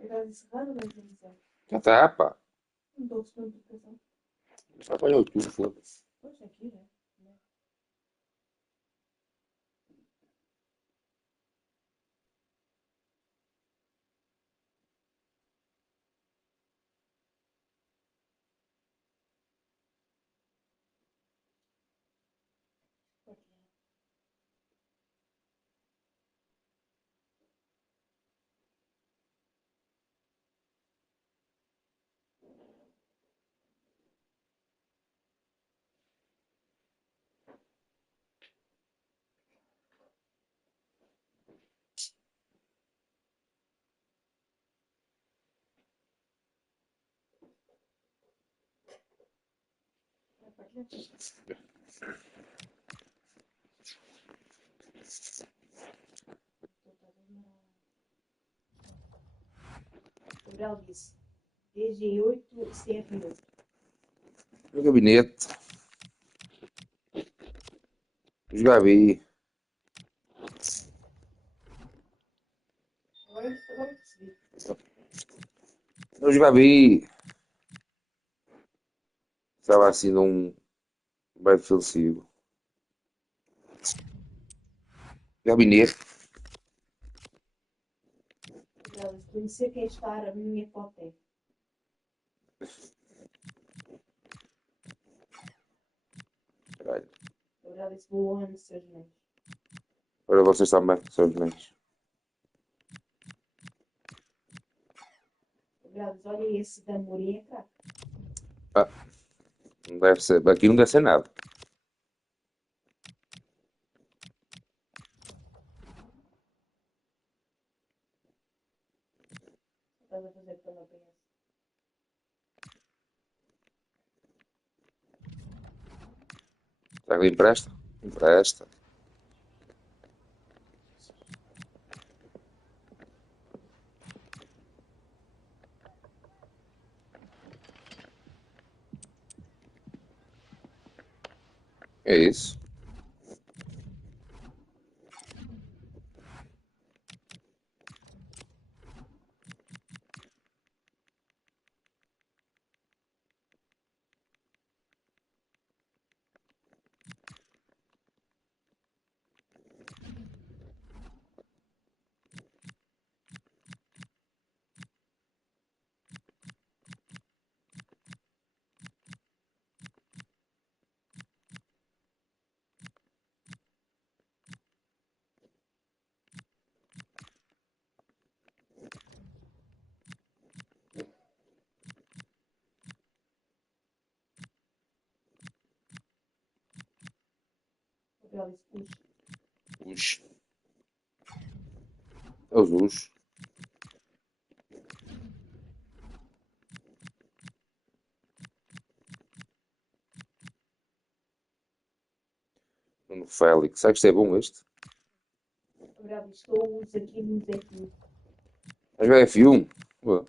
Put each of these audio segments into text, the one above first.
Já encerrado ou não encerrado? Já está, pá. Não estou a receber notificação. Já apanhou tudo, foda-se. Pois, aqui, né? O Gabriel disse DG8 CF8. No gabinete. Jogar vi. Agora percebi. Eu jogar vi. Estava assim num bem defensivo. Gabinete. O Gabriel disse conhecer quem está a minha hipoteca. Caralho. O Gabriel disse boa ano, seus netos. Para vocês também, seus meninos. O Gabriel disse olha esse da Morinha, craque. Ah, não deve ser. Aqui não deve ser nada. Estás a fazer pela PS. Será que lhe empresta? Empresta. É isso. O Gabriel disse puxa. Os. É os. No Félix. Sabe que isto é bom este? O Gabriel disse estou aqui no F1. Mas vai F1. Ué.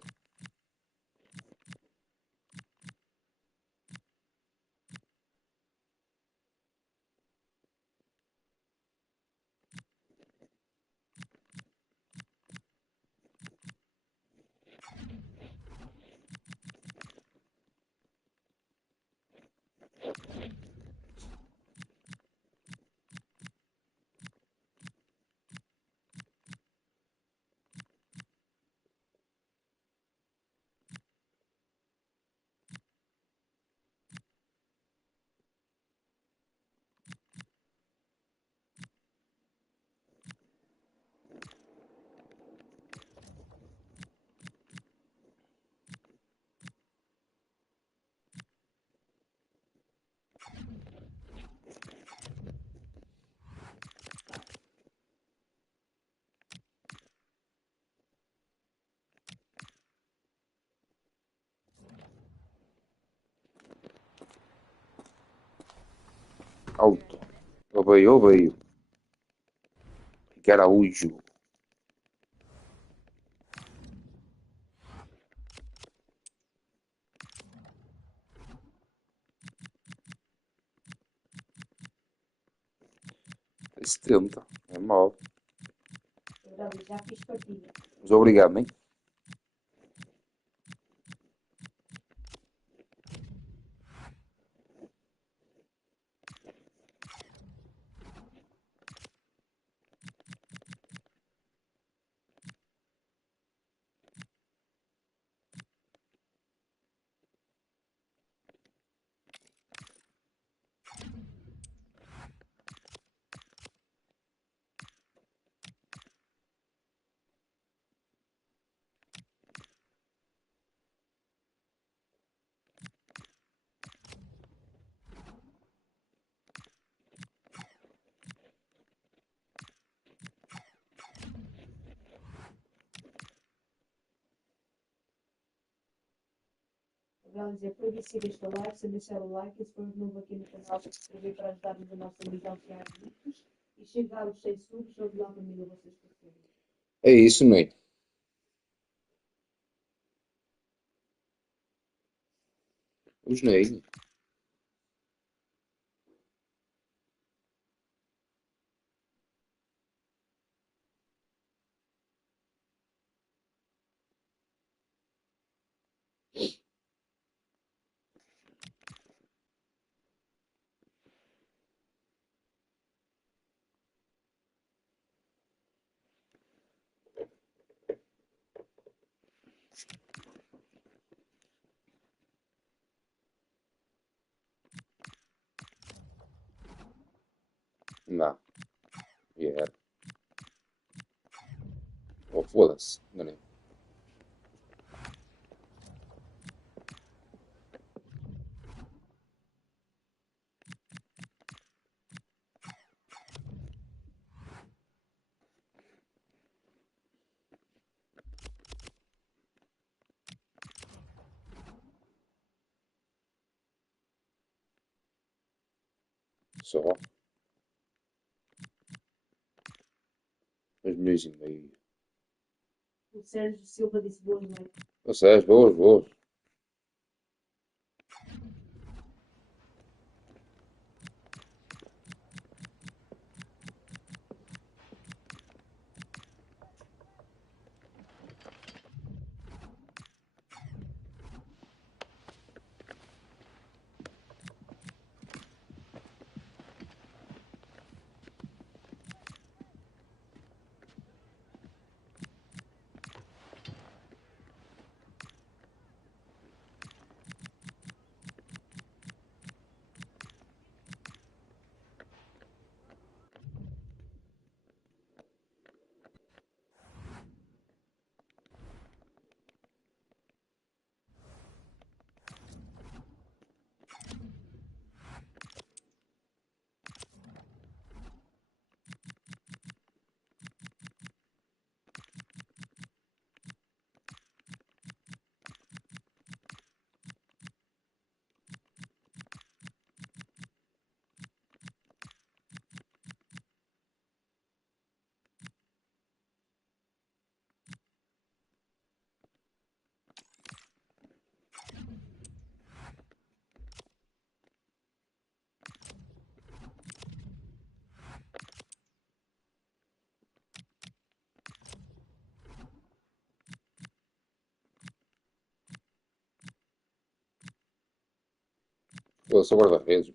Alto. Ó veio. Que Araújo. É 70. É mau. O Gabriel disse já fiz partida. Mas obrigado, hein? para dizer para seguir este live, sem deixar o like, e se for novo aqui no canal, se inscrever para ajudarmos a nossa milhão de inscritos e chegar aos 6 subs, ou de lá família vocês preferem. É isso, mãe. Os Ney. Não. Yeah. Oh, foda-se. Enganei. Só. 2,5 milhões. O Sérgio Silva disse boas noites. Ou seja, boas, boas. Eu sou guarda-redes.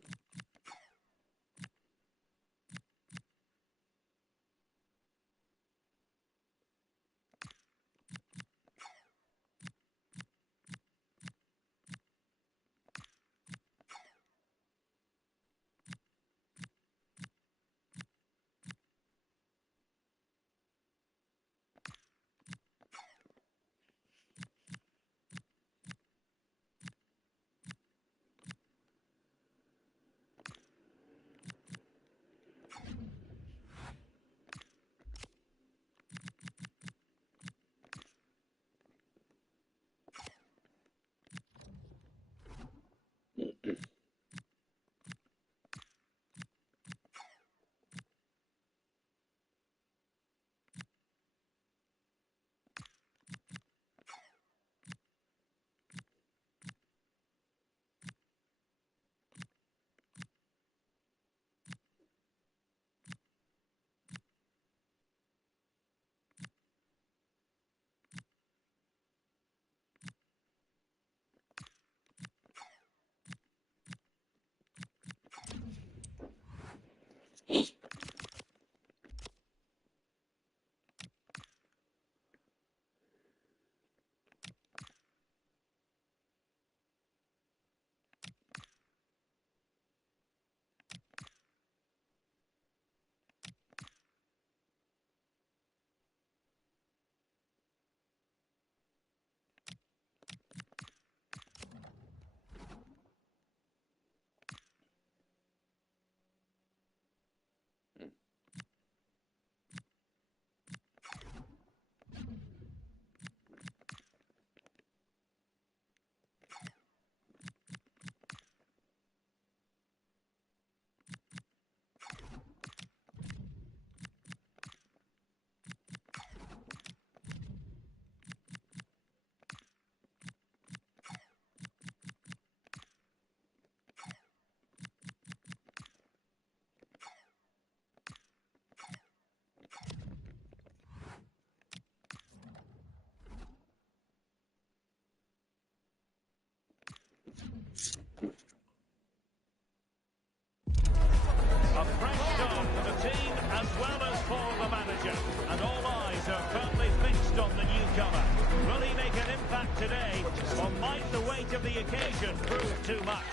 eyes are firmly fixed on the newcomer. Will he make an impact today, or might the weight of the occasion prove too much?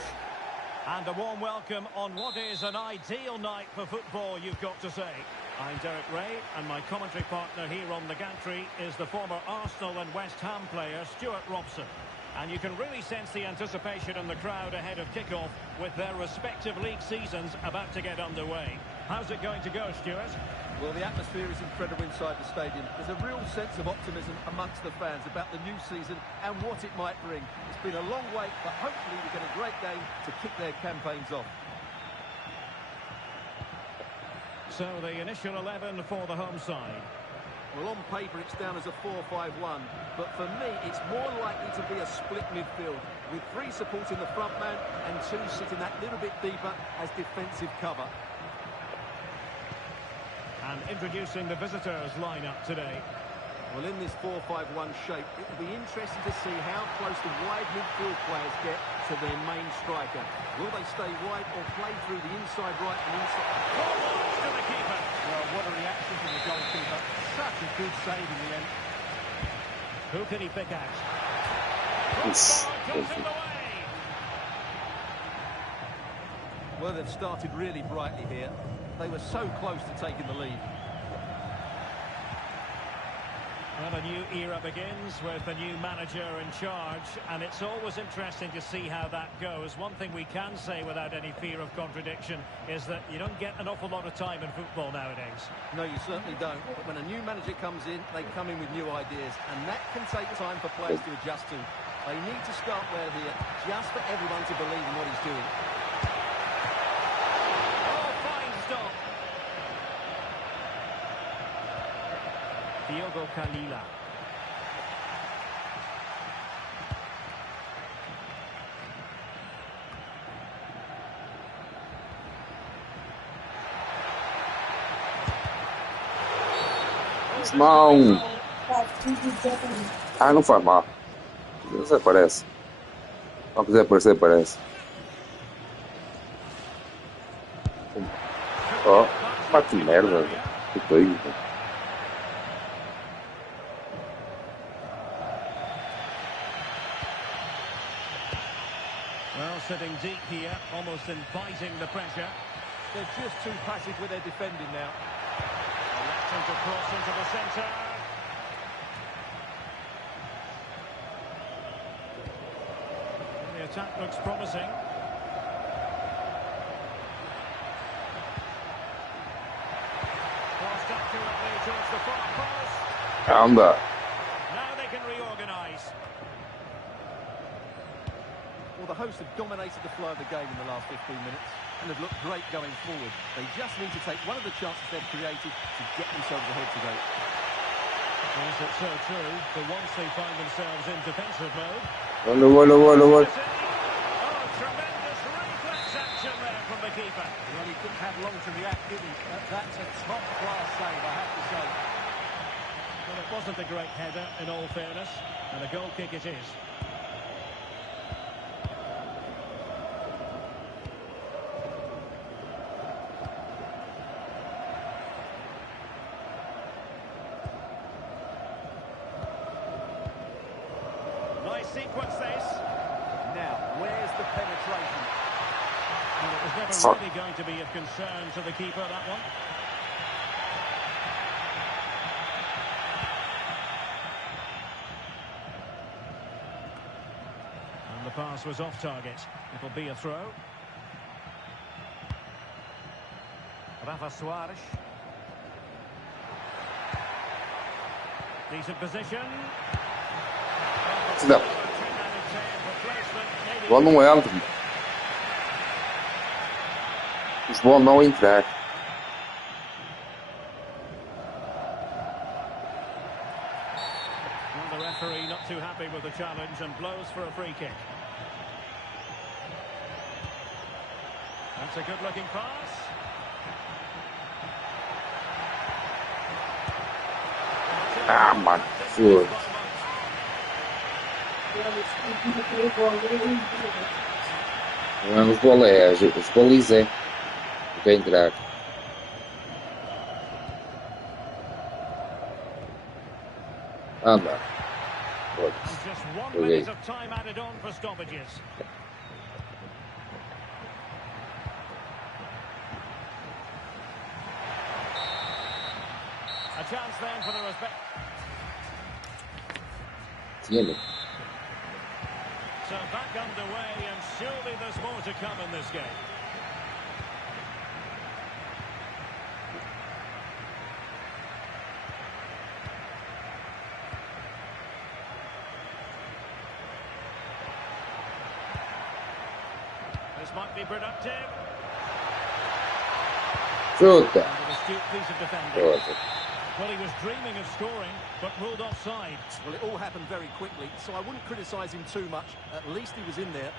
And a warm welcome on what is an ideal night for football, you've got to say. I'm Derek Ray, and my commentary partner here on the gantry is the former Arsenal and West Ham player, Stuart Robson. And you can really sense the anticipation in the crowd ahead of kickoff with their respective league seasons about to get underway. How's it going to go, Stuart? Well, the atmosphere is incredible inside the stadium. There's a real sense of optimism amongst the fans about the new season and what it might bring. It's been a long wait, but hopefully we get a great game to kick their campaigns off. So the initial 11 for the home side. Well, on paper it's down as a 4-5-1, but for me it's more likely to be a split midfield, with 3 supporting the front man and 2 sitting that little bit deeper as defensive cover. And introducing the visitors lineup today. Well, in this 4-5-1 shape, it will be interesting to see how close the wide midfield players get to their main striker. Will they stay wide or play through the inside right and inside? Forwards to the keeper. Well, what a reaction from the goalkeeper. Such a good save in the end. Who can he pick out? Yes. Comes in the way. Well, they've started really brightly here. They were so close to taking the lead. Well, a new era begins with the new manager in charge, and it's always interesting to see how that goes. One thing we can say without any fear of contradiction is that you don't get an awful lot of time in football nowadays. No, you certainly don't. But when a new manager comes in, they come in with new ideas, and that can take time for players to adjust to. They need to start well here, just for everyone to believe in what he's doing. Oh, fine stop. Diogo Canila. Não. Ah, não faz mal. Isso aparece. Não quiser aparecer, aparece. Ó, bate merda. Que coisa. Well, sitting deep here, almost inviting the pressure. They're just too passive with their defending now. Electing to cross into the centre. The attack looks promising. Crossed accurately towards the far post. Anda. Now they can reorganise. Well, the hosts have dominated the flow of the game in the last 15 minutes and have looked great going forward. They just need to take one of the chances they've created to get themselves ahead today. Yes, it's so true. For once they find themselves in defensive mode. Olha. Oh, tremendous reflex action there from the keeper. Well, he couldn't have long to react, did he? That's a top-class save, I have to say. Well, it wasn't a great header, in all fairness, and a goal kick it is. Nice sequence this. Now, where's the penetration? Well, it was never really going to be of concern to the keeper, that one. And the pass was off target. It'll be a throw. Rafa Soares. Decent position. Não. Bola não entra. Os bola não entrar. Well, the referee not too happy with the challenge and blows for a free kick. That's a good-looking pass. Ah, mano. Foda. Não é os bolés, os bolis é. Quer entrar. Anda. And just 1 minute of time added on for stoppages. A chance then for the respect. Tiene. So back underway, and surely there's more to come in this game. This might be productive. Chuta. And an astute piece of defending. Força. Well, he was dreaming of scoring, but ruled offside. Well, it all happened very quickly, so I wouldn't criticise him too much. At least he was in there.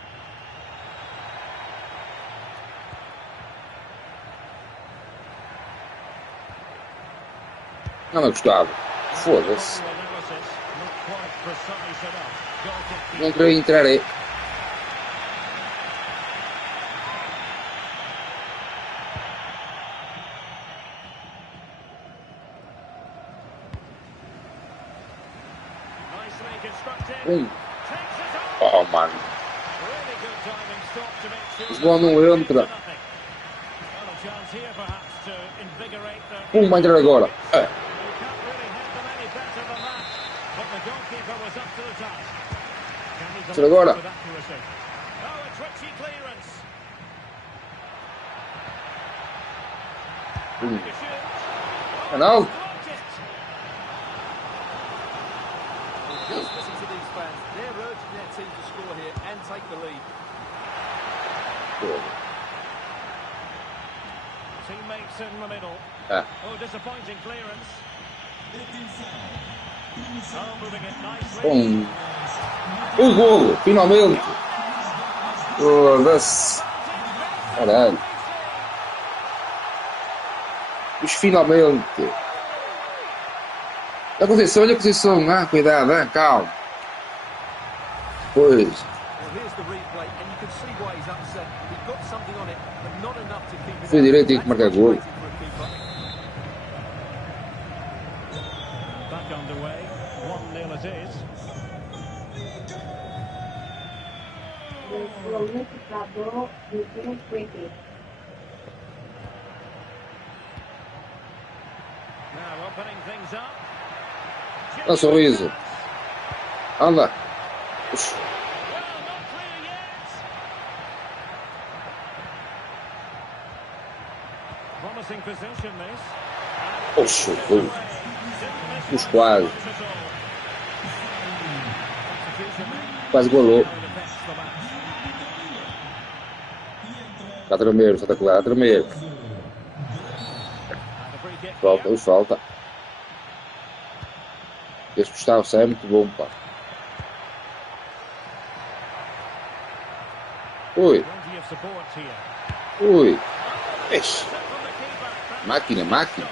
Anda, Gustavo. Foda-se. Analysis, not quite precise enough. Goal kick. Não queria entrar aí. Nicely constructed. Um. Takes it on. Oh, mano. Really good diving stop to make sure. Mas bola não entra. Well, a chance here perhaps to invigorate the. Pum, vai entrar agora. You can't really hit them any better than that. But the goalkeeper was up to the task. Can he Tira agora. with accuracy? Oh, a twitchy clearance. Pum. Take a shoot. Não. Blocked it. Just listen to these fans. They're urging their team to score here and take the lead. Teammates in the middle. Ah. Oh, disappointing clearance. Oh, moving it nicely. Um. O golo, finalmente. Foda-se. Caralho. Os finalmente. Olha a Conceição, olha a Conceição. Ah, cuidado, ah, calma. Pois. Well, here's the replay, and you can see why he's upset. He got something on it, but not enough to keep it Foi out. direito, tinha que marcar That's gol. frustrating for a keeper. Back underway. 1-0 it is. Desqualificador do PT. Now opening things up. Dá um sorriso. Anda. Ux. Well, not clear yet. Promising position this. Oxe, foi. Os quase. Quase golou. Está a tremer, está a tremer, a tremer. Falta, hoje falta. Este Gustavo sai é muito bom, pá. Ui. Ui. Ixi. Máquina, máquina.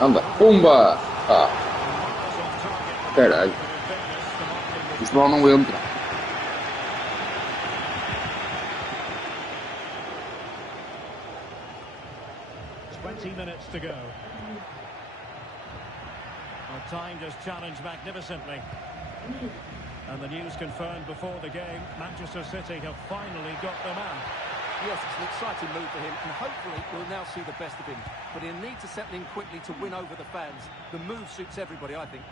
Anda, pumba! Ah. Caralho. Isto mal não entra. Minutes to go. Well, time just challenged magnificently. And the news confirmed before the game, Manchester City have finally got the man. Yes, it's an exciting move for him, and hopefully we'll now see the best of him. But he'll need to settle in quickly to win over the fans. The move suits everybody, I think.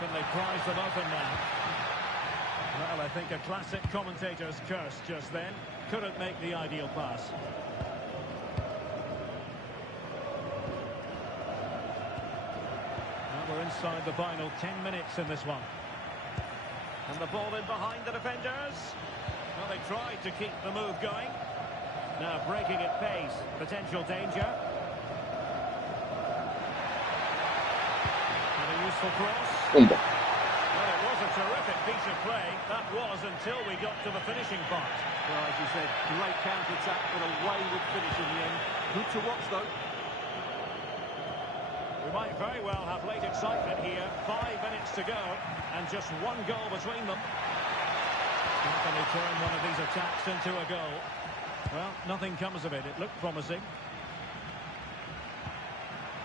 Can they prize them open now? Well, I think a classic commentator's curse just then. Couldn't make the ideal pass. Now we're inside the final 10 minutes in this one. And the ball in behind the defenders. Well, they tried to keep the move going. Now breaking at pace. Potential danger. And a useful cross. Pumba. Well, it was a terrific piece of play. That was until we got to the finishing part. Well, as you said, great counter-attack, but a wayward finish in the end. Good to watch, though. We might very well have late excitement here. 5 minutes to go, and just one goal between them. Can they turn one of these attacks into a goal? Well, nothing comes of it. It looked promising.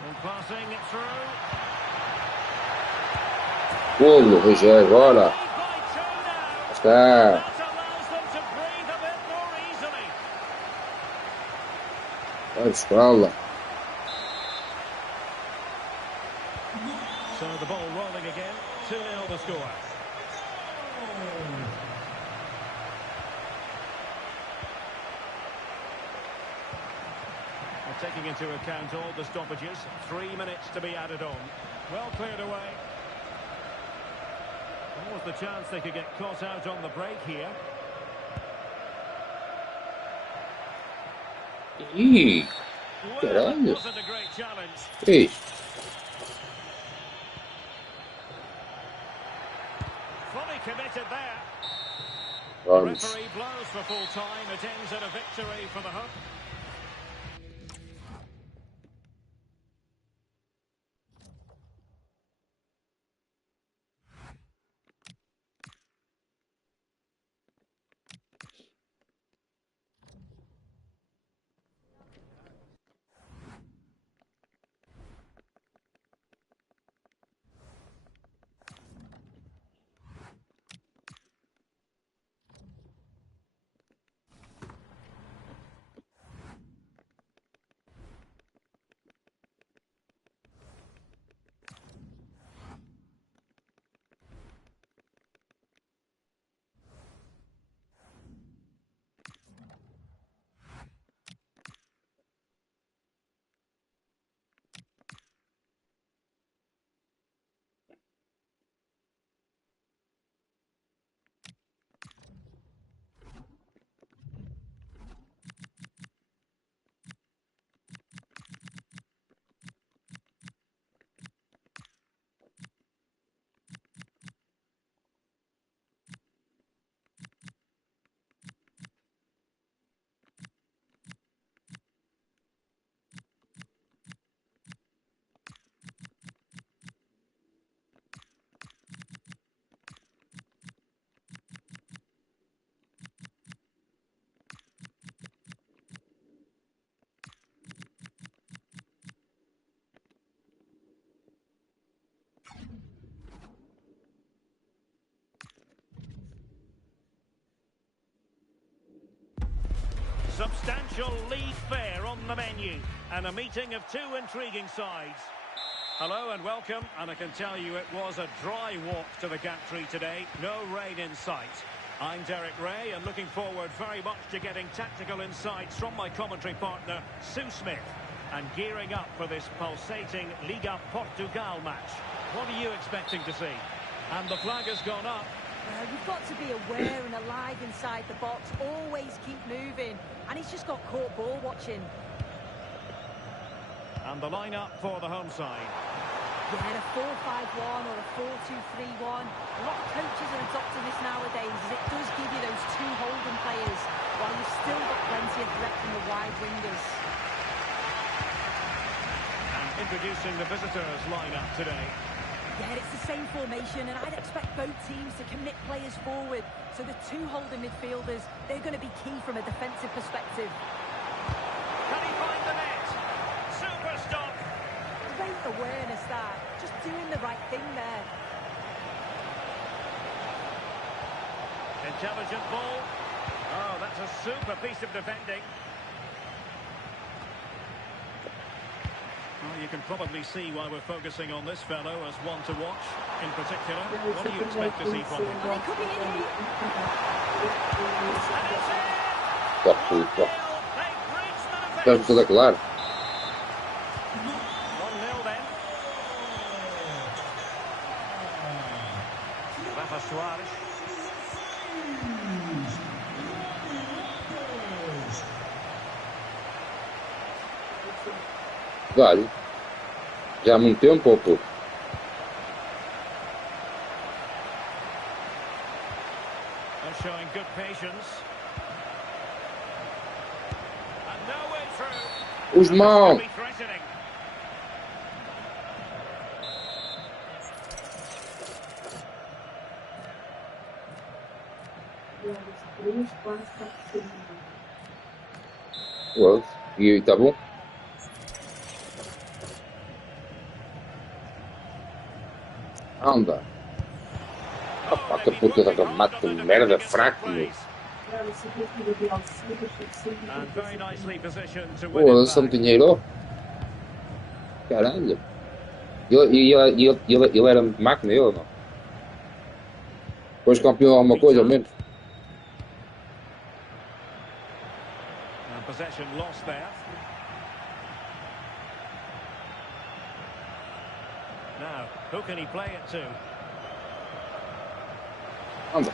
And passing it through. Golo, Rogério, bora. Está. That allows them to breathe a bit more easily. Vai buscá-la. So the ball rolling again. 2-0 the score. Well, taking into account all the stoppages, 3 minutes to be added on. Well cleared away. What was the chance they could get caught out on the break here? Ih, Well, caralho. it wasn't a great challenge. Ei, Fully committed there. vamos. Referee blows for full time. It ends in a victory for the Hook. Substantial league fare on the menu, and a meeting of two intriguing sides. Hello and welcome, and I can tell you it was a dry walk to the gantry today. No rain in sight. I'm Derek Ray, and looking forward very much to getting tactical insights from my commentary partner, Sue Smith, and gearing up for this pulsating Liga Portugal match. What are you expecting to see? And the flag has gone up. You've got to be aware and alive inside the box. Always keep moving. And he's just got caught ball watching. And the line-up for the home side. Yeah, a 4-5-1 or a 4-2-3-1. A lot of coaches are adopting this nowadays, as it does give you those two holding players, while you've still got plenty of threat from the wide wingers. And introducing the visitors line-up today. Yeah, it's the same formation, and I'd expect both teams to commit players forward. So the two holding midfielders, they're going to be key from a defensive perspective. Can he find the net? Super stop. Great awareness there. Just doing the right thing there. Intelligent ball. Oh, that's a super piece of defending. Well, you can probably see why we're focusing on this fellow as one to watch. In particular, what do you expect to see from him? They could be in here. And it's in! Tá puta. They've breached the Tá defence. tudo claro. 1-0 then. Rafa Soares. Vale. Já há muito tempo ou pouco? They're showing good patience. And no way through. Os mãos. Could be threatening. Três, quatro, cinco. Ué, e tá bom? Anda. Opa, que puta de remate de merda fraco, meu. And very nicely positioned to win Pô, it são back. dinheiro. Caralho. Ele era máquina, ele ou não? Depois campeão alguma coisa, ao menos. And possession lost there. Now, who can he play it to? Anda.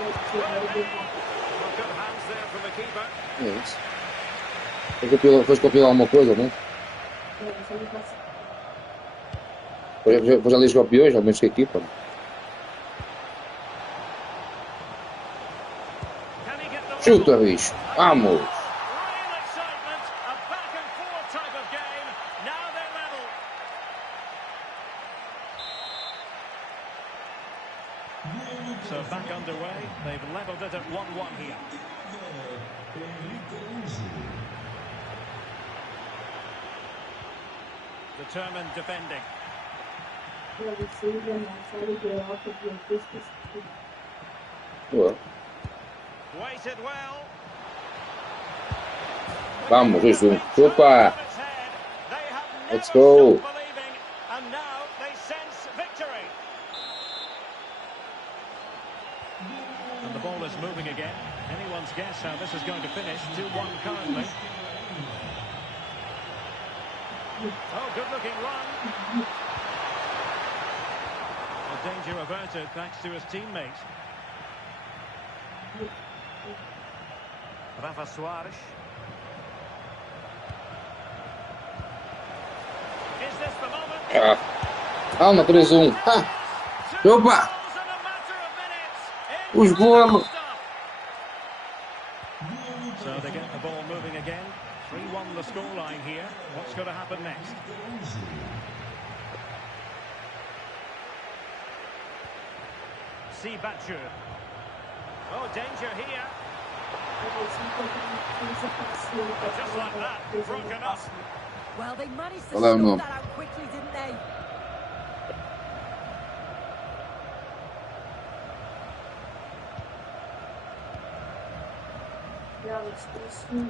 Well, good hands there from the keeper. É isso. Depois campeão alguma coisa, não? Depois já liga campeões, ao menos que a equipa. Não? Can he get the Chuta, bicho. Vamos. real excitement? A back and forth type of game. Now they're level. So back underway. They've levelled it at 1-1 here. Determined defending. Ué. Waited well. Vamos, 2-1. Turn Chupa. on its head. They have Let's never go. stopped believing, and now they sense victory. And the ball is moving again. Anyone's guess how this is going to finish. 2-1 currently. Oh, good-looking run. A danger averted thanks to his teammate. Rafa Soares. Is this the moment? Ah. Calma, 3-1. Ah. Two Opa. goals in a matter of minutes. Os golos. So they get the ball moving again. 3-1 the scoreline here. What's going to happen next? Batju. Oh, danger here. Just like that, broken up. Well, they managed to Hello, sort Mum. that out quickly, didn't they?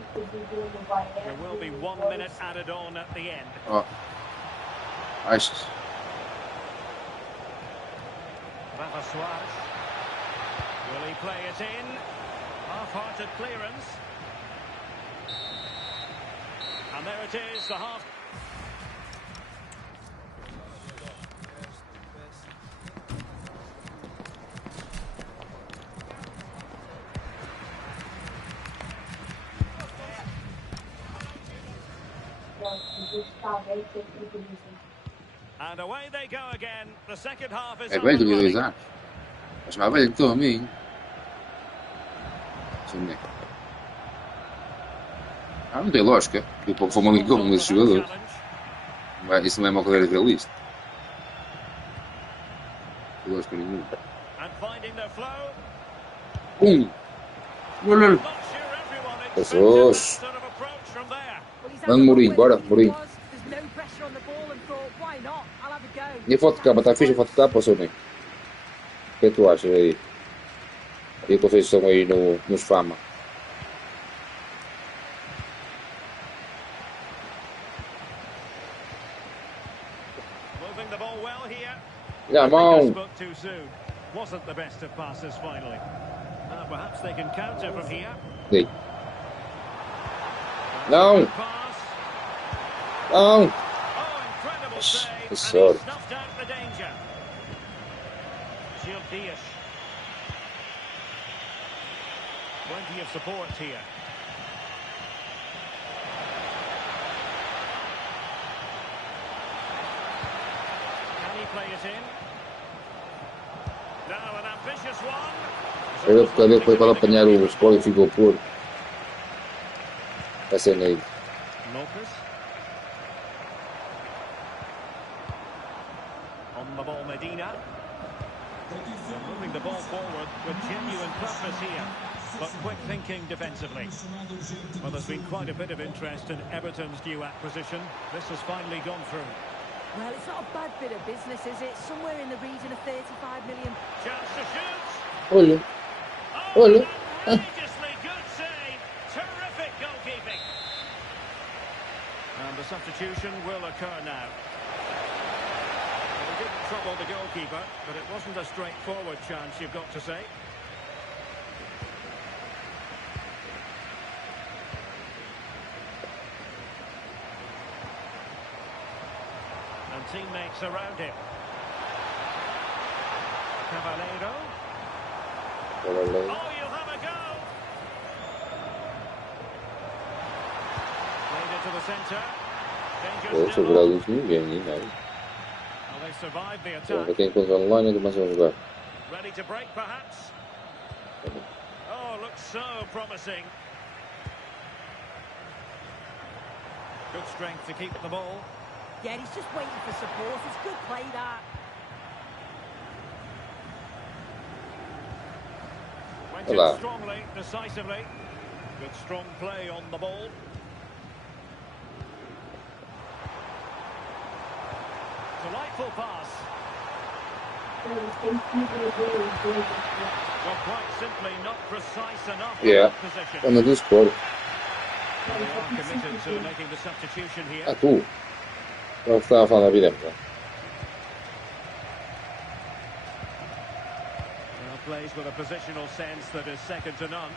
There will be 1 minute added on at the end. Ó. Acho. Rafa Soares. Will he play it in? Half-hearted clearance. And there it is, the half. And away they go again. The second half is É up velho, and devia 2 running. anos. Mas mais velho que tu a mim. Sim, né? Ah, não tem lógica. E pouco Famalicão com esses jogadores. Isso não é uma coisa realista. Não tem lógica nenhuma. And finding their flow. Olha. Not sure everyone expected that Pessoas. sort of approach from there. Well, he's had Manda a Mourinho, look bora, where the Mourinho. was. There's no pressure on the ball and thought, why not? I'll have a go. E a foto de capa? Está fixe a foto de capa ou sou nem? O que é que tu achas aí? E a Conceição aí nos Fama? Moving the ball well here. Já, I think I mão! spoke too soon. Wasn't the best of passes finally. Perhaps they can counter from here. Dei. Não! Pass. Não! Oh, incredible save. And he sorry. snuffed out the danger. Gil Dias. Plenty of support here. Can he play it in? Now an ambitious one. Eu porque depois quando apanhar o Sporting ficou por. Vai ser nele. Lobos. On the ball, Medina. They're moving the ball forward with genuine purpose here, but quick thinking defensively. Well, there's been quite a bit of interest in Everton's new acquisition. This has finally gone through. Well, it's not a bad bit of business, is it? Somewhere in the region of 35 million. Chance to shoot. Olha. Oh, Olha. outrageously good save. Terrific goalkeeping. And the substitution will occur now. Well, it didn't trouble the goalkeeper, but it wasn't a straightforward chance, you've got to say. And teammates around him. Caballero. Oh, you'll have a go. Played it to the centre. Eu sou grau dos ninguém, não. Well, they survived the Eu attack. tenho contra online e mais a jogar. Ready to break, perhaps? Oh, looks so promising. Good strength to keep the ball. Yeah, he's just waiting for support. It's good play, that. Went Hello. in strongly, decisively. Good strong play on the ball. Delightful pass. Well, quite simply not precise enough for Yeah. that position. Anda do Sport. Well, they are committed to making the substitution here. Ah, tu. Eu estava a falar da vida. Well, plays with a positional sense that is second to none.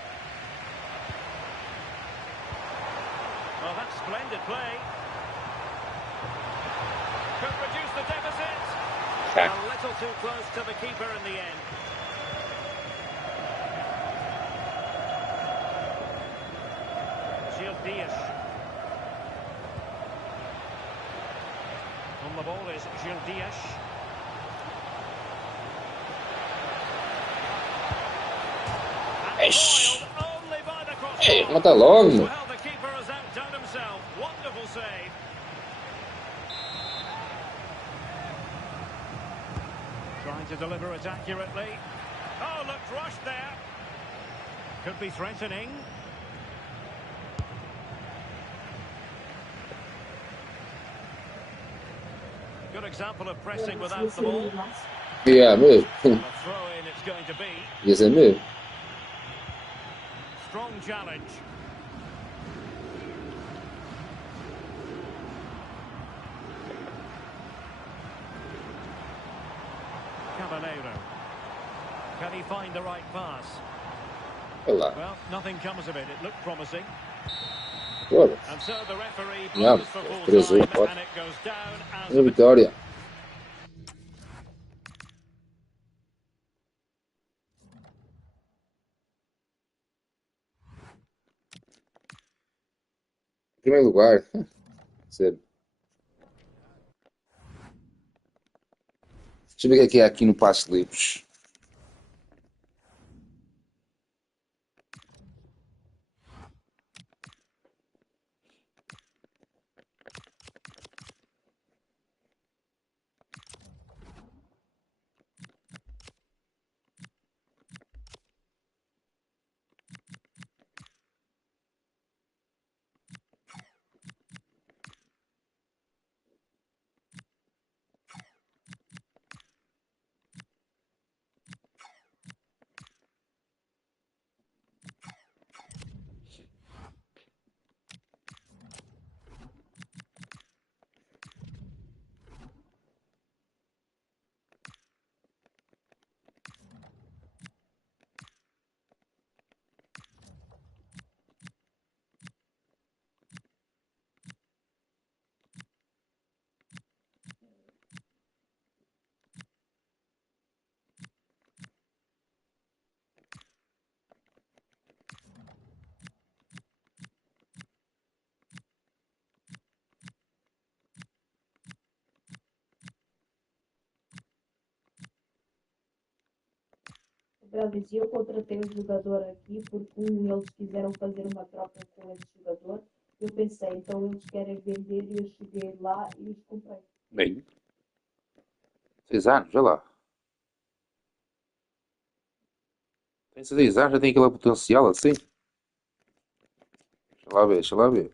Well, that's splendid play. Could reduce the deficit. A little too close to the keeper in the end. Gil Dias. On the ball is Gil Dias. Eish. Foiled only by the crossbar. Ei, mata logo, meu. Well, the keeper has outdone himself. Wonderful save. Trying to deliver it accurately. Oh, looked rushed there. Could be threatening. Good example of pressing without the ball. Yeah, mesmo. A throw-in it's going to be. Ia ser mesmo. Strong challenge. Caballero. Can he find the right pass? Olha lá. Well, nothing comes of it. It looked promising. Bora. And so the referee Yeah, blows for full 3-1, time, pode. and it goes down as A vitória. Primeiro lugar. Sério. Deixa eu ver o que é aqui no passe livres. Ela dizia, eu contratei um jogador aqui porque eles quiseram fazer uma troca com esse jogador. Eu pensei, então eles querem vender e eu cheguei lá e os comprei. Bem. 6 anos, olha lá. Tem 6 anos, já tem aquele potencial assim. Deixa lá ver, deixa lá ver.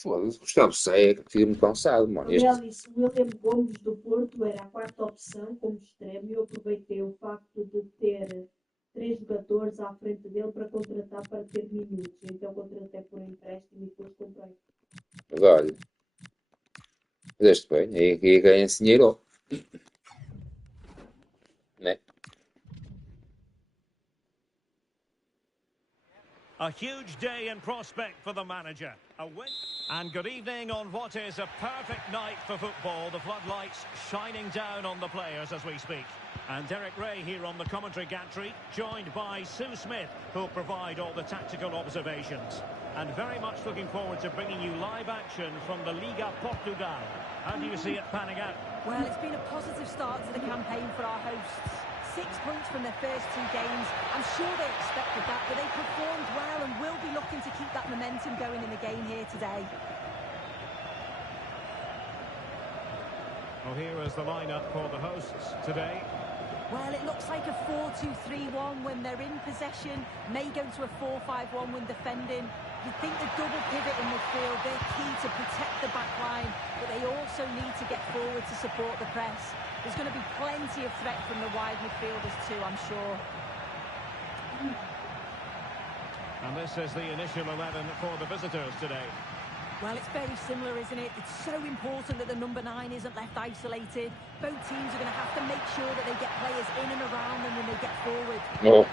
Foda-se, Gustavo Seca, fiquei-me cansado, mano. Ele disse, o William Gomes do Porto era a quarta opção como extremo e eu aproveitei o facto de ter 3 jogadores à frente dele para contratar para ter minutos. Então contratei por empréstimo e depois comprei. Mas olha, fizeste bem, aí ganha-se dinheiro, né? A huge day in prospect for the manager. A win. And good evening on what is a perfect night for football. The floodlights shining down on the players as we speak. And Derek Ray here on the commentary gantry, joined by Sue Smith, who'll provide all the tactical observations. And very much looking forward to bringing you live action from the Liga Portugal. How do you see it panning out? Well, it's been a positive start to the campaign for our hosts. 6 points from their first 2 games. I'm sure they expected that, but they performed well and will be looking to keep that momentum going in the game here today. Well, here is the lineup for the hosts today. Well, it looks like a 4-2-3-1 when they're in possession. May go to a 4-5-1 when defending. You'd think the double pivot in midfield, they're key to protect the back line, but they also need to get forward to support the press. There's going to be plenty of threat from the wide midfielders too, I'm sure. And this is the initial 11 for the visitors today. Well, it's very similar, isn't it? It's so important that the number 9 isn't left isolated. Both teams are going to have to make sure that they get players in and around them when they get forward. Oh.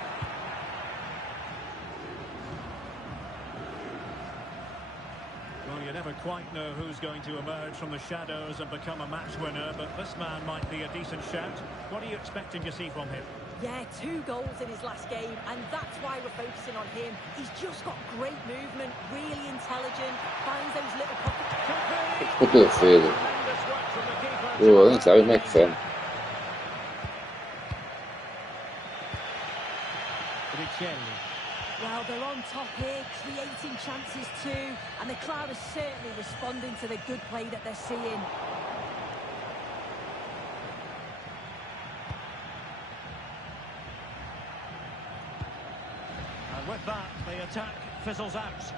Well, you never quite know who's going to emerge from the shadows and become a match winner, but this man might be a decent shout. What are you expecting to see from him? Yeah, 2 goals in his last game, and that's why we're focusing on him. He's just got great movement, really intelligent, finds those little pockets. Puta feio. Eu nem sabe como é que foi. Well, they're on top here, creating chances too, and the crowd is certainly responding to the good play that they're seeing. And with that, the attack fizzles out.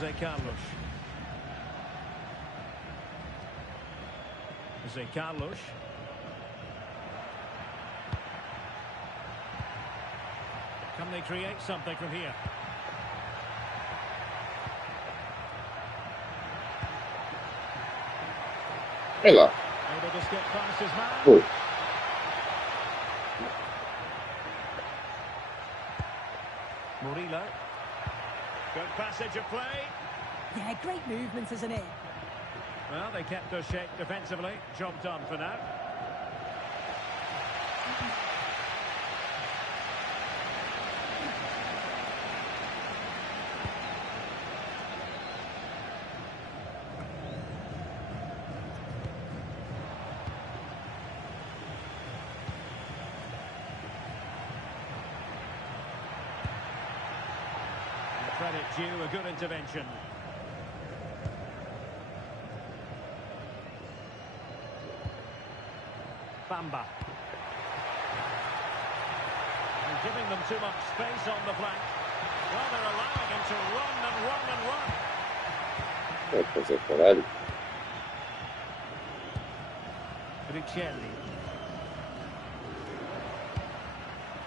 Zé Carlos. Zé Carlos. Can they create something from here? Olha lá. Able to skip past his man. Ui. Murillo. Good passage of play. Yeah, great movement, isn't it? Well, they kept their shape defensively. Job done for now. Credit due, a good intervention. Bamba. And giving them too much space on the flank. Well, they're allowing him to run and run and run. Pois é, caralho. Riccielli.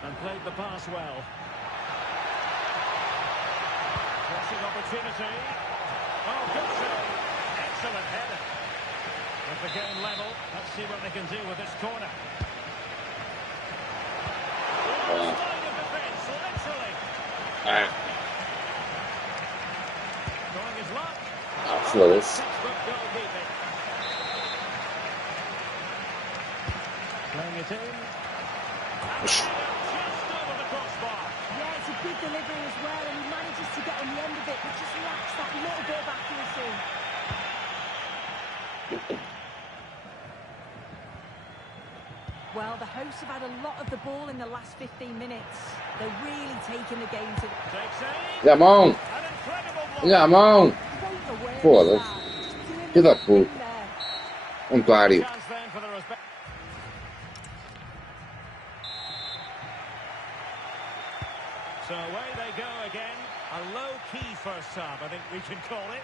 And played the pass well. Crossing opportunity. Oh, good save. Excellent header. With the game level, let's see what they can do with this corner. Line of defence, literally. Trying his luck. Foda-se. Textbook goalkeeping. Playing it in. And just over the crossbar. Yeah, it's a good delivery as well, and he manages to get on the end of it, but just lacks that little bit of accuracy. Well, the hosts have had a lot of the ball in the last 15 minutes. They're really taking the game to... E a mão! E a mão! Foda-se. Que da puta. Otário. So away they go again. A low-key first half, I think we can call it.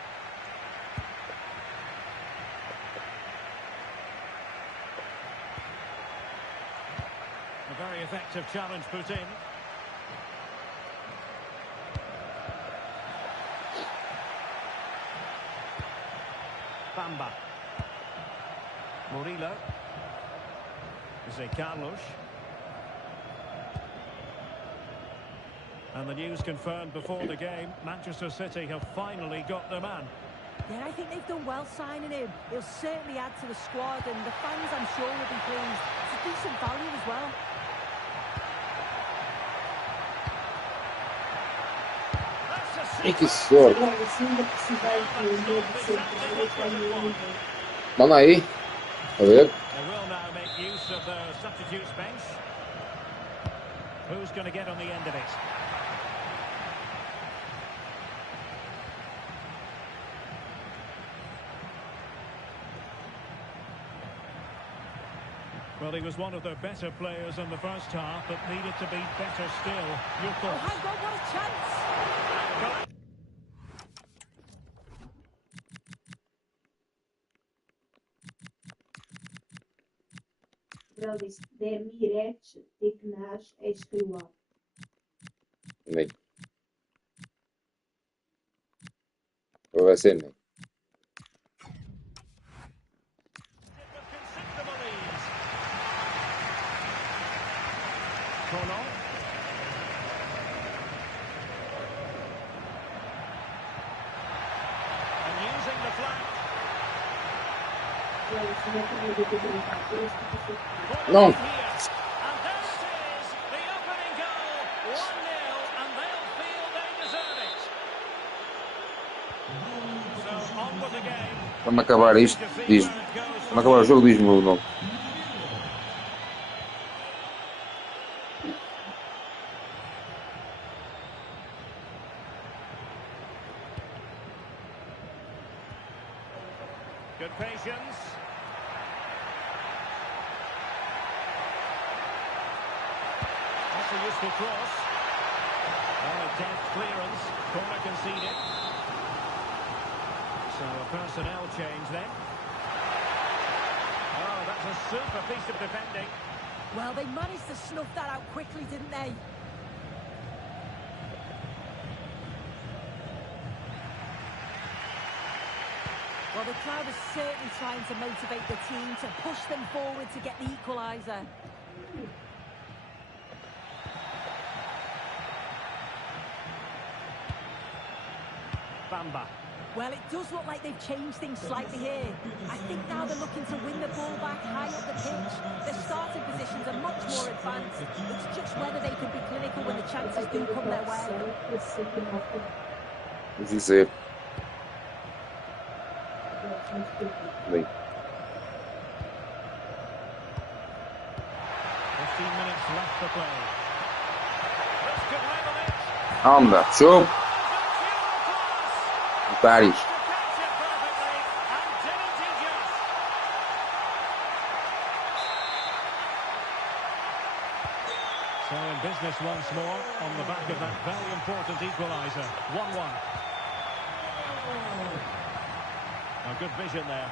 A very effective challenge put in. Bamba. Murillo. Jose Carlos. And the news confirmed before the game, Manchester City have finally got their man. Yeah, I think they've done well signing him. He'll certainly add to the squad, and the fans, I'm sure, will be pleased. It's a decent value as well. E que sorte. Manda aí. A ver. They will now make use of the substitutes bench. Who's going to get on the end of it? Well, he was one of the better players in the first half, but needed to be better still. Your Oh, thoughts? hang on, what a chance! Ele disse, Demirete, Teknaz, Escrivá. Nem. Vai ser nem. And using the flank. Não. And there it is, the opening goal, 1-0, and they'll feel they deserve it. So on with the game. Vamos acabar isto. Diz. Vamos acabar o jogo, diz-me o nome. Good patience. That's a useful cross. Oh, a deft clearance. Corner conceded. So a personnel change then. Oh, that's a super piece of defending. Well, they managed to snuff that out quickly, didn't they? Well, the crowd is certainly trying to motivate the team to push them forward to get the equaliser. Bamba. Well, it does look like they've changed things slightly here. I think now they're looking to win the ball back high up the pitch. Their starting positions are much more advanced. It's just whether they can be clinical when the chances do come their way. Dizer. Bem. 15 minutes left to play. This could level it. Anda, show. Otários. So in business. business once more on the back of that very important equaliser. 1-1. A good vision there.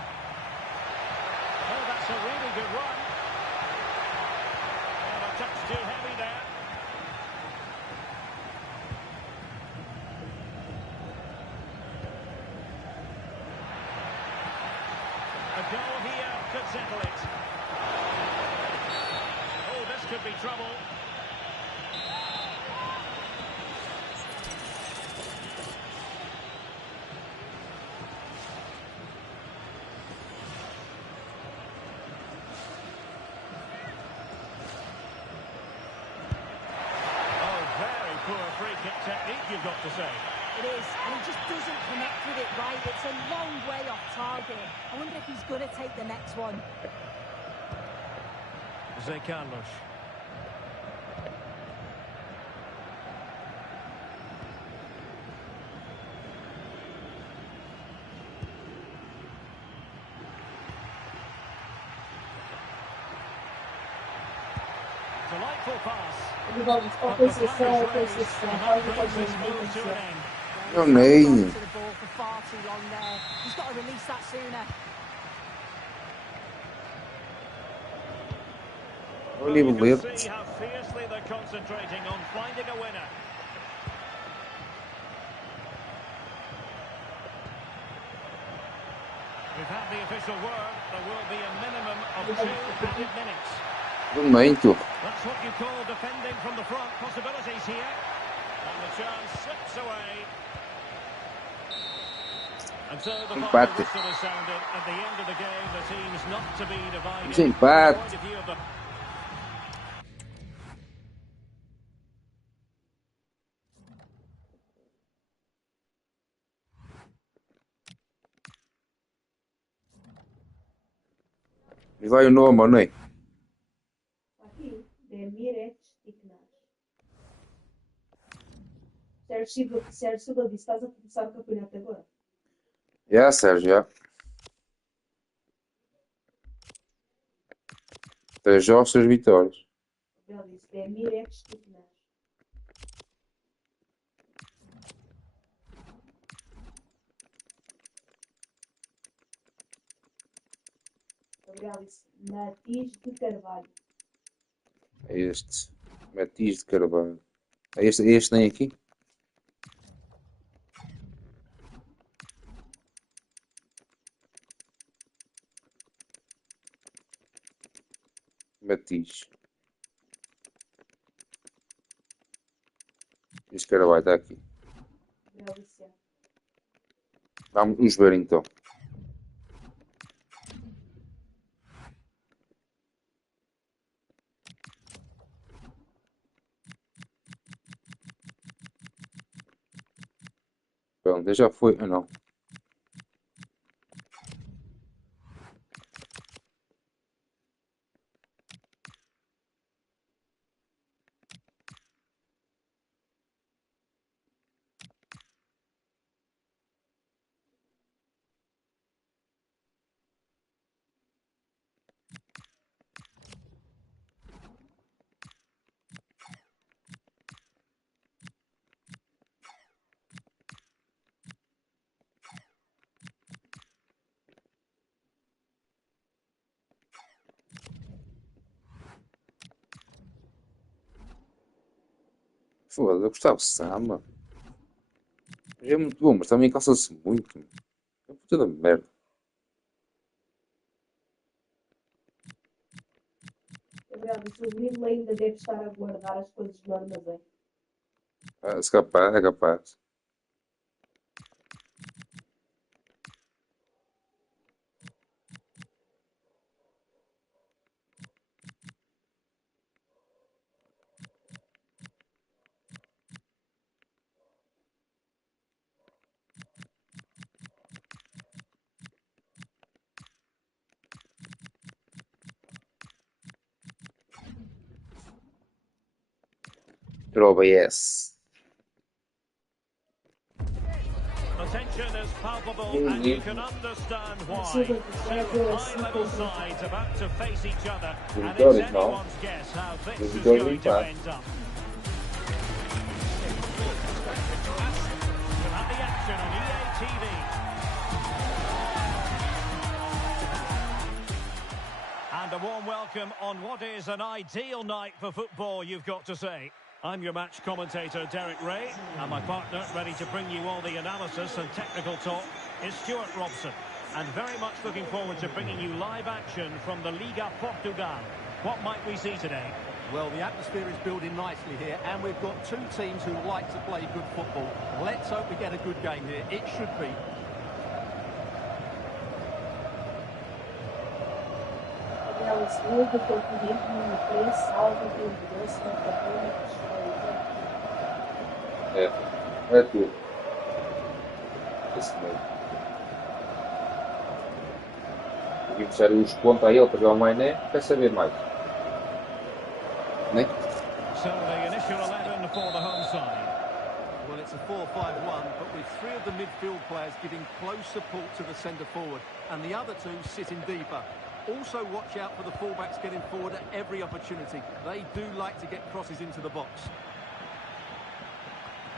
Oh, that's a really good run. And a touch too heavy there. A goal here could settle it. Oh, this could be trouble. Technique, you've got to say. It is, and he just doesn't connect with it right. It's a long way off target. I wonder if he's going to take the next one. Zé Carlos. Delightful pass. Vamos com a Conceição, faz o Conceição. Eu nem. He's got to release that sooner. Olha o You can bilhete. see how fiercely they're concentrating on finding a winner. We've had the official word. There will be a minimum of 2 added minutes. Momento. That's what you call defending from the front. Possibilities here. And the chance slips away. And so the final Empate. whistle is sounded. At the end of the game, the team's not to be divided. Empate. From the point of view of the... E vai o nome, não é? Aqui, Este, Sérgio Silva disse, estás a começar o campeonato agora? Já, Sérgio, já. 3 jogos, 3 vitórias. Ele disse, Este. Gabriel disse, Matiz de Carvalho. É este. Matiz de Carvalho. É este nem aqui? Matiz. Este Carvalho está aqui. Gabriel disse, Vamos ver então. Pronto, já foi. Ah, não. Foda-se, eu gostava de samba. É muito bom, mas também cansa-se muito. É puta da merda. Gabriel disse, o Grilo ainda deve estar a guardar as coisas no armazém. Ah, se capaz, é capaz. OBS. The tension is palpable, and you can understand why. Two high-level sides about to face each other, and it's anyone's guess how this is going to end up. welcome on what is an ideal night for football, you've got to say. I'm your match commentator, Derek Ray, and my partner, ready to bring you all the analysis and technical talk, is Stuart Robson. And very much looking forward to bringing you live action from the Liga Portugal. What might we see today? Well, the atmosphere is building nicely here, and we've got two teams who like to play good football. Let's hope we get a good game here. It should be. É tudo. Esse mesmo. E puxar os pontos a ele para jogar o Mainé, quer saber mais. Né? So the initial 11 for the home side. Well, it's a 4-5-1, but with three of the midfield players giving close support to the centre forward, and the other two sitting deeper. Also watch out for the fullbacks getting forward at every opportunity. They do like to get crosses into the box.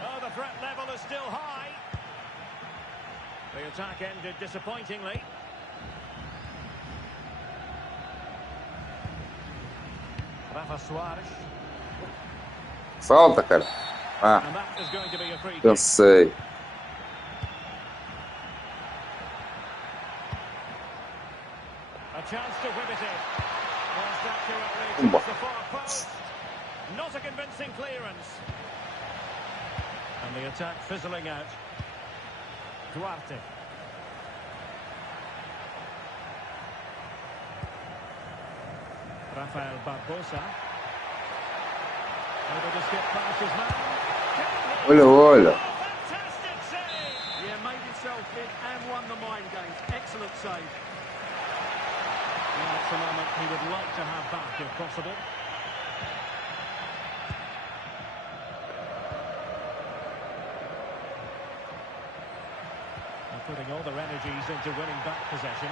Oh, the threat level is still high. The attack ended disappointingly. Rafa Soares. Falta, cara. Ah, And that is going to be a free kick. cansei. A chance to whip it in. Almost accurately Umba. towards the far post. Not a convincing clearance. And the attack fizzling out. Duarte. Rafael Barbosa. Able to skip past his man. Olha, olha. Fantastic save! Yeah, made himself in and won the mind games. Excellent save. Well, it's a moment he would like to have back if possible. And putting all their energies into winning back possession.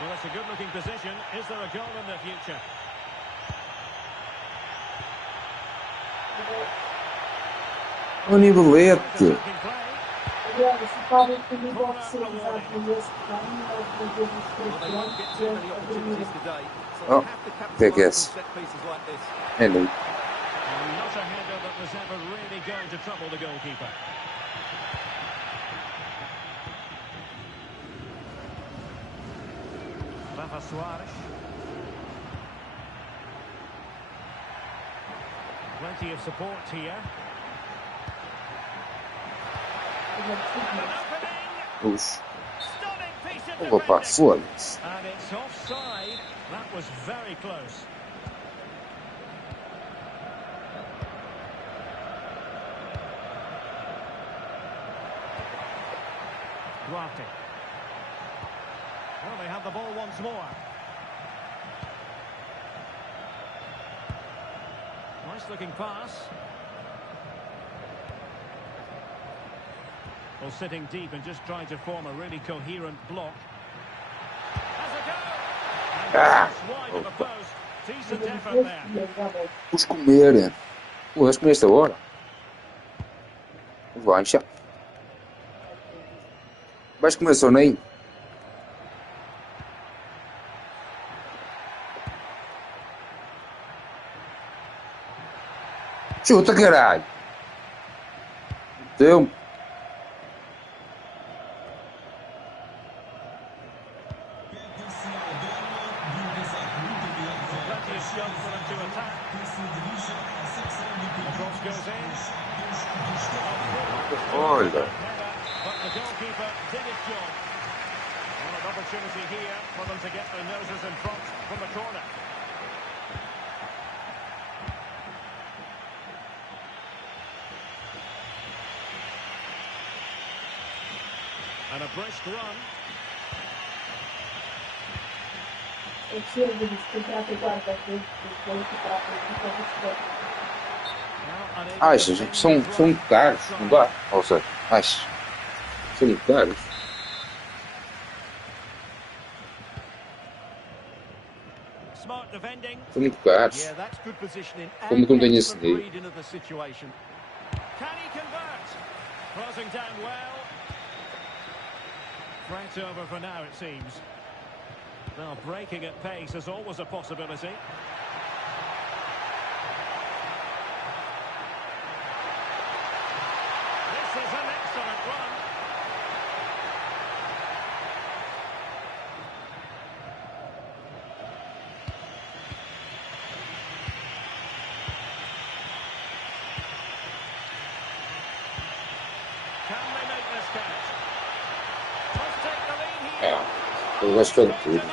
Well, it's a good-looking position. Is there a goal in the future? O nivelete. Attacking play. Aliás, se podem comigo oficializar nesse plano, nós fazemos Well, they won't get too many opportunities today, so Oh, they have to take capitalise this. on set pieces like this. É não. And not a header that was ever really going to trouble the goalkeeper. Rafa Soares. Plenty of support here. Puxa. Stunning piece of Opa, defending. foda-se. And it's offside. That was very close. Duarte. Well, they have the ball once more. Nice looking pass. Well, sitting deep and just trying to form a really coherent block. Has a go! And just wide of the post. Decent effort there. Vamos comer. Pô, vamos comer esta hora. Vai, já. Vais comer soninho? Chuta, caralho. Tempo. Plenty of scope for them to attack. The cross goes in. Olha. But the goalkeeper did his job. Well, an opportunity here for them to get their noses in front from the corner. And a brisk run. Eu preciso de explicar que guarda-redes depois que para a política do futebol. Well, unable Ai, to gente, finish são the muito caros, não dá? Ou seja, ai, são muito caros. Smart defending. São muito caros. Yeah, that's good positioning Como and que não tenho esse excellent dinheiro? reading of the situation. Can he convert? Closing down well. Threat over for now, it seems. Now breaking at pace is always a possibility. This is an excellent run. Can they make this count? Must take the lead here. Eu acho que foi tudo.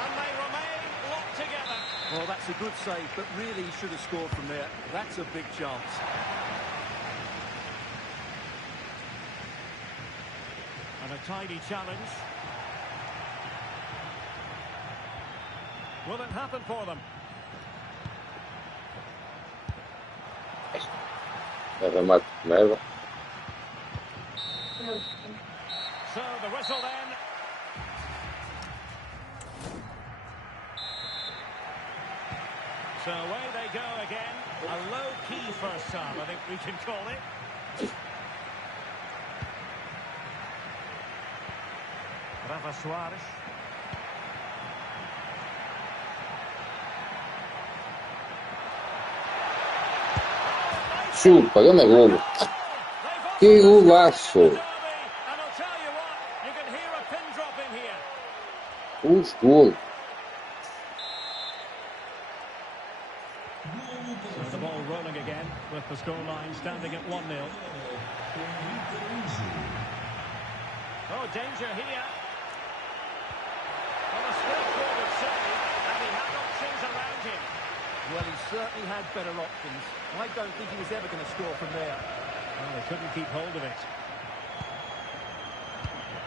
And they remain locked together. Well, that's a good save, but really he should have scored from there. That's a big chance. And a tidy challenge. Will it happen for them? É remate de merda. So the whistle then. So away they go again. A low-key first half, I think we can call it. Rafa Soares. Chupa, grande golo. Que golaço. And I'll tell you what, you can hear a pin drop in here. Os gols. So the ball rolling again with the scoreline standing at 1-0. Oh, danger here. Well, a straightforward save, and he had options around him. Well, he certainly had better options. I don't think he was ever going to score from there. Well, they couldn't keep hold of it.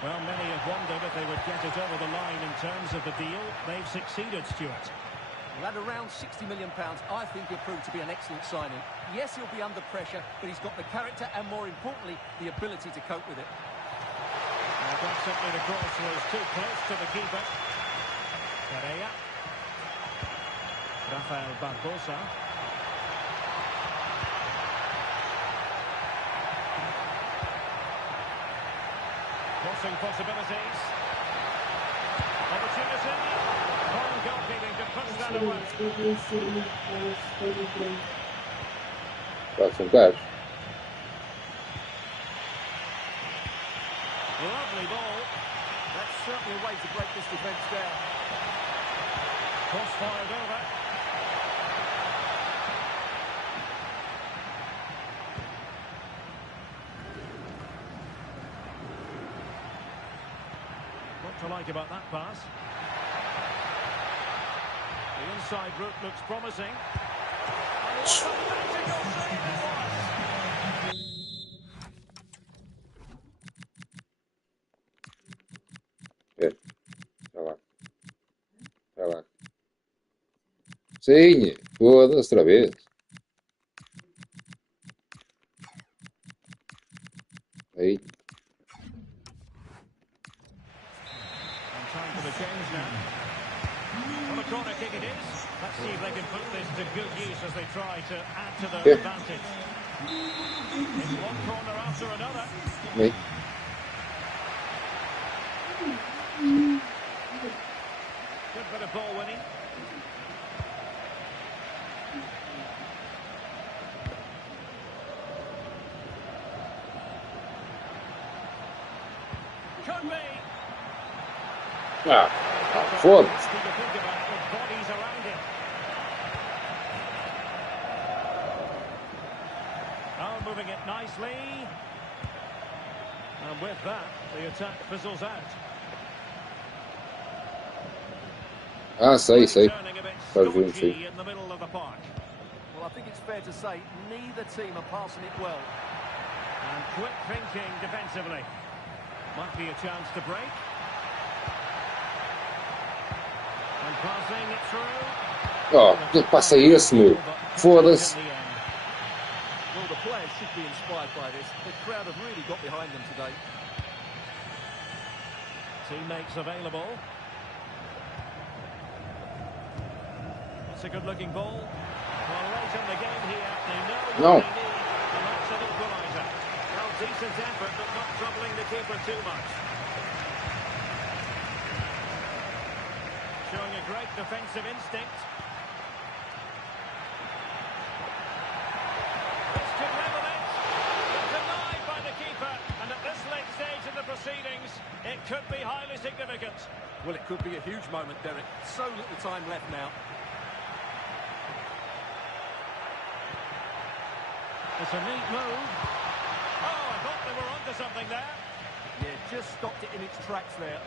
Well, many have wondered if they would get it over the line in terms of the deal. They've succeeded, Stuart. Well, at around £60 million, I think he'll prove to be an excellent signing. Yes, he'll be under pressure, but he's got the character and, more importantly, the ability to cope with it. Well, quite simply, the cross was too close to the keeper. Pereira. Rafael Barbosa. Crossing possibilities. Opportunity. Fine goalkeeping to push that away. Próximo gajo. Lovely ball. That's certainly a way to break this defence down. Cross fired over. What to like about that pass? The inside route looks promising. And what a tactical save it was! É. Vai lá. Vai lá. Sim, foda-se outra vez. Aí. And time for the change now. What a corner kick it is. Let's see if they can put this to good use as they try to add to their advantage. It's one corner after another. Aí. Good bit of ball winning. Could be. Ah, foda-se. Think about it with bodies around him. Oh, moving it nicely. And with that, the attack fizzles out. Ah, sei. Turning a bit Faz junto, stodgy sim. in the middle of the park. Well, I think it's fair to say neither team are passing it well. And quick thinking defensively. Might be a chance to break. And passing it through. Oh, que passa esse, meu? Foda-se. Well, the players should be inspired by this. The crowd have really got behind them today. Teammates available. It's a good-looking ball. Well, late in the game here, they know what they need, and that's an equaliser. Well, decent effort, but not troubling the keeper too much. showing a great defensive instinct. This could level it. Denied by the keeper, and at this late stage in the proceedings, it could be highly significant. Well, it could be a huge moment, Derek. So little time left now. It's a neat move. Oh, I thought they were onto something there. Yeah, just stopped it in its tracks there.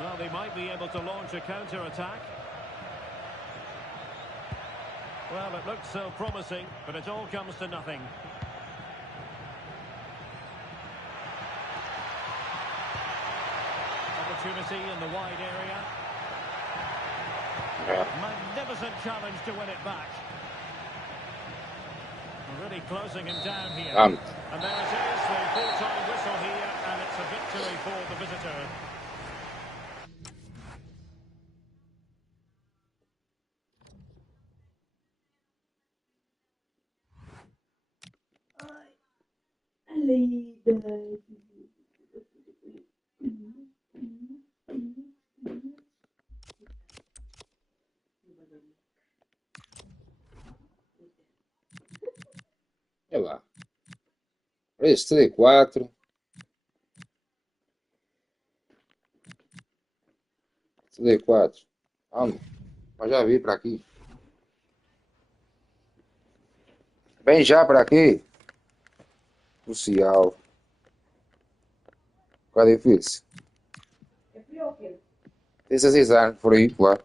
Well, they might be able to launch a counter-attack. Well, it looked so promising, but it all comes to nothing. Opportunity in the wide area. Magnificent challenge to win it back. Really closing him down here. And there it is, the full-time whistle here, and it's a victory for the visitor. Olha lá. Este 4. Este 4. Vamos. Mas já vir para aqui. Vem já para aqui. Social. Qual é difícil? É frio ou quê? Tem 16 anos, frio, claro.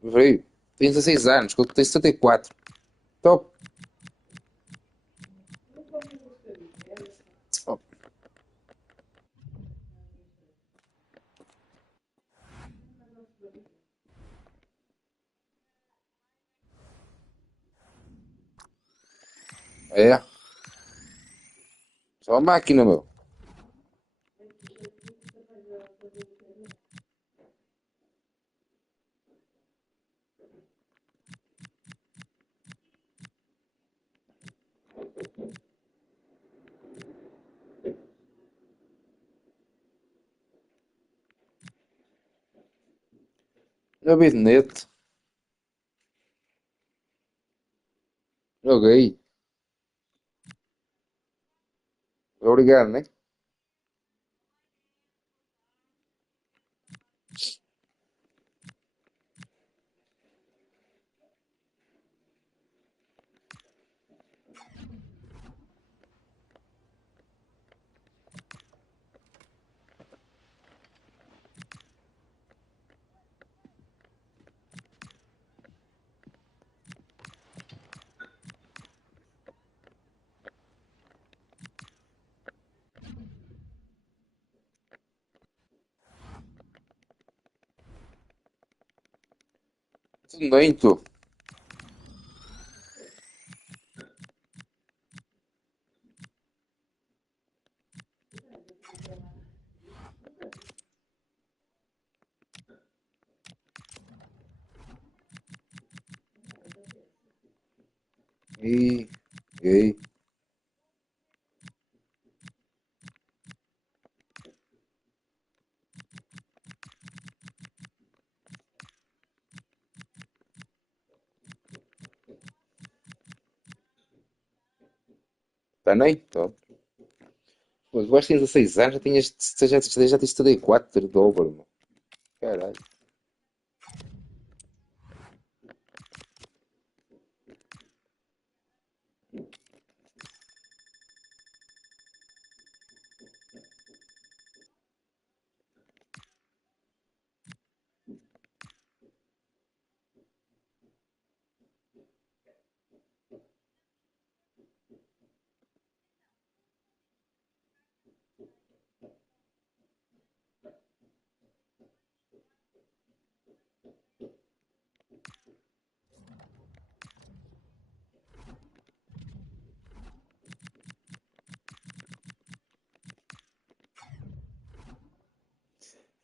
Frio. Tem 16 anos, que eu tenho 74. Top. Oh. É. Só a máquina, meu. Gabinete. Joguei. Obrigado, né? Tudo bem, tu? E. Também? Top. Mas eu acho que tens 16 anos, já tens 74 de dobro, mano. Caralho.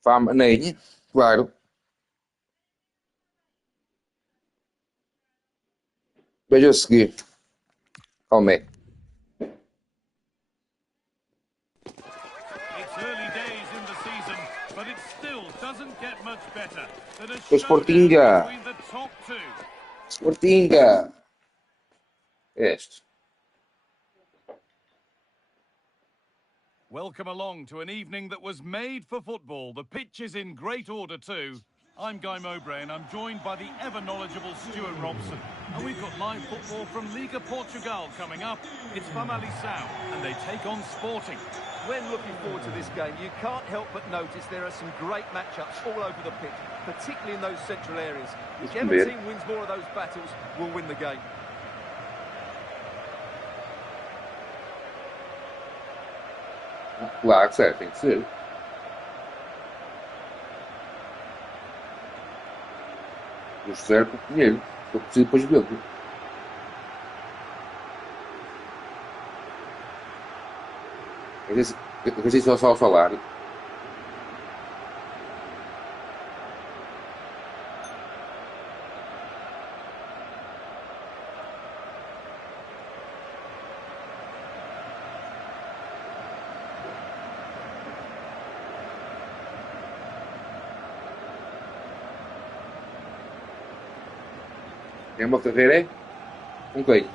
Fama, nem, claro. Veja a seguir. Calma. It's early days in the season, but it still does Sportinga. Sportinga. Este. Welcome along to an evening that was made for football. The pitch is in great order too. I'm Guy Mowbray and I'm joined by the ever-knowledgeable Stuart Robson. And we've got live football from Liga Portugal coming up. It's Famalicão and they take on Sporting. When looking forward to this game, you can't help but notice there are some great matchups all over the pitch, particularly in those central areas. Whichever team wins more of those battles will win the game. Claro que sério, tem que ser. O certo dinheiro. Eu preciso depois vê-lo. Eu preciso só o salário. É uma carreira, é? Com quem?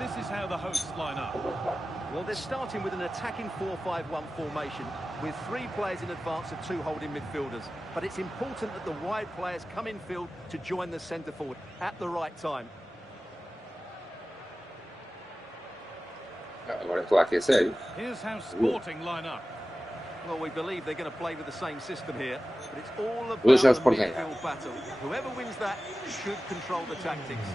This is how the hosts line up. Well, they're starting with an attacking 4-5-1 formation with 3 players in advance of 2 holding midfielders. But it's important that the wide players come in field to join the centre forward at the right time. Agora é claro que é sério. Here's how Sporting line up. Well, we believe they're going to play with the same system here, but it's all about Hoje é o the Sporting. midfield battle. Whoever wins that should control the tactics.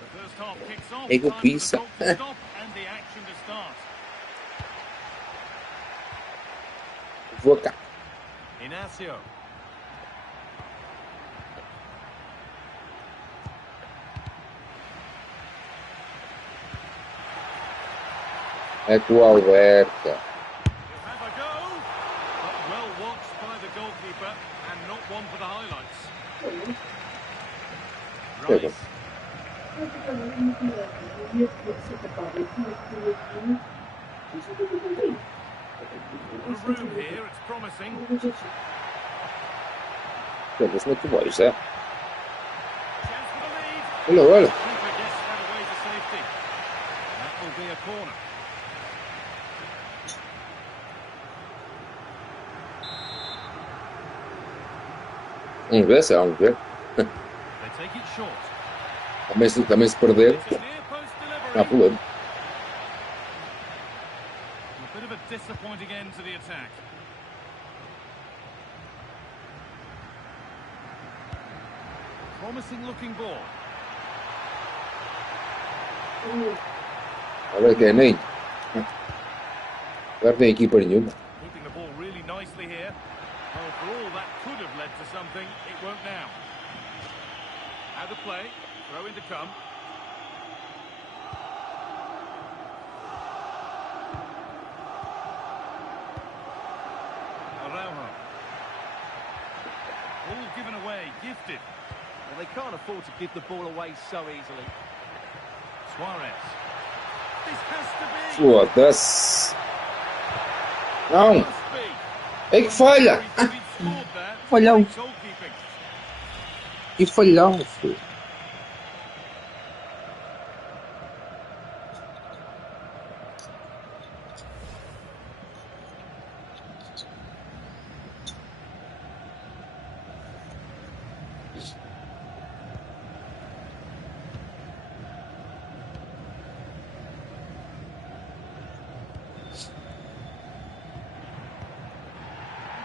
The first half kicks off. Ego Time for the pizza. clock to stop and the action to start. Vou cá. Inácio. É com o Alberta. He'll have a go, but well watched by the goalkeeper and not one for the highlights. Chega. Rice. The room here, it's promising. Chega, se não tu vais, é? Chance for the lead. Olha, olha. Keeper gets that away to safety. That will be a corner. Vamos ver, vamos ver. They take it short. Também se perder, It's a near post não há delivery. problema. A bit of a disappointing end to the attack. Promising looking ball. Agora que é nem. Agora tem equipa nenhuma. Keeping the ball really nicely here. Well, for all that could have led to something, it won't now. Out of play. Throw in to come. Araujo. All given away, gifted. Well, they can't afford to give the ball away so easily. Suarez. This has to be. Foda-se. Não. Must be. É que falha. He's scored there. Falhão. Great goalkeeping. Que falhão, filho.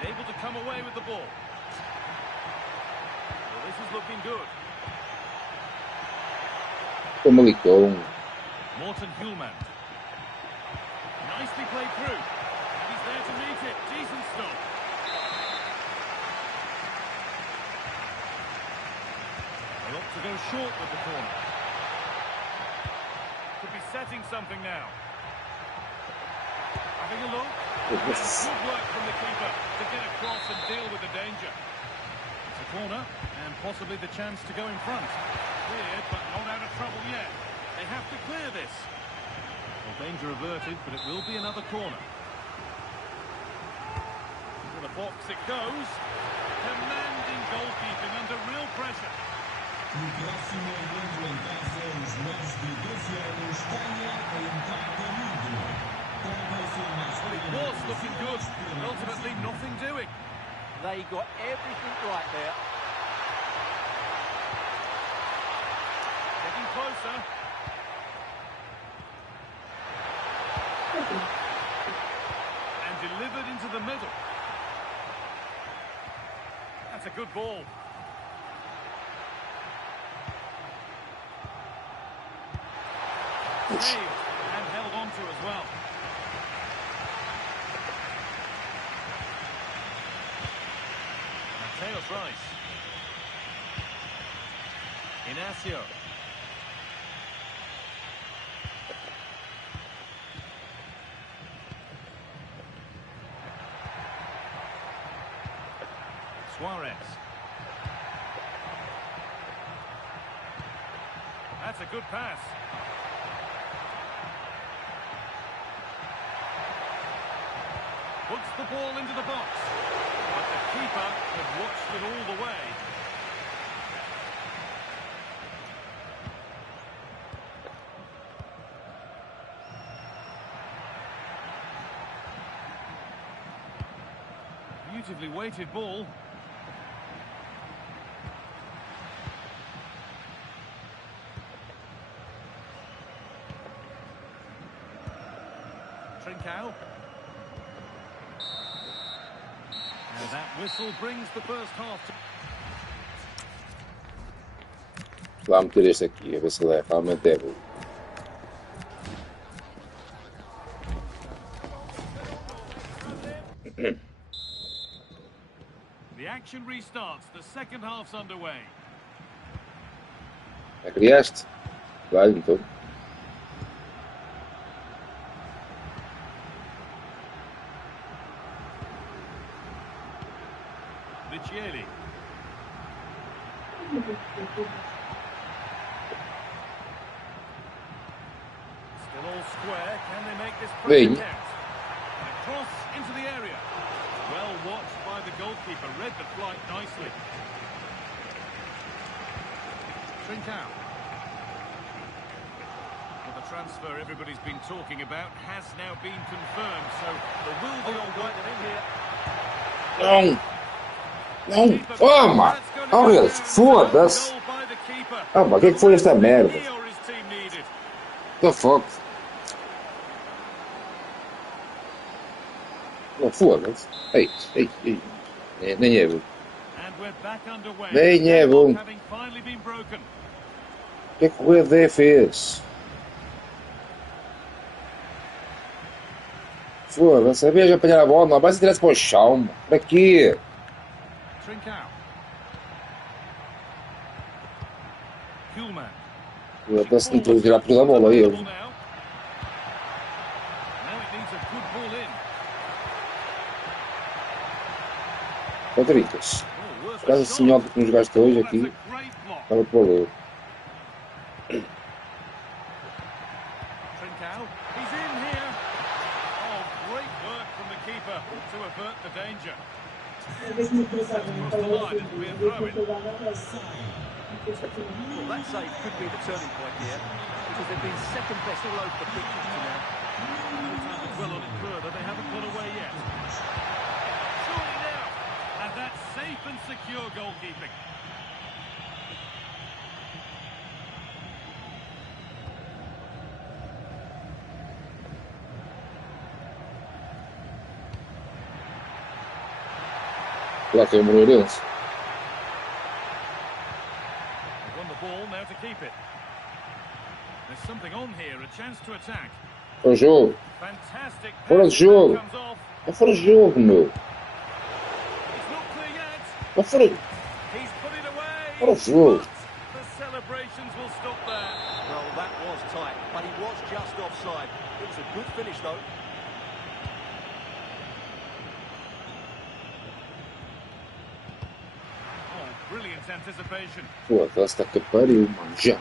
Able to come away with the ball. Well, this is looking good. Famalicão. Morten Hjulmand. Nicely played through. And he's there to meet it. Decent stop. They opt to go short with the corner. Could be setting something now. Having a look. And good work from the keeper to get across and deal with the danger. It's a corner and possibly the chance to go in front. Cleared, but not out of trouble yet. They have to clear this. Well, danger averted, but it will be another corner. To the box it goes. Commanding goalkeeping under real pressure. O próximo encontro em casa, os mais de 12 anos, tenha a entrada mundo. Well, it was looking good, but ultimately nothing doing. They got everything right there. Getting closer. And delivered into the middle. That's a good ball. Saved and held on to as well. Mateos Rice. Inacio. Suarez. That's a good pass. Puts the ball into the box. But the keeper has watched it all the way. Beautifully weighted ball. Trincao. And that whistle brings the first half to... Lá meter este aqui, a ver se ele realmente é bom. The action restarts. The second half's underway. Já criaste? Vale, então. Vichieli. Still all square. Can they make this Bem. pressure count? And a cross into the area. Well watched by the goalkeeper. Read the flight nicely. Trincao. Well, the transfer everybody's been talking about has now been confirmed, so there will be all right in here. Não! Não! Toma! Olha, foda-se! Ah, mas o que é que foi esta merda? What the fuck? Oh, foda-se! Ei, ei, ei! Nem é bom. Nem é bom. O que é que o ED fez? Foda-se, a vez de apanhar a bola, não vai se tirar-se para o chão. Para quê? Eu penso que não estou a tirar por toda a bola aí. Patricas. Por causa do senhor que nos gastou hoje aqui, estava para o gol. Well, that save could be the turning point here, because they've been second best all over the pitch up to now. No time to dwell on it further, they haven't got away yet. Surely now, and that's safe and secure goalkeeping. Lá tem o Moreirense. Won the ball, now to keep it. There's something on here, a chance to attack. Fora de jogo. Fantastic. Fora de jogo. É fora de jogo, meu. It's not clear yet. É fora de... He's put it away. Fora de jogo. The celebrations will stop there. Well, that was tight, but he was just offside. It was a good finish, though. anticipation. Foda-se, tá que pariu, mano. Já.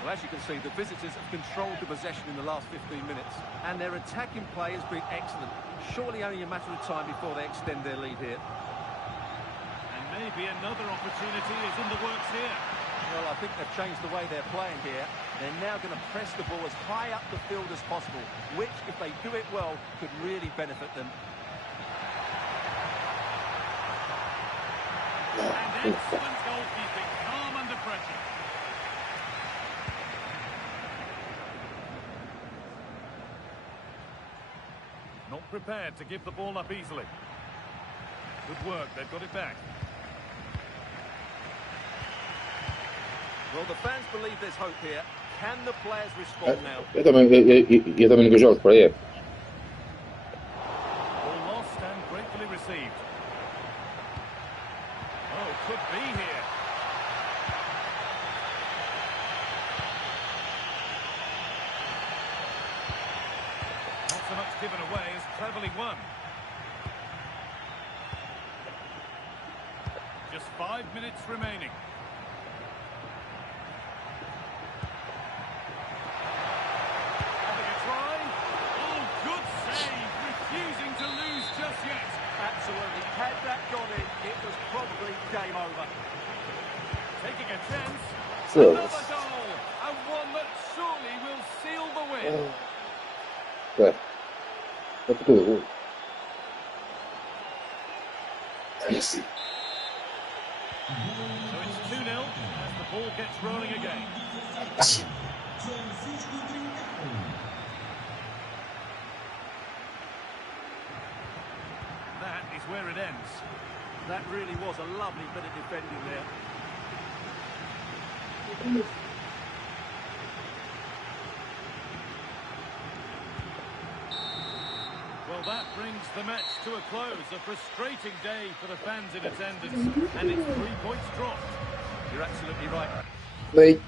Well, as you can see, the visitors have controlled the possession in the last 15 minutes, and their attacking play has been excellent. Surely only a matter of time before they extend their lead here. And maybe another opportunity is in the works here. Well, I think they've changed the way they're playing here. They're now going to press the ball as high up the field as possible, which, if they do it well, could really benefit them. And excellent goalkeeping, calm under pressure. Not prepared to give the ball up easily. Good work, they've got it back. Well, the fans believe there's hope here. Can the players respond now? Eu também nunca jogo para ele. Ball lost and gratefully received. Oh, could be here. Not so much given away as cleverly won. Just 5 minutes remaining. Having a try. Oh, good save. Refusing to lose just yet. Absolutely. Had that gone in, it was probably game over. Taking a chance. So- Another goal. And one that surely will seal the win. Ué. É por tudo. Esse. So it's 2-0 as the ball gets rolling again. Francisco Trincão. That is where it ends. That really was a lovely bit of defending there. Well, that brings the match to a close. A frustrating day for the fans in attendance. And it's 3 points dropped. You're absolutely right. Bem.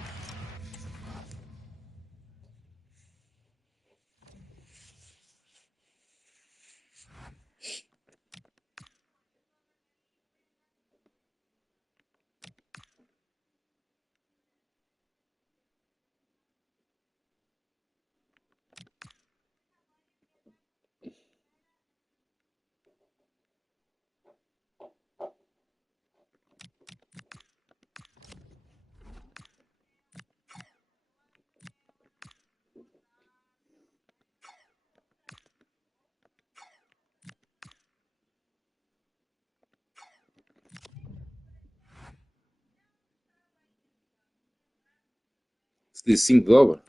De 5 dobras?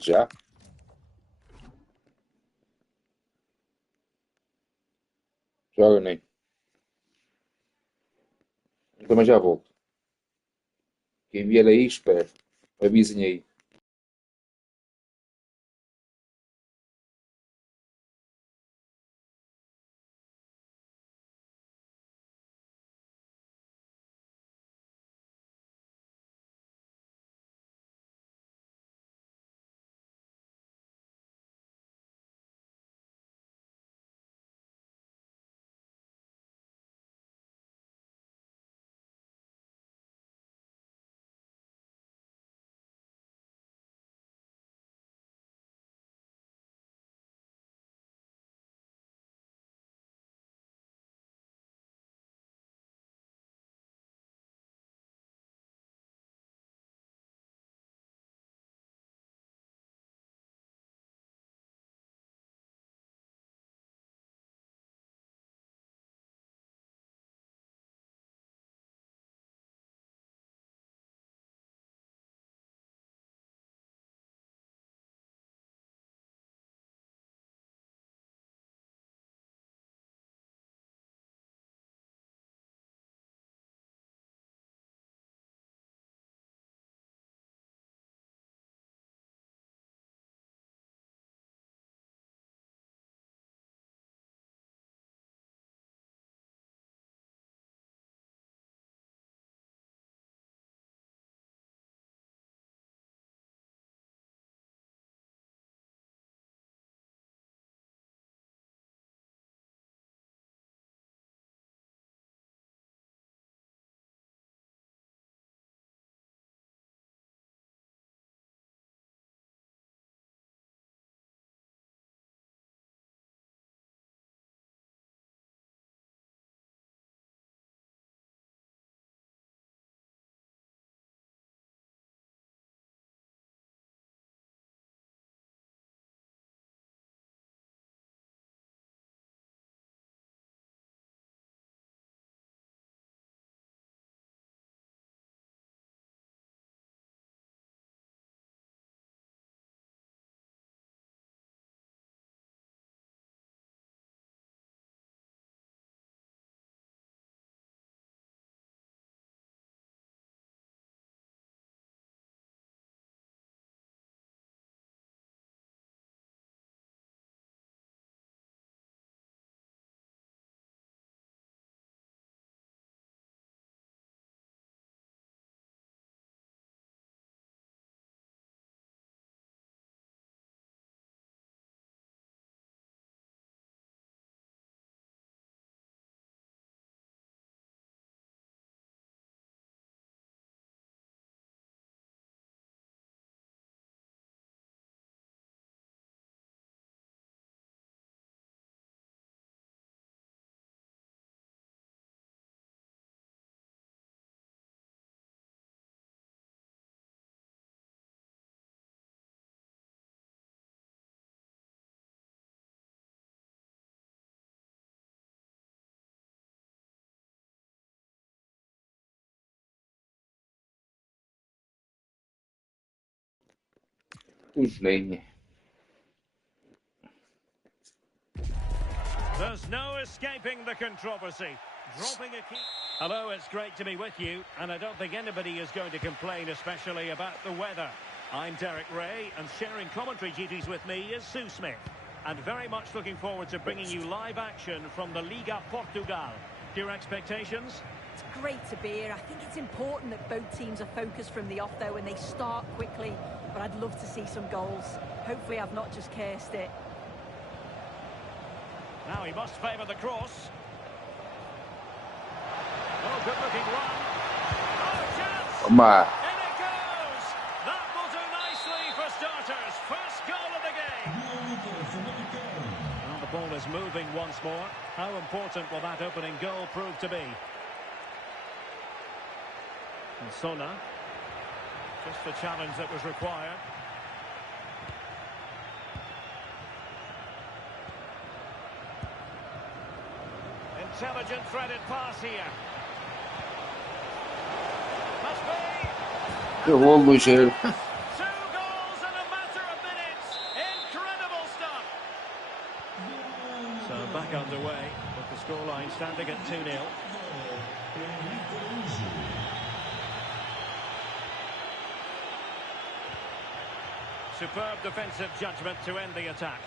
Já. Joga nem. Eu também já volto. Quem vier aí, espera. Avisem aí. Os lenha. There's no escaping the controversy. Dropping a key. Hello, it's great to be with you, and I don't think anybody is going to complain, especially about the weather. I'm Derek Ray, and sharing commentary duties with me is Sue Smith. And very much looking forward to bringing you live action from the Liga Portugal. Your expectations? It's great to be here. I think it's important that both teams are focused from the off, though, and they start quickly. But I'd love to see some goals. Hopefully I've not just cursed it. Now he must favour the cross. Oh, good-looking run. Oh, chance! Come on. In it goes! That will do nicely for starters. First goal of the game. Well, the ball is moving once more. How important will that opening goal prove to be? And Sona. Just the challenge that was required. Intelligent threaded pass here. Must be. Eu vou luxar. 2 goals in a matter of minutes. Incredible stuff. So back underway, with the scoreline standing at 2-0. Superb defensive judgment to end the attack.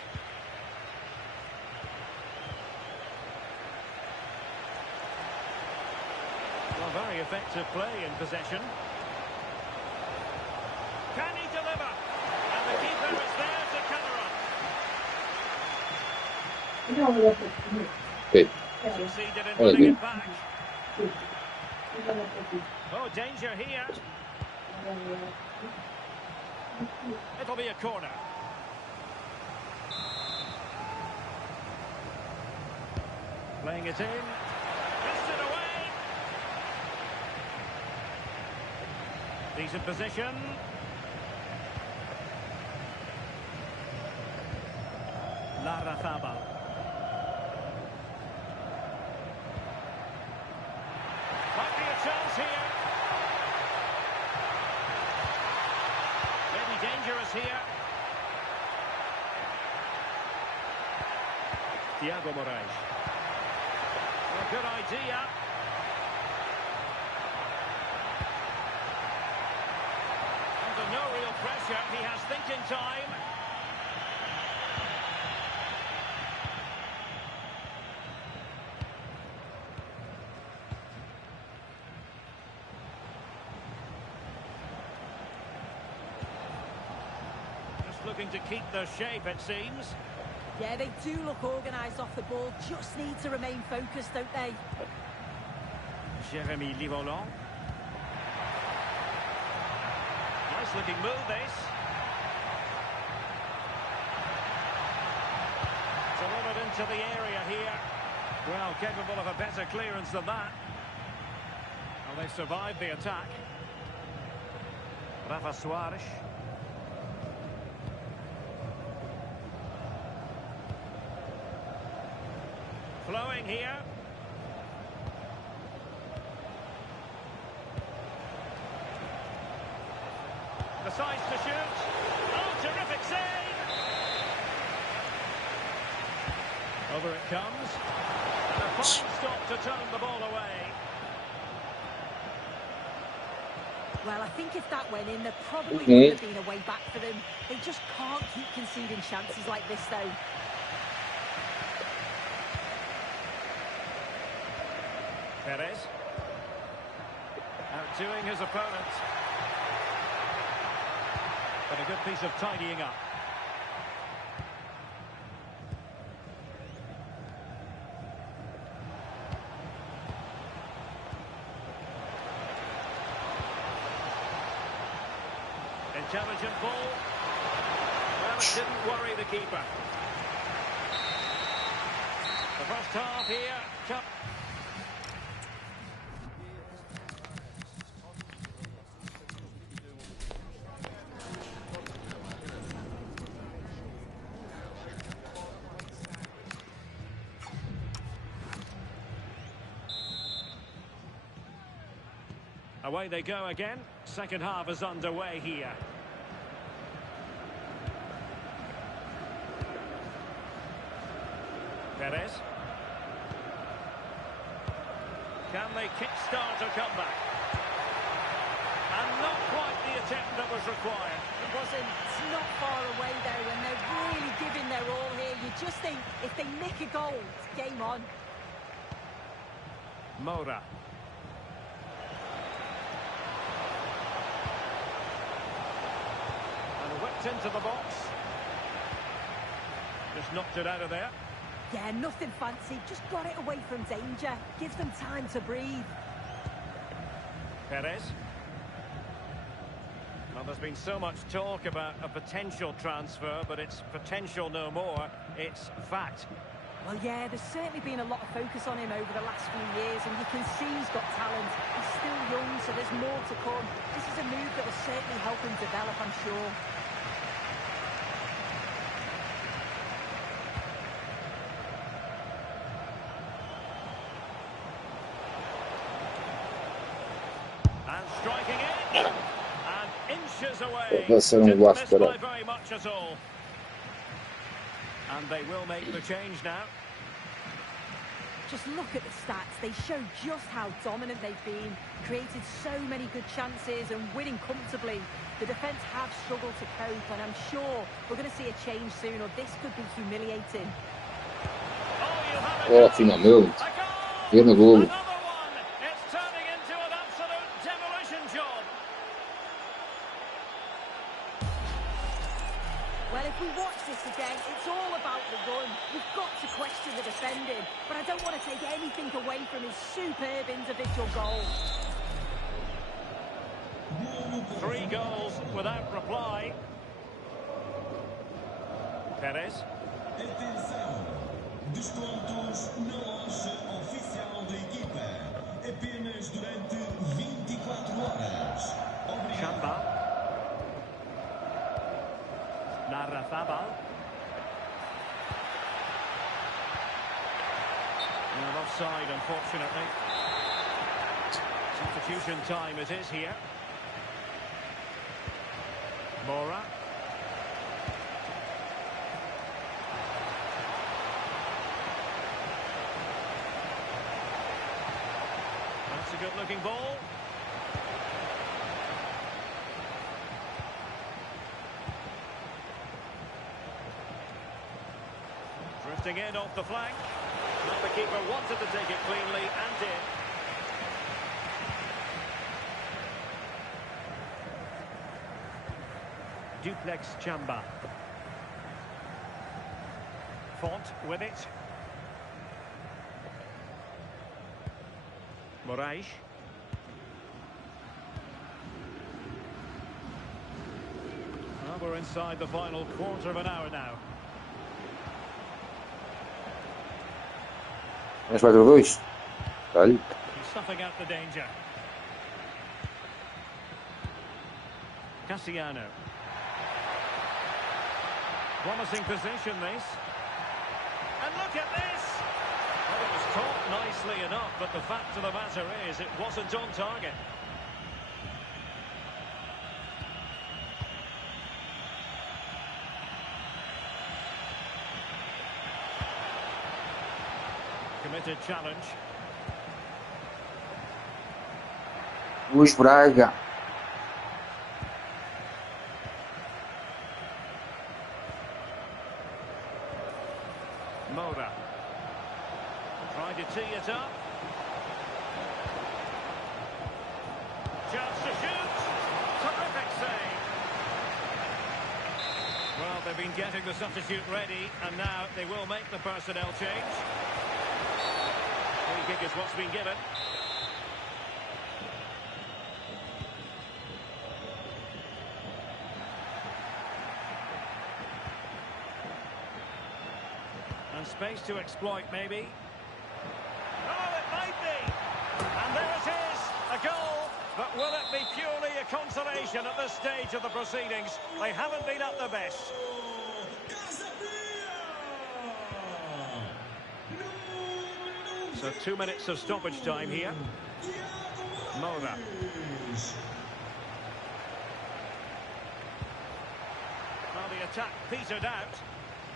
Well, very effective play in possession. Can he deliver? And the keeper is there to cover up. Okay. Succeeded in winning it back. Oh, danger here. It'll be a corner. Playing it in. Wrested away. Decent position. Lara. Might be a chance here. Maybe dangerous here. Thiago Moraes. A good idea. Under no real pressure, he has thinking time. Just looking to keep the shape, it seems. Yeah, they do look organised off the ball. Just need to remain focused, don't they? Jérémy Livolant. Nice looking move, this. Delivered into the area here. Well, capable of a better clearance than that. Well, they've survived the attack. Rafa Soares. Flowing here. Decides to shoot. Oh, terrific save! Over it comes. And a fine stop to turn the ball away. Well, I think if that went in, there probably would have been a way back for them. They just can't keep conceding chances like this, though. Perez. Outdoing his opponent. But a good piece of tidying up. Intelligent ball. Well, it didn't worry the keeper. The first half here. Away they go again. Second half is underway here. Perez. Can they kickstart a comeback? And not quite the attempt that was required. It wasn't. It's not far away though, and they're really giving their all here. You just think if they nick a goal, it's game on. Moura. And whipped into the box. Just knocked it out of there. Yeah, nothing fancy. Just got it away from danger. Gives them time to breathe. Perez. Well, there's been so much talk about a potential transfer, but it's potential no more. It's fact. Well, yeah, there's certainly been a lot of focus on him over the last few years, and you can see he's got talent. He's still young, so there's more to come. This is a move that will certainly help him develop, I'm sure. And striking in. And inches away. Vai ser Didn't golaço, miss cara. by very much at all. And they will make the change now. Just look at the stats. They show just how dominant they've been, created so many good chances and winning comfortably. The defence have struggled to cope, and I'm sure we're going to see a change soon, or this could be humiliating. Oh, you have Oh, it. finalmente. A goal! Vê no golo. Another one. It's turning into an absolute demolition job. Well, if we watch this again, it's all about the run. We've got to question the defending, but I don't want to take anything away from his superb individual goal. 3 goals without reply. Perez. Atenção! Descontos na loja oficial da equipa. Apenas durante 24 horas. Obrigado. Chamba. Narrafabal. And offside, unfortunately. Substitution time it is here. Moura. That's a good-looking ball. Drifting in off the flank. Now the keeper wanted to take it cleanly and did. Duplex Chamba. Font with it. Moraes. Well, we're inside the final quarter of an hour now. Mais 4-2. Olha. He's snuffing out the danger. Cassiano. Promising position, this. And look at this! Well, it was caught nicely enough, but the fact of the matter is it wasn't on target. Committed challenge. Luís Braga. Moura. Trying to tee it up. Chance to shoot. Terrific save. Well, they've been getting the substitute ready, and now they will make the personnel change. Free kick is what's been given. And space to exploit, maybe. Oh, it might be. And there it is, a goal. But will it be purely a consolation at this stage of the proceedings? They haven't been at their best. So 2 minutes of stoppage time here. Moura. Well, the attack petered out.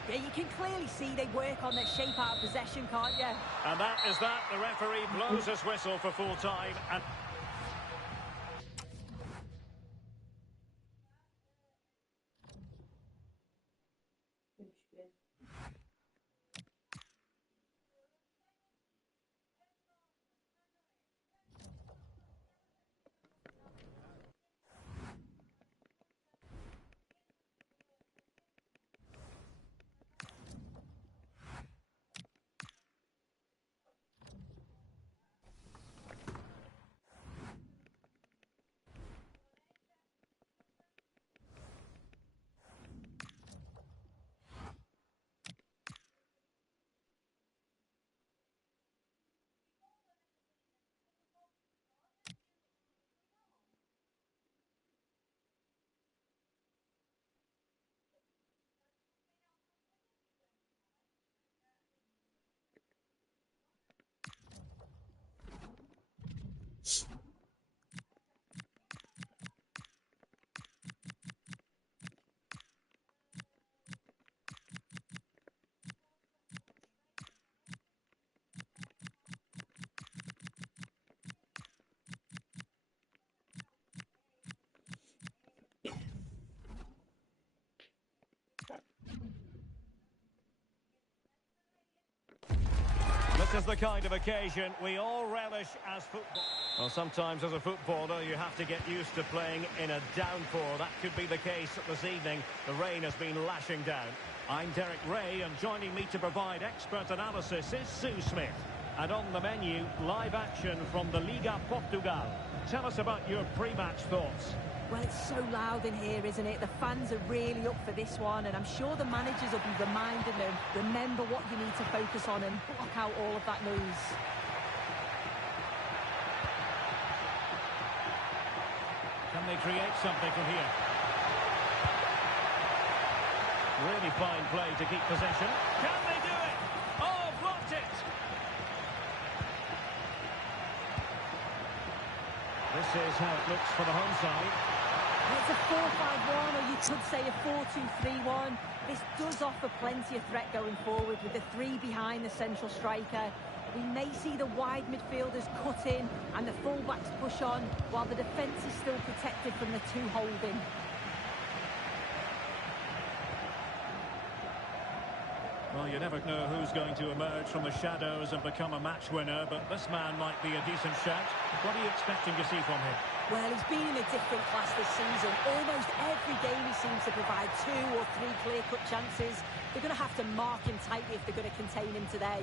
Yeah, you can clearly see they work on their shape out of possession, can't you? And that is that. The referee blows his whistle for full time. And this is the kind of occasion we all relish as football. Well, sometimes as a footballer you have to get used to playing in a downpour. That could be the case this evening. The rain has been lashing down. I'm Derek Ray, and joining me to provide expert analysis is Sue Smith. And on the menu, live action from the Liga Portugal. Tell us about your pre-match thoughts. Well, it's so loud in here, isn't it? The fans are really up for this one, and I'm sure the managers will be reminding them, remember what you need to focus on and block out all of that noise. Can they create something from here? Really fine play to keep possession. Can they do it? Oh, blocked it! This is how it looks for the home side. It's a 4-5-1, or you could say a 4-2-3-1. This does offer plenty of threat going forward with the three behind the central striker. We may see the wide midfielders cut in and the full-backs push on, while the defence is still protected from the two holding. Well, you never know who's going to emerge from the shadows and become a match winner, but this man might be a decent shout. What are you expecting to see from him? Well, he's been in a different class this season. Almost every game he seems to provide 2 or 3 clear-cut chances. They're going to have to mark him tightly if they're going to contain him today.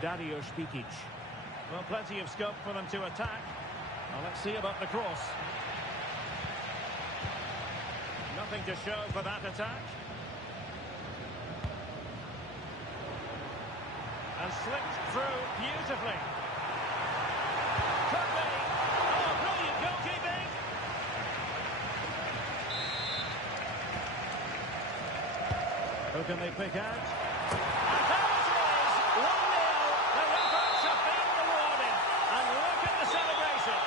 Dario Špikić. Well, plenty of scope for them to attack. Now, let's see about the cross. Nothing to show for that attack. And slipped through beautifully. Could be. Oh, brilliant goalkeeping. Who can they pick out? And there it is! 1-0. The efforts have been rewarded. And look at the celebration.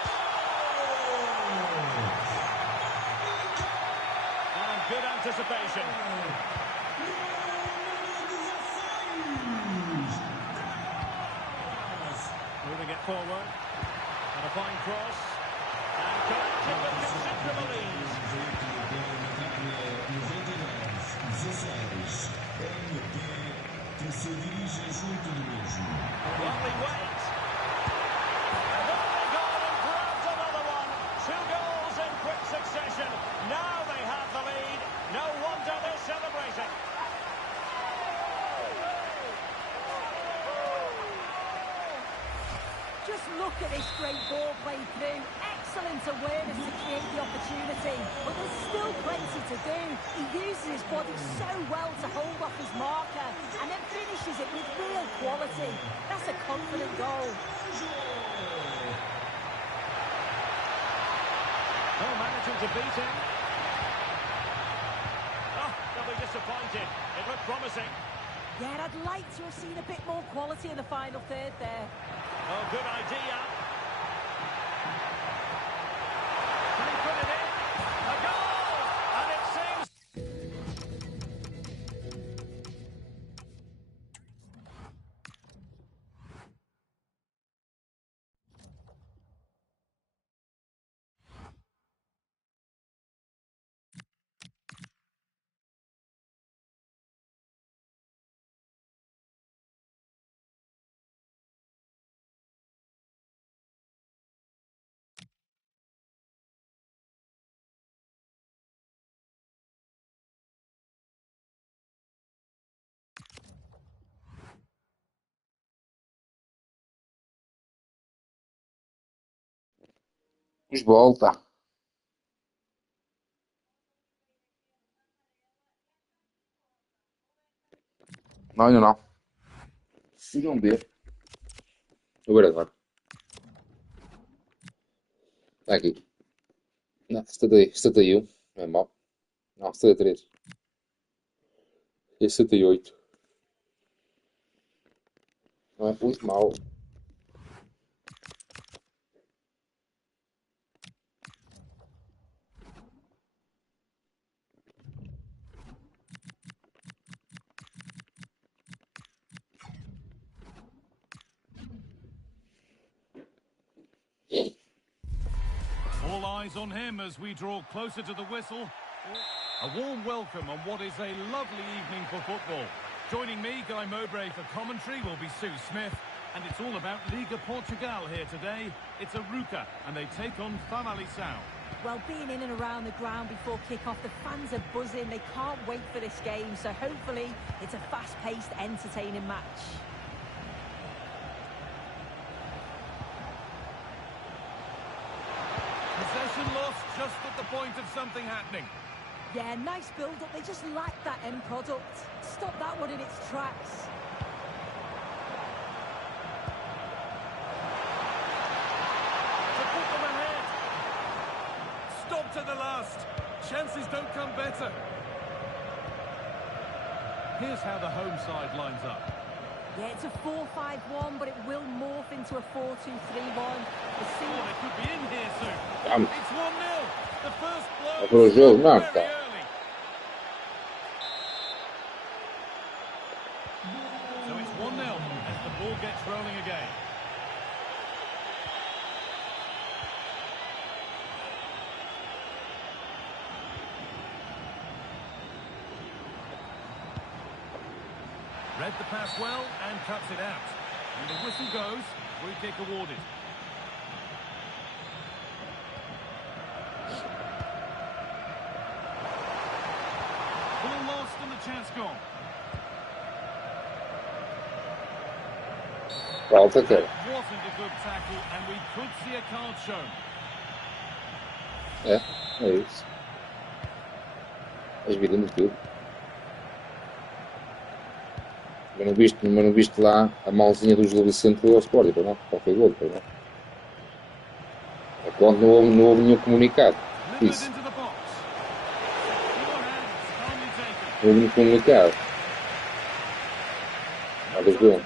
And good anticipation. Moving it forward. And a fine cross. And collected with considerable ease. Lovely weight. And on they go and grabs another one. 2 goals in quick succession. Now they have the lead. No wonder they're celebrating. Just look at this great ball played through. Excellent awareness to create the opportunity. But there's still plenty to do. He uses his body so well to hold off his marker and then finishes it with real quality. That's a confident goal. Oh, managing to beat him. Oh, they'll be disappointed. It looked promising. Yeah, I'd like to have seen a bit more quality in the final third there. Oh, good idea. Can he put it in? A goal! And it seems... Mas volta. Não, ainda não. Precisam ver. Vou ver agora. Está aqui. Não, 71. Não é mau. Não, 73. E 78. Não é muito mau. All eyes on him as we draw closer to the whistle. A warm welcome on what is a lovely evening for football. Joining me, Guy Mowbray, for commentary will be Sue Smith. And it's all about Liga Portugal here today. It's Aruca, and they take on Famalicão. Well, being in and around the ground before kick-off, the fans are buzzing. They can't wait for this game, so hopefully it's a fast-paced, entertaining match. Possession lost just at the point of something happening. Yeah, nice build-up. They just lack that end product. Stop that one in its tracks. To put them ahead. Stop to the last. Chances don't come better. Here's how the home side lines up. Yeah, it's a 4-5-1, but it will morph into a 4-2-3-1. Oh, they could be in here soon. Vamos. It's 1-0. The first blow. É para o jogo, não, very tá. early. So it's 1-0 as the ball gets rolling again. Read the pass well and cuts it out. And the whistle goes. Free kick awarded. Ball lost and the chance gone. Falta, cara. Wasn't a good tackle and we could see a card shown. É isso. As vidas no tudo. Mas não viste lá a mãozinha dos Lobos ao Sporting, para não? Qual foi o gol, para não? É quando não houve nenhum comunicado. Isso. Não houve nenhum comunicado. Nada de bom.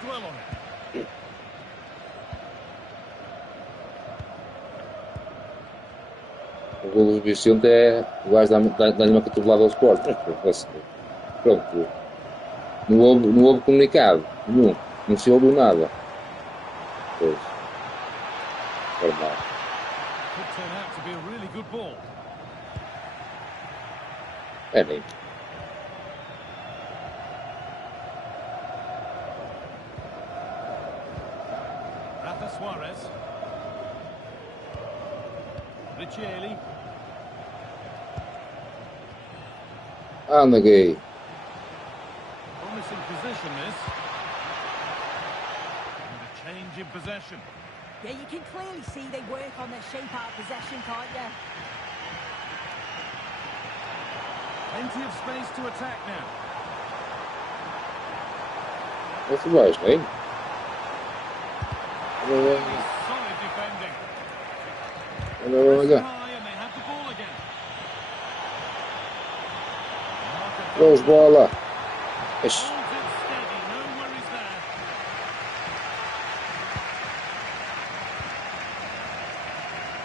O gol do Vicente é o gajo dar-lhe uma cotovelada ao Sporting. Pronto. Não houve comunicado nenhum. Não se ouviu nada. Pois. Normal. É nem. Rafa Suarez. Riccielli. Anda, gay. Promising position this. And a change in possession. Yeah, you can clearly see they work on their shape out of possession, can't you? Plenty of space to attack now. What's the rush, mate? Solid defending. Olha. High and they have the ball again. Rose bola. Holds it steady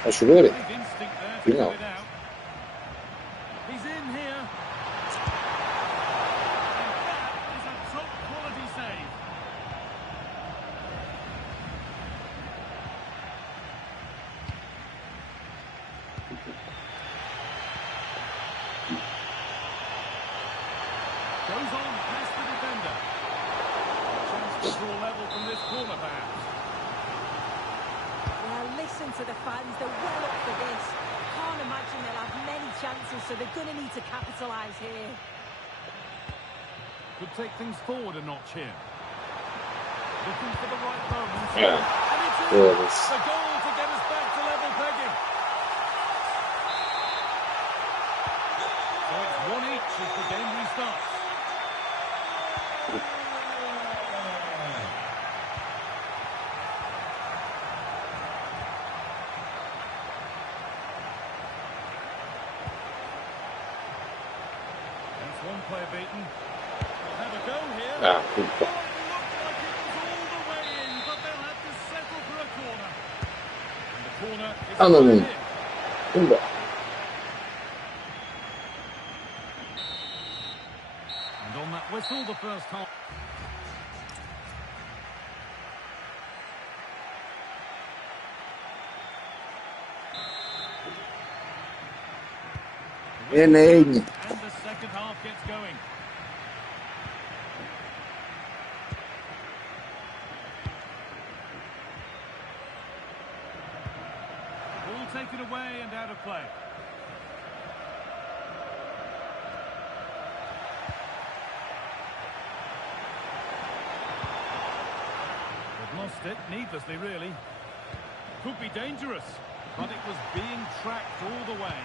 A chover? Great instinct there to Final. get it out. He's in here. And that is a top quality save. Goes on past the defender. Chance to draw level from this corner, perhaps. Well, listen to the fans, they're well up for this. Can't imagine they'll have many chances, so they're going to need to capitalise here. Could take things forward a notch here. Looking for the right moment. Yeah. And it's in. Foda-se. The goal to get us back to level pegging. So it's 1 each as the game restarts. That's one player beaten. We'll have a go here. Ah, Oh, it looked like it was all the way in, but they'll have to settle for a corner. And the corner is Ah, não, right não. in. Pumba. And on that whistle, the first half. Neném. And the second half gets going. Ball taken away and out of play. They've lost it, needlessly really. Could be dangerous, but it was being tracked all the way.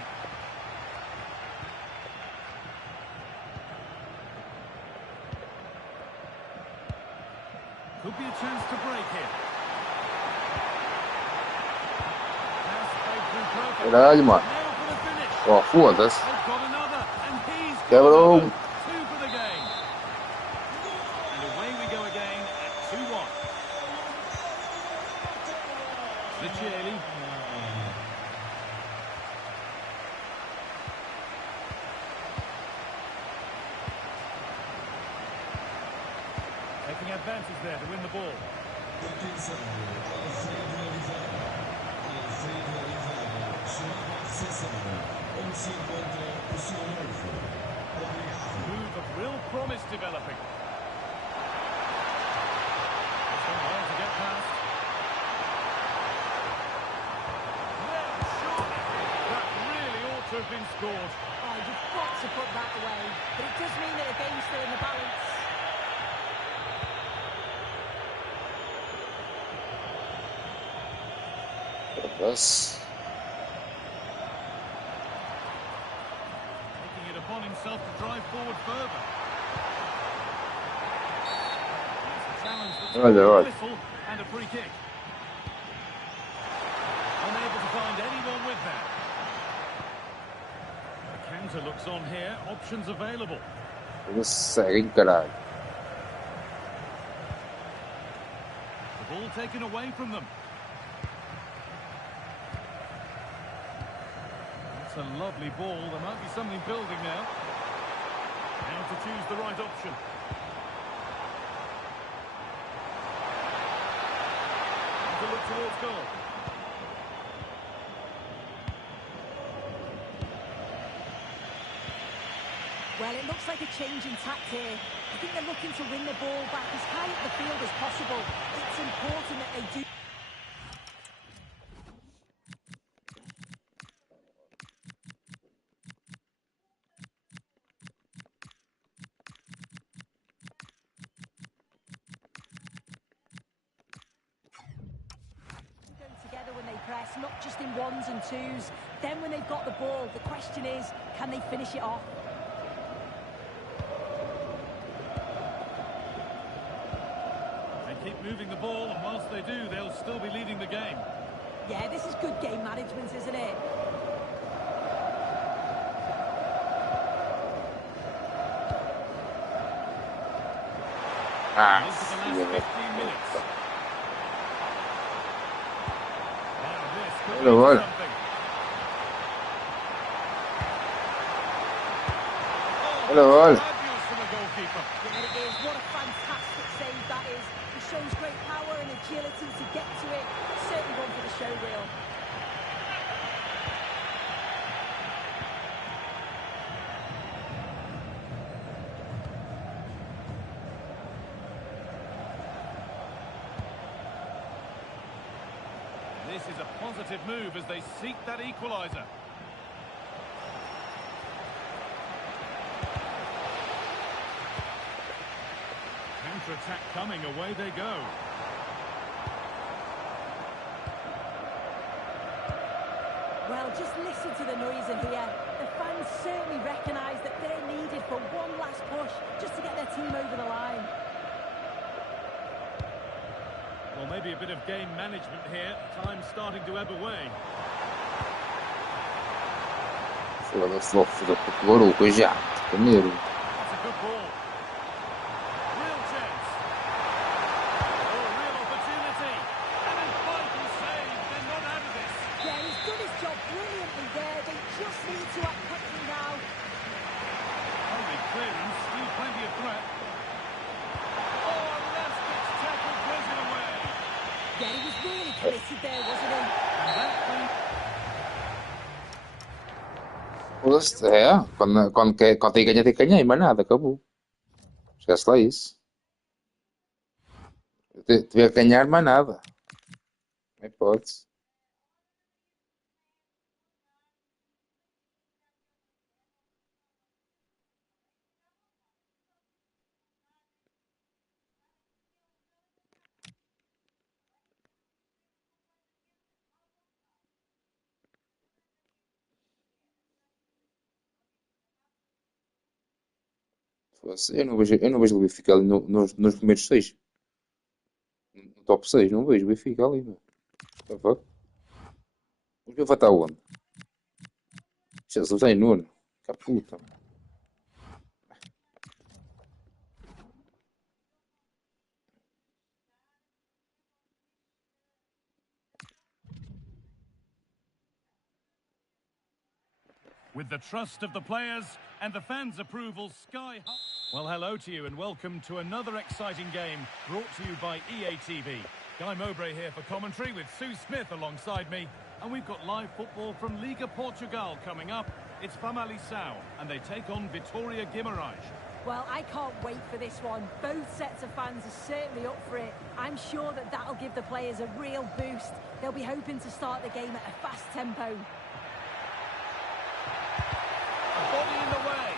Could be a chance to break here. Pass played through perfect. Caralho, mano. Now for the finish. Ó, foda-se. They've got another, and he's got Quebrou. another. 2 for the game. And away we go again at 2-1. Vicieli. Taking advantage there to win the ball. Atenção, Alfredo Oliveira. Alfredo Oliveira, chamado à recepção, onde se encontra o seu noivo. Obrigado. Move of real promise developing. It's gone well to get past. Well shot. That really ought to have been scored. Oh, you've got to put that away. But it does mean that the game's still in the balance. Foda-se. Taking it upon himself to drive forward further. That's a challenge that's Olha, a olha. whistle and a free kick. Unable to find anyone with that. The counter looks on here. Options available. Foda-se, segue, caralho. The ball taken away from them. That's a lovely ball. There might be something building now. Now to choose the right option. To look towards goal. Well, it looks like a change in tact here. I think they're looking to win the ball back as high up the field as possible. It's important that they do. Go together when they press, not just in ones and twos. Then when they've got the ball, the question is, can they finish it off? They keep moving the ball, and whilst they do, they'll still be leading the game. Yeah, this is good game management, isn't it? Ah, Into the filha last da 15 minutes. puta. Now this could Olha, be olha. something. Olha, olha. Fabulous from the goalkeeper. Yeah, it is. What a fantastic save that is. He shows great power and agility to get to it. Certainly one for the show reel. This is a positive move as they seek that equaliser. Counter-attack coming, away they go. Well, just listen to the noise in here. The fans certainly recognise that they're needed for one last push just to get their team over the line. Well, maybe a bit of game management here. Time starting to ebb away. Foda-se, logo foda o barulho já. Primeiro. That's a good ball. Real chance. Oh, real opportunity. And a vital save. They're not out of this. Yeah, he's done his job brilliantly there. They just need to act quickly now. Only clearance, still plenty of threat. Oh, last pitch tackle throws it away. Yeah, he was really committed there, wasn't he? And that brings... Foda-se, quando tem que ganhar, mas nada, acabou. Esquece lá isso. Tiver que ganhar, mais nada. Não é hipótese. Eu não vejo o Benfica ali nos primeiros 6. No top 6, não vejo o Benfica ali. Meu. O jogo vai estar onde? Jesus, é enorme. Que puta. With the trust of the players and the fans' approval sky high. Well, hello to you and welcome to another exciting game brought to you by EA TV. Guy Mowbray here for commentary with Sue Smith alongside me. And we've got live football from Liga Portugal coming up. It's Famalicão and they take on Vitória Guimarães. Well, I can't wait for this one. Both sets of fans are certainly up for it. I'm sure that that'll give the players a real boost. They'll be hoping to start the game at a fast tempo. A body in the way.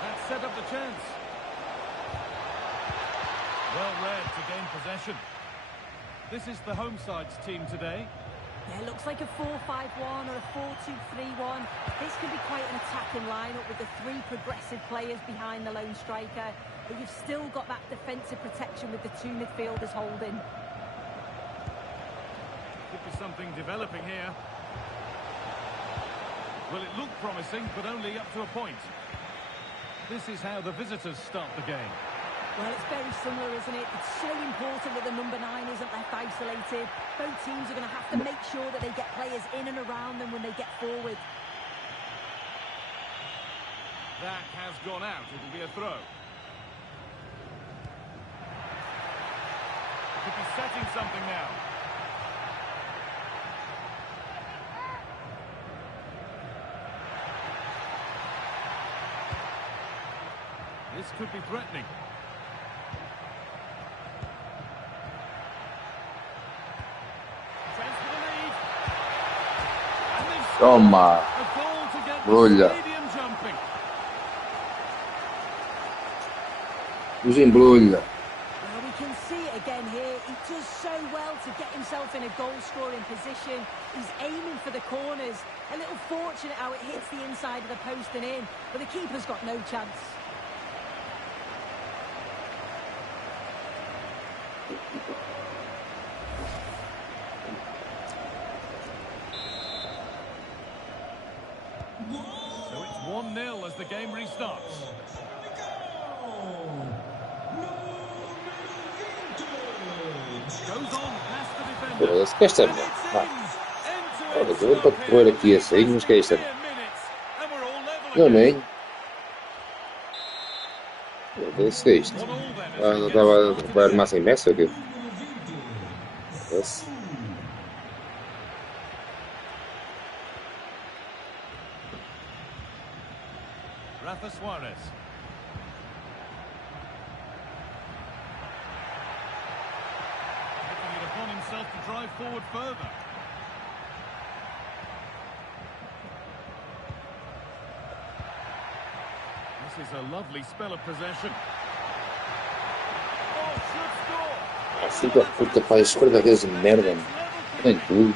That set up the chance. Well read to gain possession. This is the home side's team today. Yeah, looks like a 4-5-1 or a 4-2-3-1. This could be quite an attacking lineup with the three progressive players behind the lone striker. But you've still got that defensive protection with the two midfielders holding. Could be something developing here. Well, it looked promising, but only up to a point. This is how the visitors start the game. Well, it's very similar, isn't it? It's so important that the number 9 isn't left isolated. Both teams are going to have to make sure that they get players in and around them when they get forward. That has gone out. It'll be a throw. Could be setting something now. This could be threatening. Chance for the lead. And they've scored Toma. a goal to get the Brulha. stadium jumping. Os embrulha. Well, we can see it again here. He does so well to get himself in a goal-scoring position. He's aiming for the corners. A little fortunate how it hits the inside of the post and in, but the keeper's got no chance. So it's 1-0 as the game restarts. Goes on past the defender. Esse que esta And merda. it's Vai. in. Olha, Into eu it. para correr aqui assim, mas que é isto? Mere minutes, and we're all level Não, again. nem. Esse que é isto? 1-1 then as Ah, we não get estava a started preparar again. massa imensa aqui. Esse. Rafa Suarez. Taking it upon himself to drive forward further. This is a lovely spell of possession. Oh, should score. Filho da puta, pá, escolha vezes merda, mano. Nem tudo.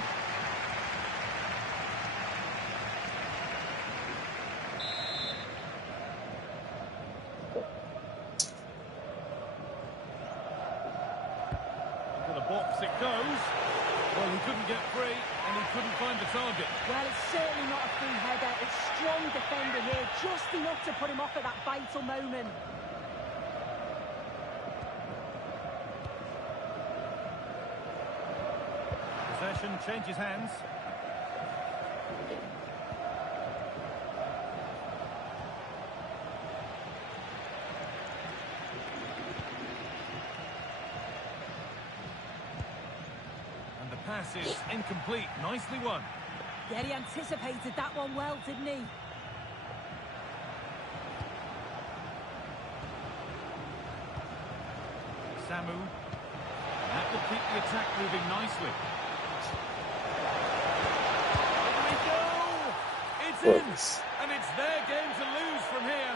Into the box it goes. Well, he couldn't get free and he couldn't find the target. Well, it's certainly not a free header. It's strong defending here, just enough to put him off at that vital moment. Possession changes hands. And the pass is incomplete. Nicely won. Yeah, he anticipated that one well, didn't he? Samu. That will keep the attack moving nicely. Here we go! It's in! Foda-se. And it's their game to lose from here.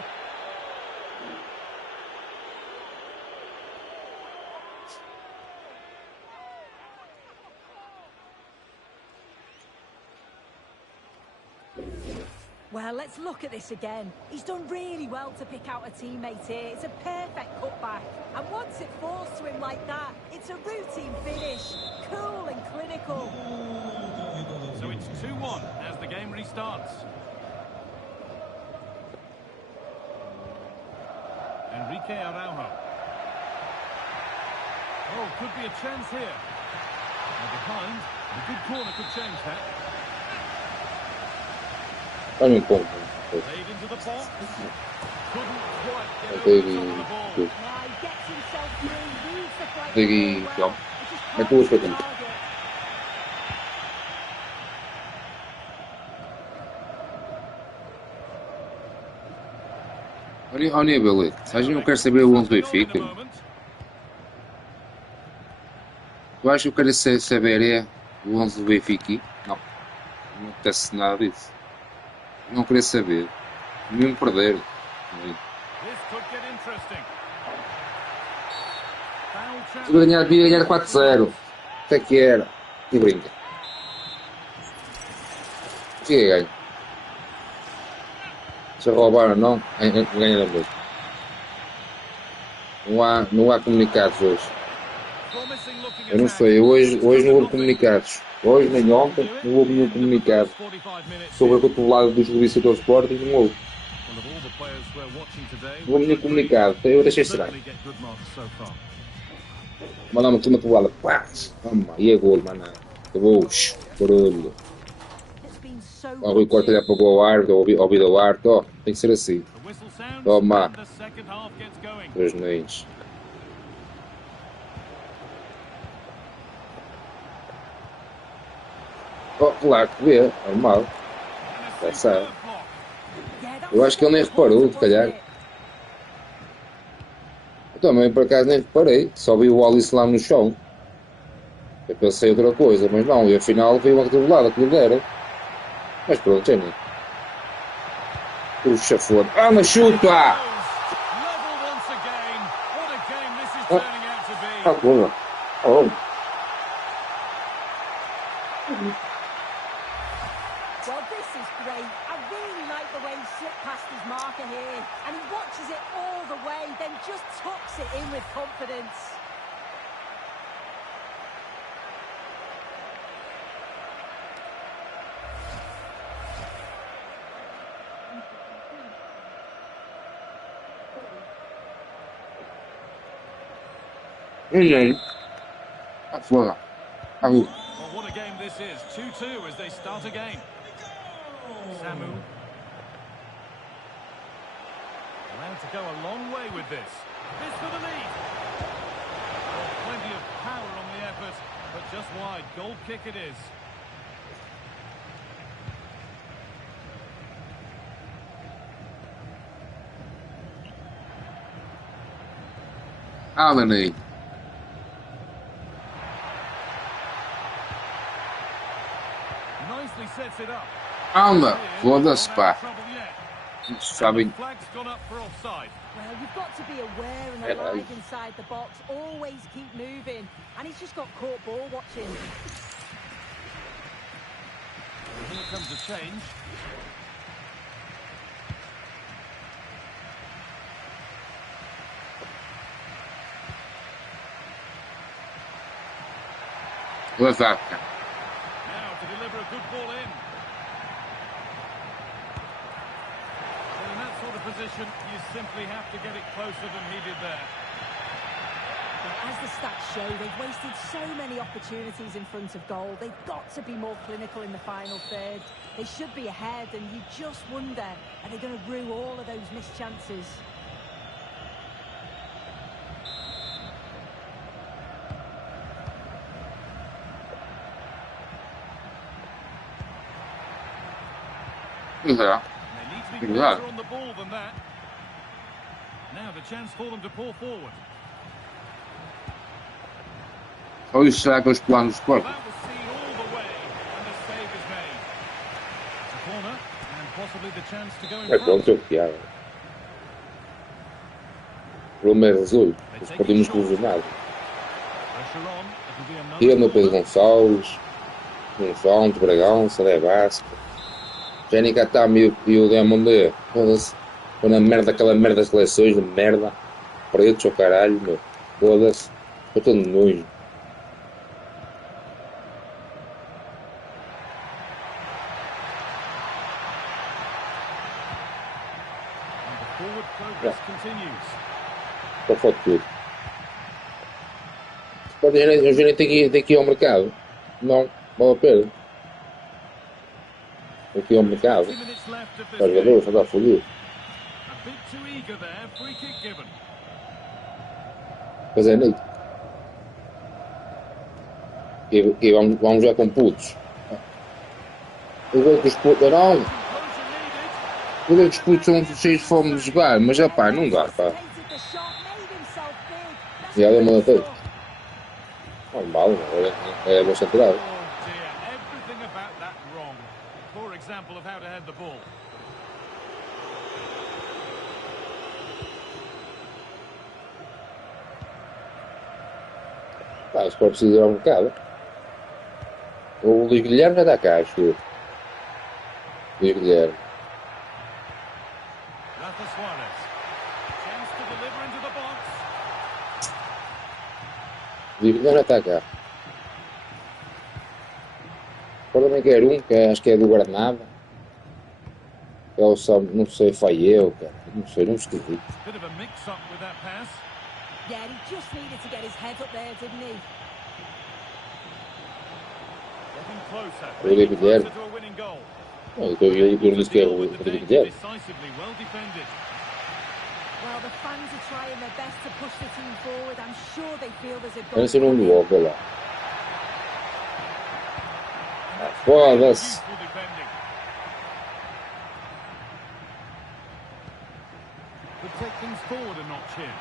Well, let's look at this again. He's done really well to pick out a teammate here. It's a perfect cutback. And once it falls to him like that, it's a routine finish. Cool and clinical. So it's 2-1 as the game restarts. Enrique Araujo. Oh, could be a chance here. Now behind, a good corner could change that. Olha um ponto. Played into the box. Couldn't quite get over Peguei the top of the ball. tudo. Now he gets himself through, reads the flight Peguei well. filme. It just É can't tudo hit the feito. target. Olha, beleza. A gente não quer saber o 11 do Benfica. Eu acho que eu quero saber é o 11 do Benfica. Não. Não acontece nada disso. Não queria saber. Mesmo perder. This could get interesting. Foul chance. Devia ganhar 4-0. Até que era. E brinca. Chega ganho. Se roubaram ou não, ganha da mesma. Não há comunicados hoje. Promising looking Eu não attack. sei, hoje não houve comunicados. Hoje nem ontem não houve nenhum comunicado 45 minutes sobre a cotovelada dos juízes do Sporting, não houve. Well, of all the players we're watching today, Não houve nenhum comunicado, eu deixei estranho. certainly get good marks so far. Mandar-me aqui uma toalha, pá, vamos lá, e é golo, mano. Acabou, barulho. It's been so O Rui Corta já pagou ao árbitro, ao ouvido ao árbitro, ó, tem que ser assim. The whistle sounds Toma. and the second half gets going. Três neins. Oh, claro que vê, normal. And a Já sabe. superb block. Yeah, that Eu was acho que ele nem so important, reparou, se calhar. wasn't it? Eu também por acaso nem reparei, só vi o Alice lá no chão. Eu pensei outra coisa, mas não, e afinal veio uma cotovelada que lhe deram. Mas pronto, Jenny. O chafone. Ah, mas chuta! Level once again. What a game this is turning out to be. Ah, porra. Oh. Well, this is great. I really like the way he slipped past his marker here. And he watches it all the way, then just tucks it in with confidence. Ninguém. Ah, porra. Au. Well, what a game this is. 2-2 as they start again. Samu. Allowed to go a long way with this. This for the lead. Well, plenty of power on the effort, but just wide. Goal kick it is. Alani. Nicely sets it up. Anda, foda-se, pá. Trouble yet. Sabem. Flag's gone up for offside. Well, you've got to be aware and Yeah, alive inside the box. Always keep moving. And he's just got caught ball watching. And here comes a change. Levar. Now to deliver a good ball in. Well, in that sort of position, you simply have to get it closer than he did there. But as the stats show, they've wasted so many opportunities in front of goal. They've got to be more clinical in the final third. They should be ahead, and you just wonder, are they going to rue all of those missed chances? Já. They need to be Exato. closer on the ball than that. Now the chance for them to pull forward. Ou isso será que os planos de esporte? That was seen all the way, and the save is made. It's a corner, and possibly the chance to go in É pronto, front. é o que há. O problema é resolver. Nós perdemos coordenado. Pressure on. It'll be another Ele no Pedro corner. Gonçalves, Gonçalves, Bragança, Levasco. Já nem cá está e o Diamond. Foda-se. Foi na merda, aquela merda das seleções de merda. Pretos ao caralho, meu. Foda-se. Foi todo nojo. And the forward progress continues. Só foto tudo. O gerente tem que ir ao mercado. Não, vale a pena. Tem que ir ao mercado. 2 minutes left of this Os game. jogadores vão dar fodido. A bit too eager there. Free kick given. Pois é, Nico. E vamos já com putos. Eu vou que os putos. Não, Composure needed. eu vou que os putos são cheios de fome de jogar. Mas é pá, não dá, pá. Anticipated the shot, made himself big. That's Yeah, a they're great more stuff. Normal, é bom central. Oh dear, everything about that wrong. Poor example of how to head the ball. Pá, o Sport precisa ir ao mercado. O Luís Guilherme já está cá, acho eu. Luís Guilherme. Rafa Suarez. Chance to deliver into the box. Luís Guilherme já está cá. Agora também quero um, que acho que é do Granada. É o Sam, não sei, Faiel, cara. Não sei, não esqueci. Bit of a mix-up with that pass. Yeah, he just needed to get his head up there, didn't he? Getting closer. Rodrigo Getting closer Guilherme. to a winning goal. Eu disse que é o Rodrigo Guilherme. Decisively well defended. Well, the fans are trying their best to push the team forward. I'm sure they feel there's a Eu goal. não sei o nome do coming. gol, lá. Foda-se. Useful defending. Could take things forward a notch here.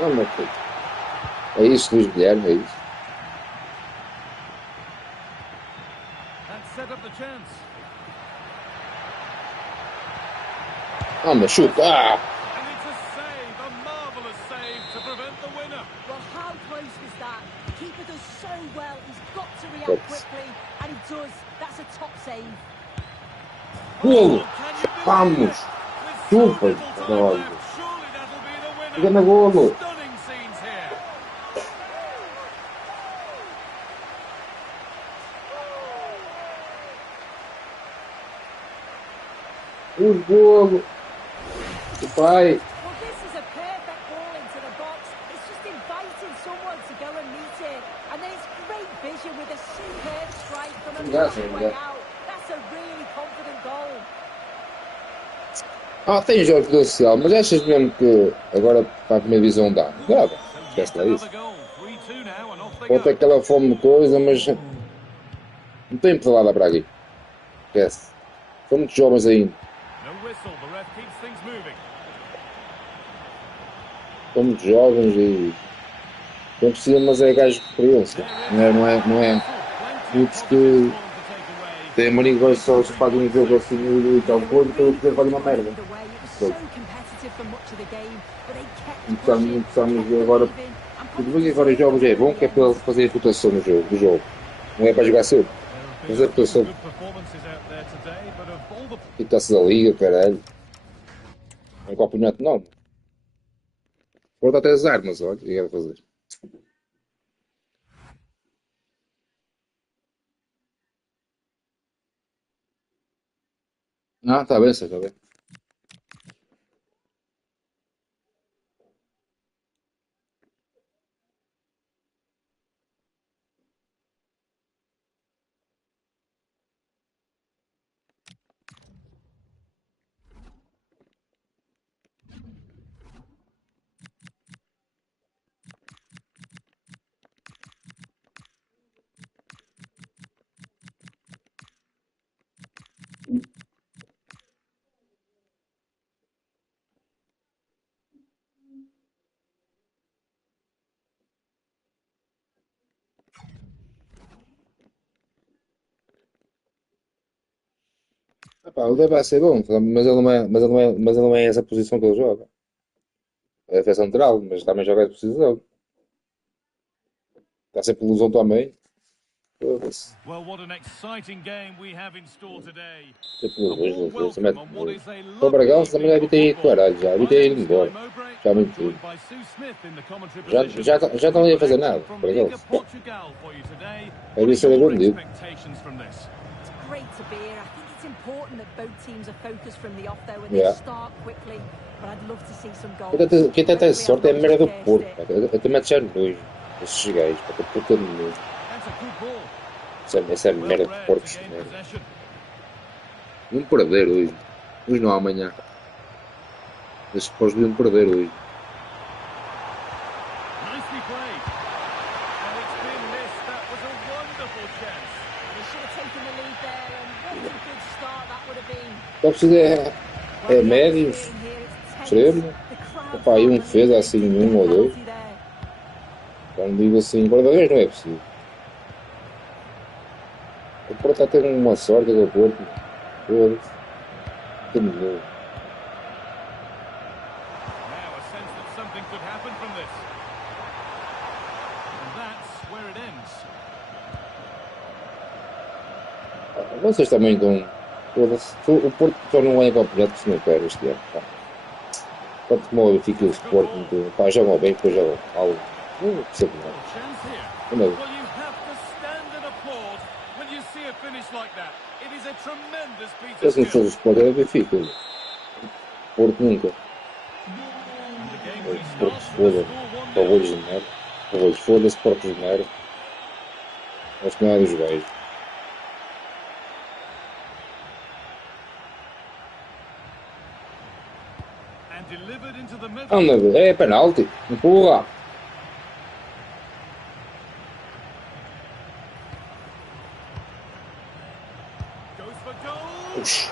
Não, meu filho. É isso, Luís Guilherme, é isso. That set up the chance. Ah, mas chuta! Ah! And it's a save, a marvellous save to prevent the winner. Well, how close was that? The keeper does so well. He's got to react Yes. quickly, and he does. That's a top save. Golo! Oh, can you believe Vamos! it? With so Chupa! little time Caralho! left, surely that'll be the winner. Fica na golo! Stunning scenes here. O golo! O pai! Well, this is a perfect ball into the box. It's just inviting someone Tem jogos de social, mas achas mesmo que agora para a primeira divisão dá? Nada, esquece lá isso. Pode ter aquela fome de coisa, mas não tem pedalada para aqui. Esquece. São muitos jovens ainda. São muitos jovens e não precisa, mas é gajos de experiência. Não é muitos que têm mania que só se fazem um jogo assim e tal coisa para poder fazer uma merda. Estamos agora. Tudo bem que agora os jogos é bom, que é para fazer a rotação do jogo. Não é para jogar cedo. Fazer a rotação. E está-se da liga, caralho. Um campeonato não. Pode até as armas, olha, o que é que fazer? Está bem, está bem. O deve ser bom, mas ele não é essa posição que ele joga. É defesa central, mas também joga essa posição. Está sempre ilusão também. Foda-se. O Bragão também já evitei ir de caralho, já evitei ir embora. Já muito tempo. Já estão ali a fazer nada. Bragão. É isso que eu digo. Quem tem essa sorte é a merda do Porto. Eu também já nojo. Esses gajos, para ter puta de nojo. Essa merda de Porto. Vão perder hoje. Hoje não amanhã. Esses pós deviam perder hoje. Só precisa é médios, extremo. Opa, e um defesa assim, um ou dois. Então digo assim, guarda-redes não é possível. O Porto está a ter uma sorte do Porto. Foda-se. Que novo. Vocês também estão. O Porto só não é campeonato se não quer este ano. Quanto como o Benfica e o Sporting, pá, jogam bem, depois jogam mal. Não percebo nada. Se não for o Sporting, é o Benfica. O Porto nunca. O Porto se foda. Para o olho de merda. Para o olho foda-se, Porto de merda. Acho que não é dos gajos. Anda, é penalti, empurra. Ux.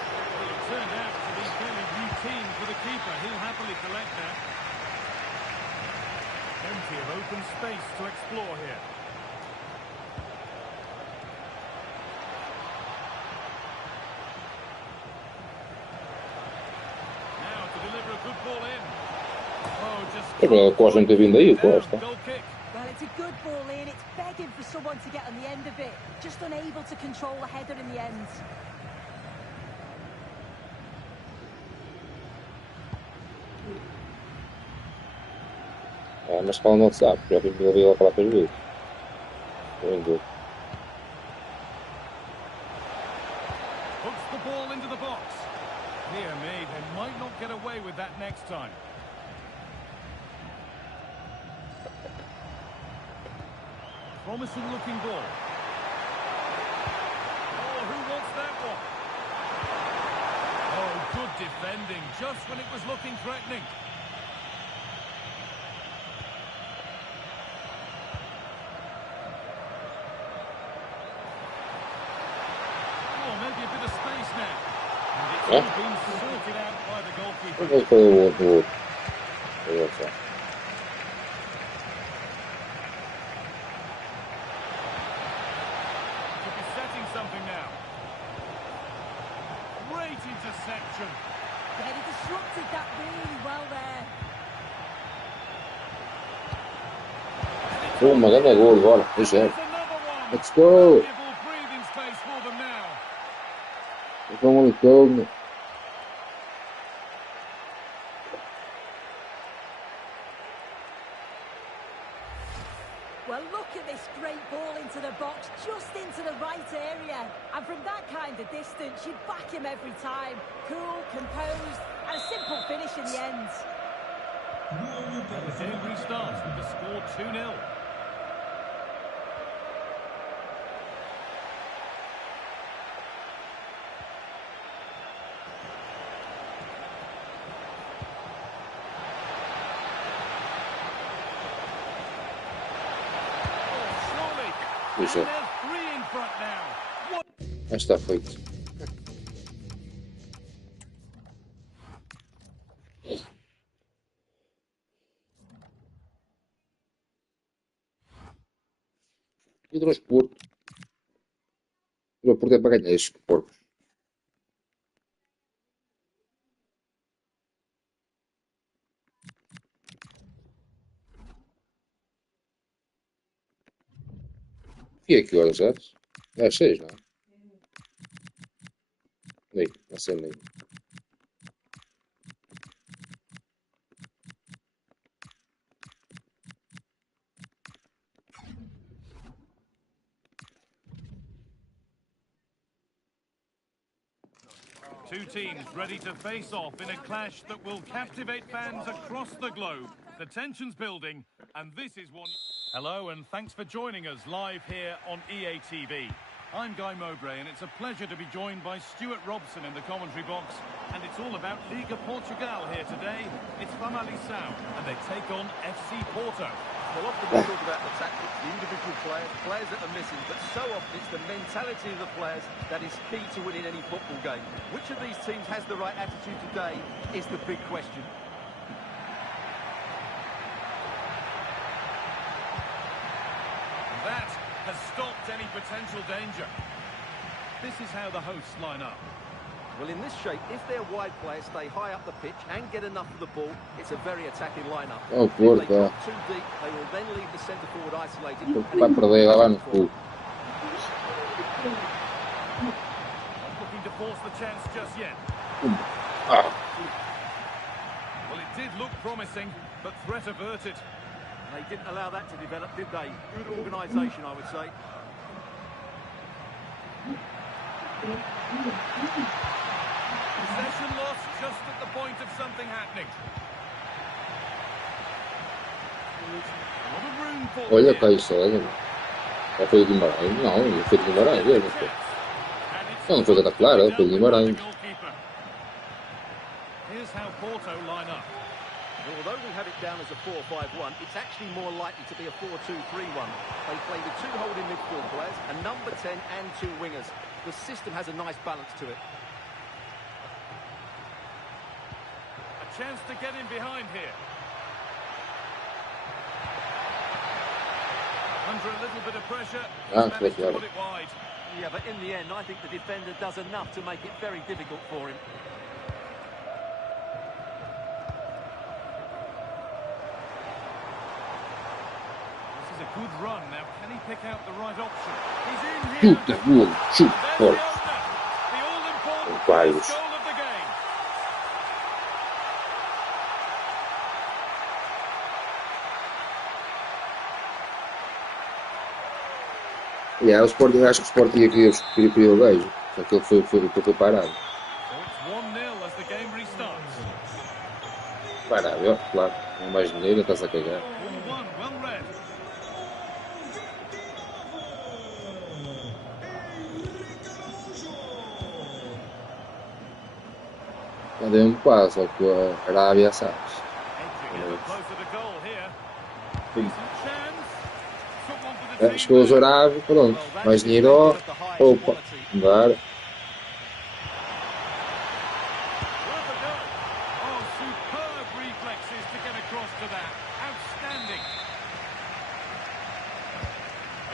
O Costa não ter vindo aí, o Costa. Mas fala no WhatsApp, já vi lá falar para as vezes. Estou em dúvida. Puts the ball into the box. Dear me, they might not get away with that next time. Promising looking ball. defending just when it was looking threatening. Oh, maybe a bit of space now. And it's all been sorted out by the goalkeeper. Vamos pelo outro. Could be setting something now. Great interception. Yeah, he disrupted that really well there. Uma grande gol agora. There's Deixa. another one. Let's go. Valuable breathing space for them now. Famalicão. Well, look at this great ball into the box, just into the right area. And from that kind of distance, you'd back him every time. Cool, composed, and a simple finish in the end. The game restarts with the score 2-0. Deixa. And they're 3 in front now. What? Já está feito. E o transporte? O transporte é para ganhar estes porcos. E a que horas já? É às 6, não é? Nem, não sei nem. Two teams ready to face off in a clash that will captivate fans across the globe. The tension's building, and this is one... Hello, and thanks for joining us live here on EA TV. I'm Guy Mowbray, and it's a pleasure to be joined by Stuart Robson in the commentary box. And it's all about Liga Portugal here today. It's Famalicão, and they take on FC Porto. Well, often we talk about the tactics, the individual players that are missing, but so often it's the mentality of the players that is key to winning any football game. Which of these teams has the right attitude today is the big question. That has stopped any potential danger. This is how the hosts line up. Well, in this shape, if their wide players stay high up the pitch and get enough of the ball, it's a very attacking lineup. Oh, If they Porto. drop too deep, they will then leave the centre forward isolated. and Vai perder, lá vai no cu. Not looking to force the chance just yet. Ah, Well, it did look promising, but threat averted. They didn't allow that to develop, did they? Good organisation, I would say. Possession lost just at the point of something happening. A lot of room for olha them cá here. isso, olha. Já foi o Guimarães? Não, não foi o Guimarães, olha. Não, não foi da Clara, foi o Guimarães. Here's how Porto line up. Well, although we have it down as a 4-5-1, it's actually more likely to be a 4-2-3-1. They play with two holding midfield players, a number 10 and two wingers. The system has a nice balance to it. A chance to get in behind here. Under a little bit of pressure, Ah, he's managed to claro. put it wide. Yeah, but in the end, I think the defender does enough to make it very difficult for him. This is a good run. Now, can he pick out the right option? He's in here. Chuta, gol, chuta, There's the fora. opener. The all-important Vários. first goal of the game. Yeah, o Sporting, acho que o Sporting queria o gajo, só que ele foi parado. So it's 1-0 as the game restarts. Parado, ó, claro. Não é mais dinheiro, está-se a cagar. Ball one, well read. Já deu um passo, só que a Arábia sabes. Edging ever closer to goal here. Sim. Decent chance. Someone for the team Chegou os there. Arábios, pronto. Well, that Mais is dinheiro, ó. of the highest Opa, quality. mudar. Worth a go. Oh, superb reflexes to get across to that. Outstanding.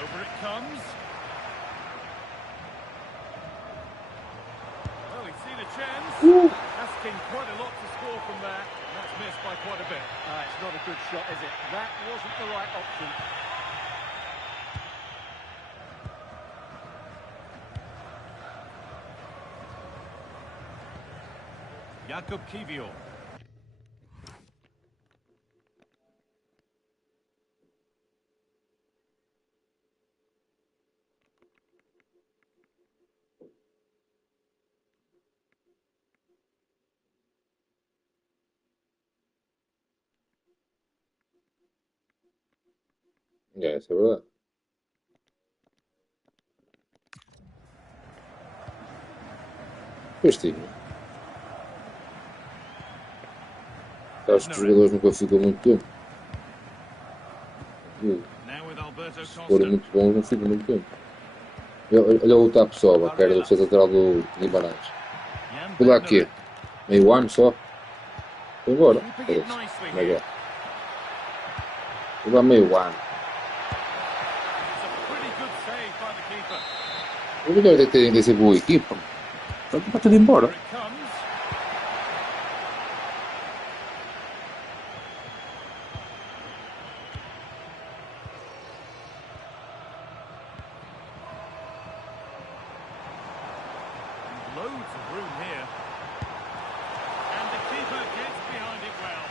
Over it comes. Well, he's seen a chance. Asking quite a lot to score from there. That's missed by quite a bit. It's not a good shot, is it? That wasn't the right option. Jakub Kivior. É, isso é verdade. Pois tinha. Sabes que os jogadores nunca ficam muito tempo. Now with Alberto Se forem Costa. muito bons, não ficam muito tempo. Olha o lutar pessoal, que era do defesa lateral do Guimarães. Jan Vou dar aqui. Bednarek. Meio ano só. Foi embora. Keeping it nicely Como é que here. é? Vou dar meio ano. It's a pretty good save by the keeper. O melhor é ter ser boa equipa. Para tudo embora. Here it comes. Loads of room here. And the keeper gets behind it well.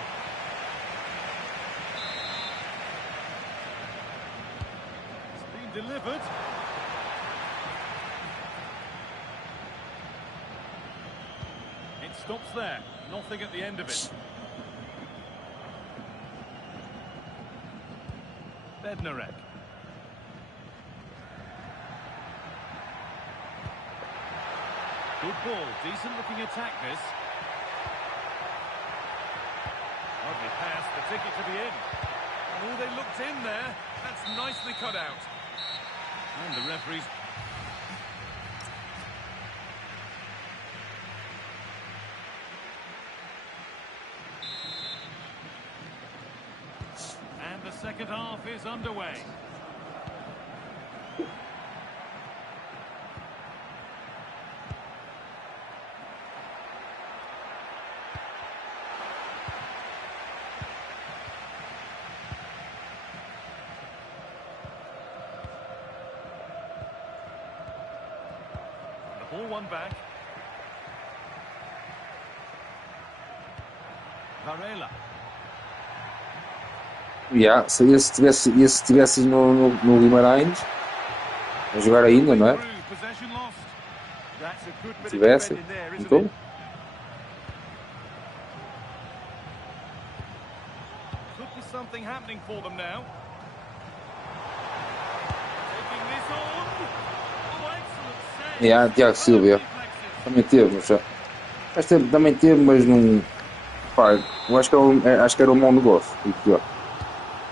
It's been delivered. It stops there. Nothing at the end of it. Bednarek. Good ball. Decent looking attack this. Lovely pass. The ticket to the in. Oh, they looked in there. That's nicely cut out. And the referee's... And the second half is underway. The ball won back. Varela. Yeah, se estivesse no Guimarães a jogar ainda, não é? Possession lost. That's a good bit Se of tivesse, defending there, isn't então. it? Could be something happening for them now. Taking this on. Oh, excellent save. Yeah, Tiago Silva. Reflexes. Também teve, mas já. Também teve, mas não. Pá, eu acho que era um mau negócio. E pior.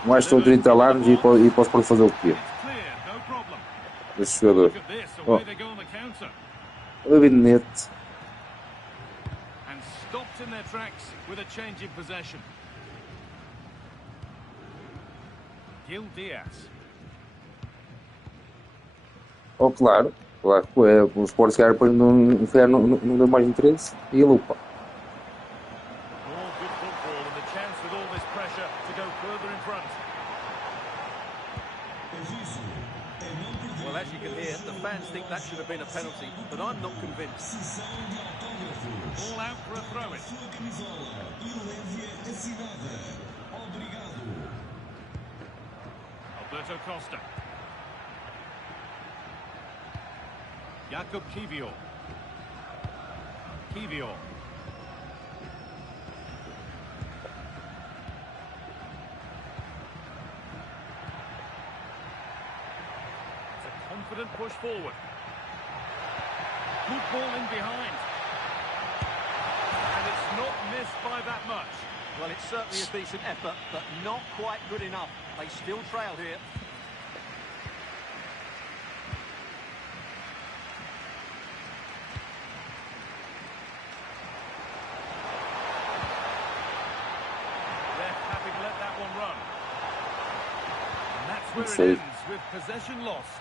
Um gajo com 30 anos e posso pôr fazer o quê? It's clear, no problem. Este jogador. Look at this, away they go on the counter. Gabinete. And stopped in their tracks with a change in possession. Gil Diaz. Oh, claro. Claro que é. O Sport se calhar depois não deu mais interesse. E ele, opa. All good football and the chance with all this pressure to go further in front. Aviso, é não perder Well, as you can hear, the fans think that should have been a penalty, but I'm not convinced. sessão de autógrafos. All out for a throw-in. Sua camisola e leve-a assinada. Obrigado. Alberto Costa. Jakub Kivior. Kivior. It's a confident push forward. Good ball in behind. And it's missed by that much. Well, it's certainly a decent effort, but not quite good enough. They still trail here. They're happy to let that one run. And that's where it ends, with possession lost.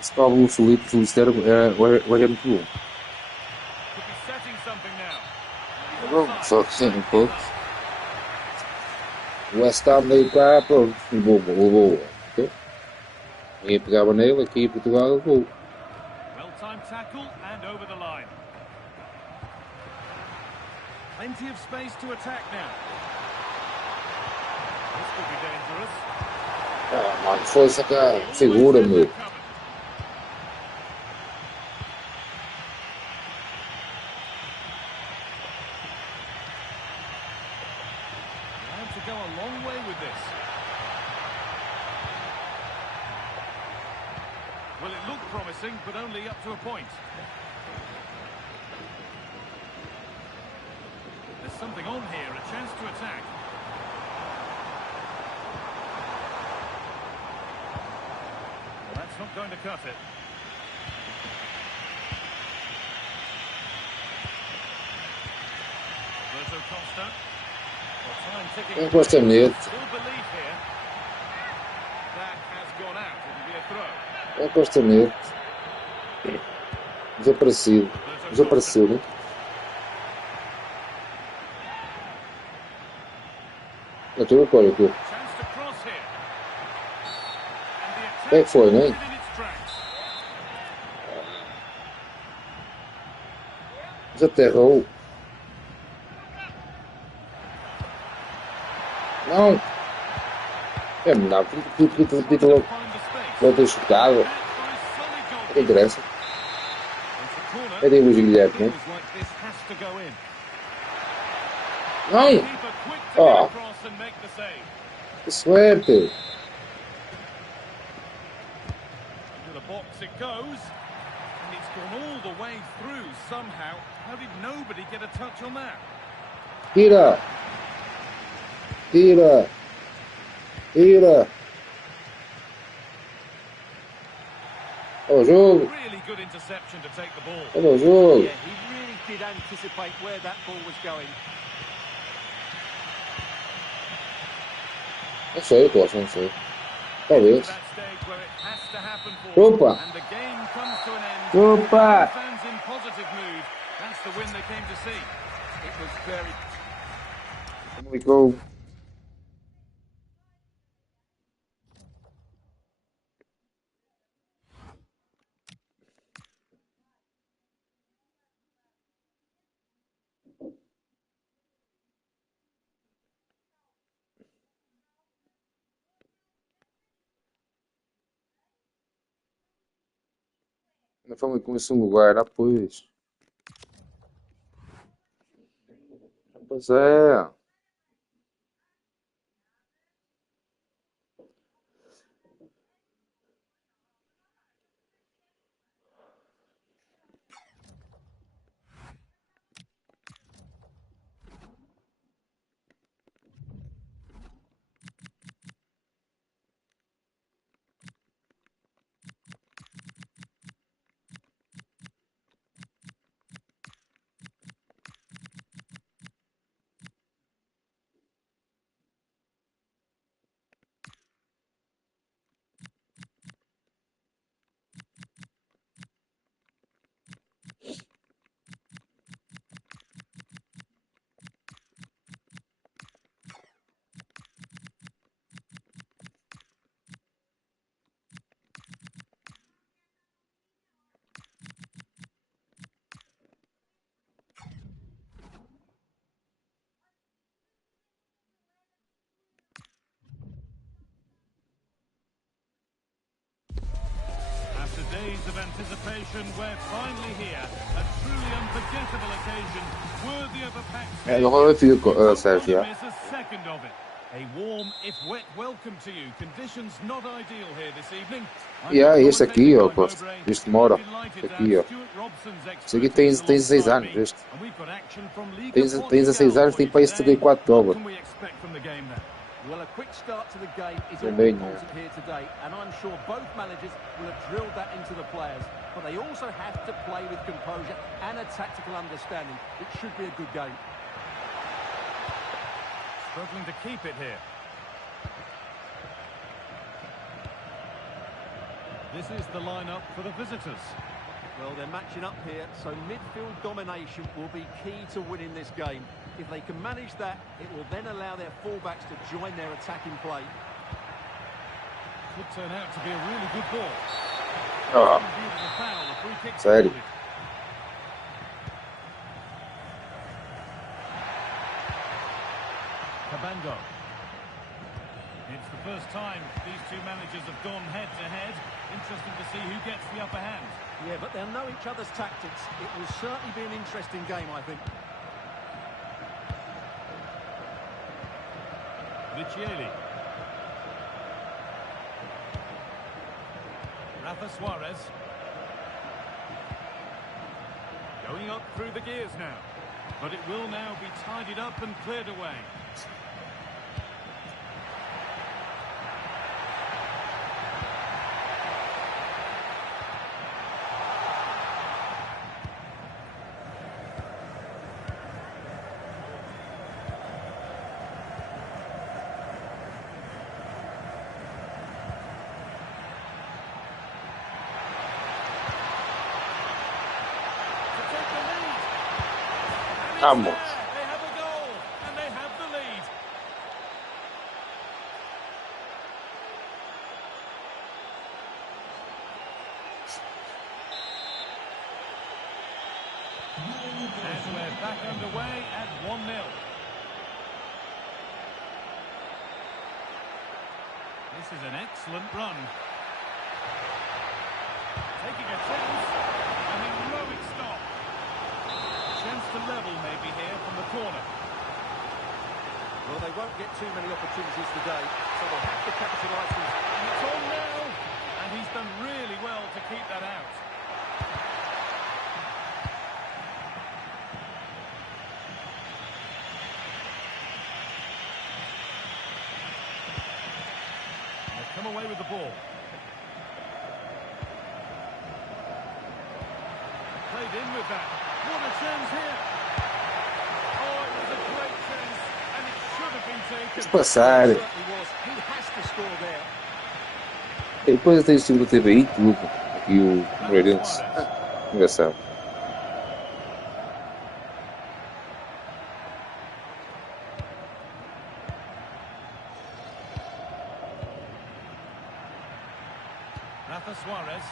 Esse álbum Felipe estiveram é muito bom. Could be setting something now. Só que sim, um pouco. O West Ham veio cá, pronto, levou. Okay? Ninguém pegava nele, aqui em Portugal levou. Well-timed tackle and over the line. Plenty of space to attack now. This could be dangerous. Ah, mano, força cá, segura, meu. To go a long way with this. Well, it looked promising, but only up to a point. There's something on here, a chance to attack. Well, that's not going to cut it. Roberto Costa. Eu gosto nele. Eu gosto nele. Desaparecido, né? Eu estou com o que é que foi, né? Desaterrou. Não! É menor, porque logo ter chutado. O que interessa? É de Luís Guilherme, não? Não! Oh! Que suerte! Tira! Tira! Tira! Olha o jogo! Olha o jogo! Não sei, eu acho, não sei. Talvez. Opa! Opa! Here we go. Na Famalicão em lugar, pois. Pois é. Days of anticipation, we're finally here. A truly unforgettable occasion, worthy of a packed Agora eu fico, Sérgio. a second of it. A warm, if wet, welcome to you. Conditions not ideal here this evening. Este aqui, ó, este mora aqui, ó. Isso aqui tem 16 anos, este. Tem 16 anos, tem para aí 74 dólares. Well, a quick start to the game is all Também, important here today, and I'm sure both managers will have drilled that into the players. But they also have to play with composure and a tactical understanding. It should be a good game. Struggling to keep it here. This is the lineup for the visitors. Well, they're matching up here, so midfield domination will be key to winning this game. If they can manage that, it will then allow their fullbacks to join their attacking play. Could turn out to be a really good ball. Ah, sério. Cabango. It's the first time these two managers have gone head-to-head. Interesting to see who gets the upper hand. Yeah, but they'll know each other's tactics. It will certainly be an interesting game, I think. Vicieli. Rafa Suarez. Going up through the gears now. But it will now be tidied up and cleared away. Vamos. They have a goal and they have the lead. And we're back underway at 1-0. This is an excellent run. Taking a chance. An heroic stop. Chance to level maybe here from the corner. Well, they won't get too many opportunities today, so they'll have to capitalise them. And it's on now. And he's done really well to keep that out. They've come away with the ball. Played in with that. What a chance here. Oh, it was a great chance, and it should have been taken. Passar. Certainly was. He has to score there. E depois tem o estilo da TVI, tudo. Aqui o Moreirense. Engraçado. Rafa Suarez.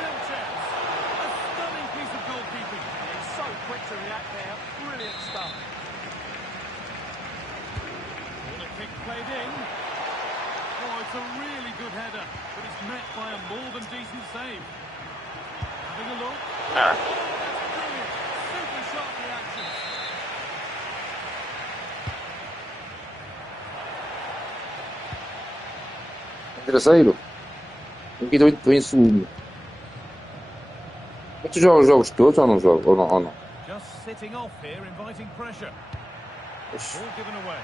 Real chance. A stunning piece of goalkeeping. He's so quick to react there. Brilliant stuff. Corner kick played in. Oh, it's a really good header, but it's met by a more than decent save. Having a look. Oh, that's brilliant. Super sharp reaction. Terceiro. Aqui estou em segundo. Mas tu jogas os jogos todos ou não jogas? Ou não? Just sitting off here, inviting pressure. Ball given away.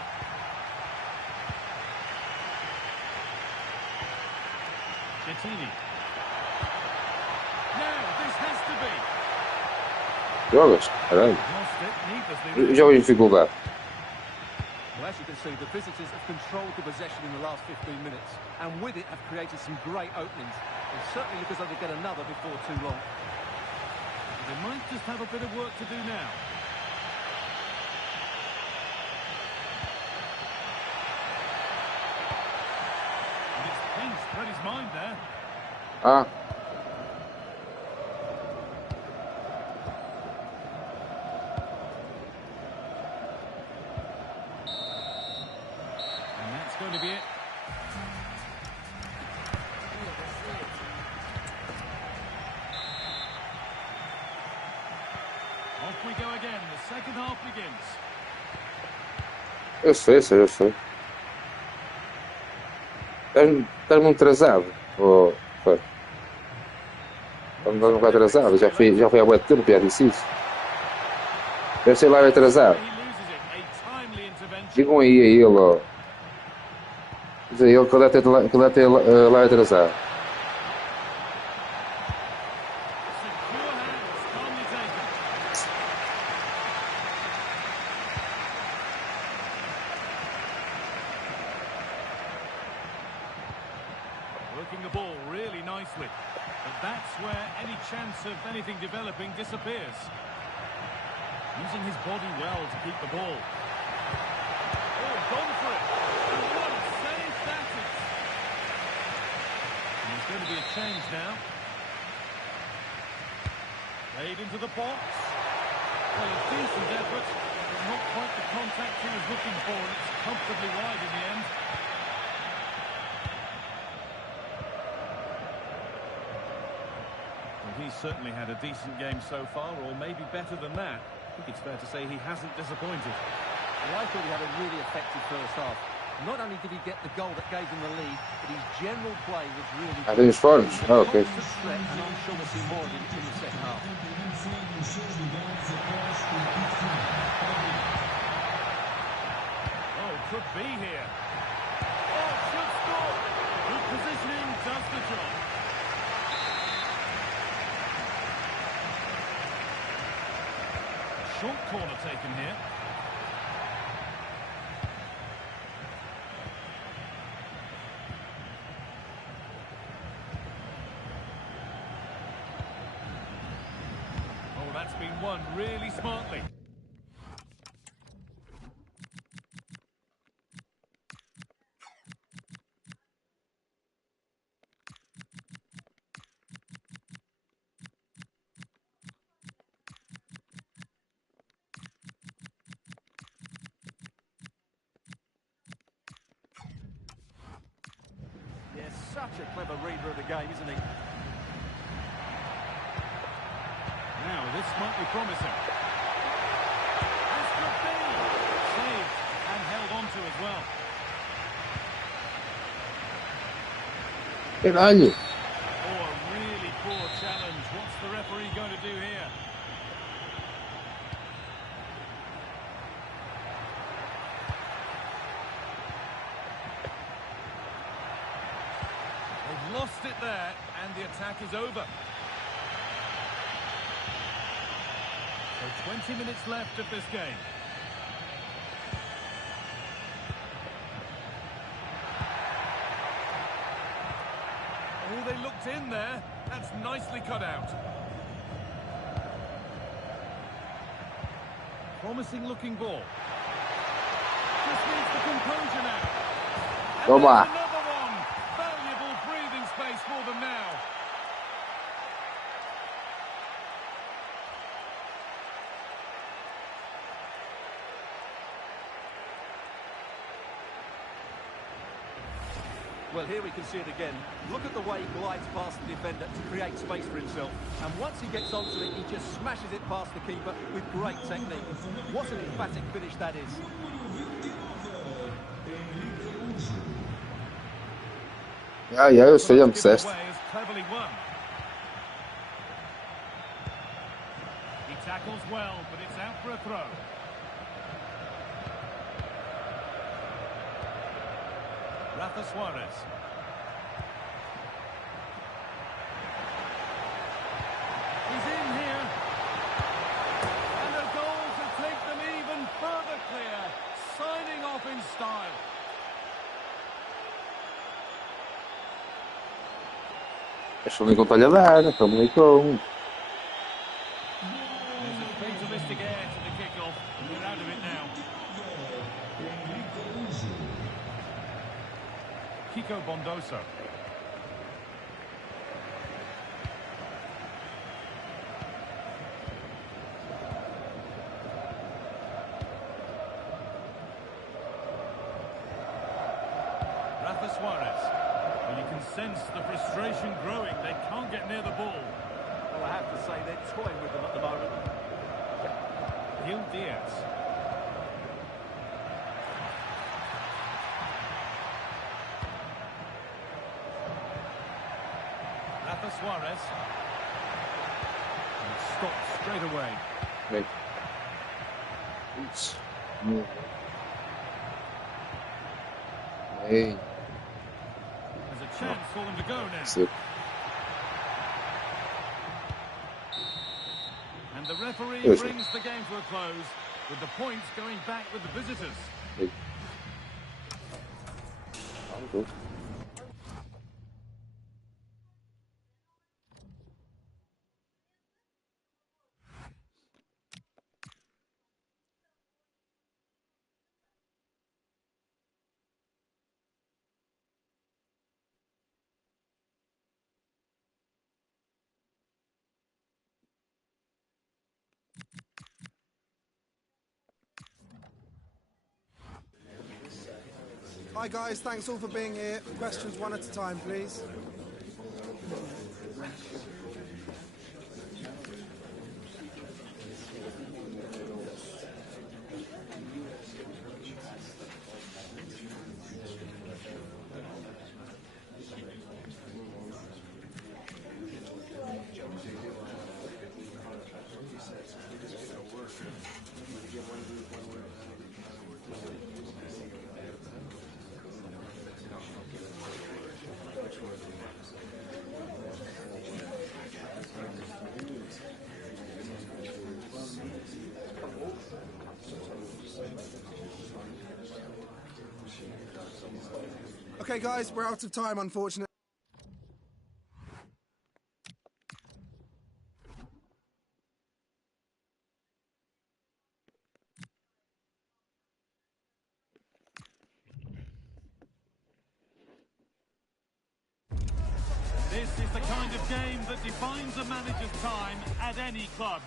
Gettini. Now, this has to be. Jogas? Caralho. Lost it needlessly. Jogo em dificuldade. Well, as you can see, the visitors have controlled the possession in the last 15 minutes, and with it have created some great openings. They certainly look as though they get another before too long. They might just have a bit of work to do now. And it's Pence read his mind there. Ah. And that's going to be it. Off we go again. The second half begins. Eu sei. Estás muito atrasado. Oh, foi. Não vai atrasado. Já foi há muito tempo que já disse isso. Deve ser lá atrasado. Digam aí a ele, ó. Diz a ele que ele deve ter lá atrasado. Working the ball really nicely. But that's where any chance of anything developing disappears. Using his body well to keep the ball. Oh, gone for it. And what a save that is. And there's going to be a change now. Played into the box. Well, a decent effort, but not quite the contact he was looking for. It's comfortably wide in the end. He's certainly had a decent game so far, or maybe better than that. I think it's fair to say he hasn't disappointed. Well, I thought he had a really effective first half. Not only did he get the goal that gave him the lead, but his general play was really good. Tem os fones? Ah, ok. And I'm sure we'll see more of him in the second half. Oh, could be here. Oh, should score. Good positioning does the job. Short corner taken here. Oh, that's been won really smartly. Such a clever reader of the game, isn't he? Now, this might be promising. This could be! Saved and held onto as well. Caralho! Oh, a really poor challenge. What's the referee going to do here? They've lost it there, and the attack is over. So 20 minutes left of this game. Oh, they looked in there. That's nicely cut out. Promising looking ball. Just needs the composure now. And Toma. there's another one. Valuable breathing space for them now. Well, here we can see it again. Look at the way he glides past the defender to create space for himself. And once he gets onto it, he just smashes it past the keeper with great technique. What an emphatic finish that is. Ja, eu sei, eu me disseste. Away is cleverly won. He tackles well, but it's out for a throw. Rafa Suarez. He's in here. And a goal to take them even further clear. Signing off in style. Acho que não lhe a dar, Famalicão. There's a fatalistic air to the kick-off. We're out of it now. Kiko Bondoso. Rafa Suarez. Well, you can sense the frustration growing. They can't get near the ball. Well, I have to say they're toying with them at the moment. Gil Diaz. Rafa Suarez. stopped straight away. Right. It's no. Hey. There's a chance for them to go now. So, And the referee Yes, sir. brings the game to a close, with the points going back with the visitors. hey. I'll go. Hi guys, thanks all for being here. Questions one at a time, please. Okay guys, we're out of time, unfortunately. This is the kind of game that defines a manager's time at any club.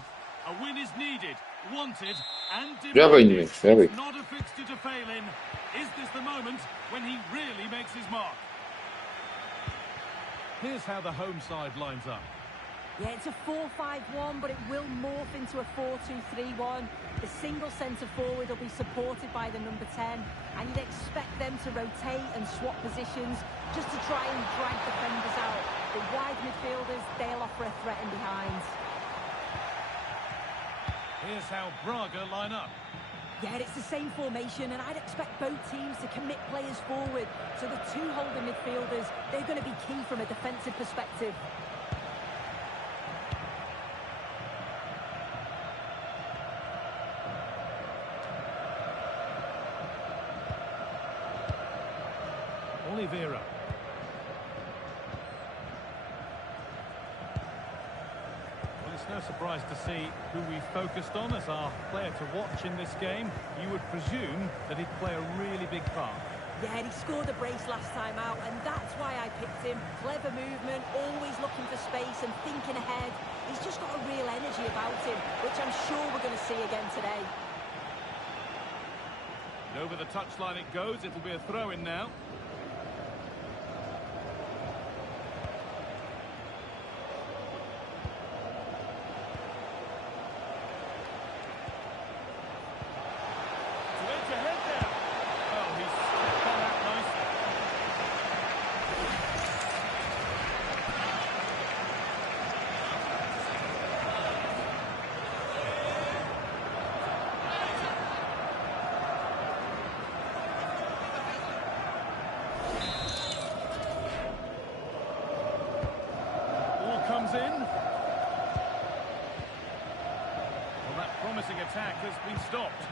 A win is needed, wanted, and Já venho, demanded. já venho. Not a fixture to fail in. Is this the moment when he really makes his mark? Here's how the home side lines up. Yeah, it's a 4-5-1, but it will morph into a 4-2-3-1. The single centre forward will be supported by the number 10, and you'd expect them to rotate and swap positions just to try and drag defenders out. The wide midfielders, they'll offer a threat in behind. Here's how Braga line up. Yeah, it's the same formation, and I'd expect both teams to commit players forward. So the two holding midfielders, they're going to be key from a defensive perspective. Oliveira. Well, it's no surprise to see who we focused on as our player to watch in this game. You would presume that he'd play a really big part. Yeah, and he scored a brace last time out, and that's why I picked him. Clever movement, always looking for space and thinking ahead. He's just got a real energy about him, which I'm sure we're going to see again today. And over the touchline it goes. It'll be a throw-in now. Comes in. Well, that promising attack has been stopped.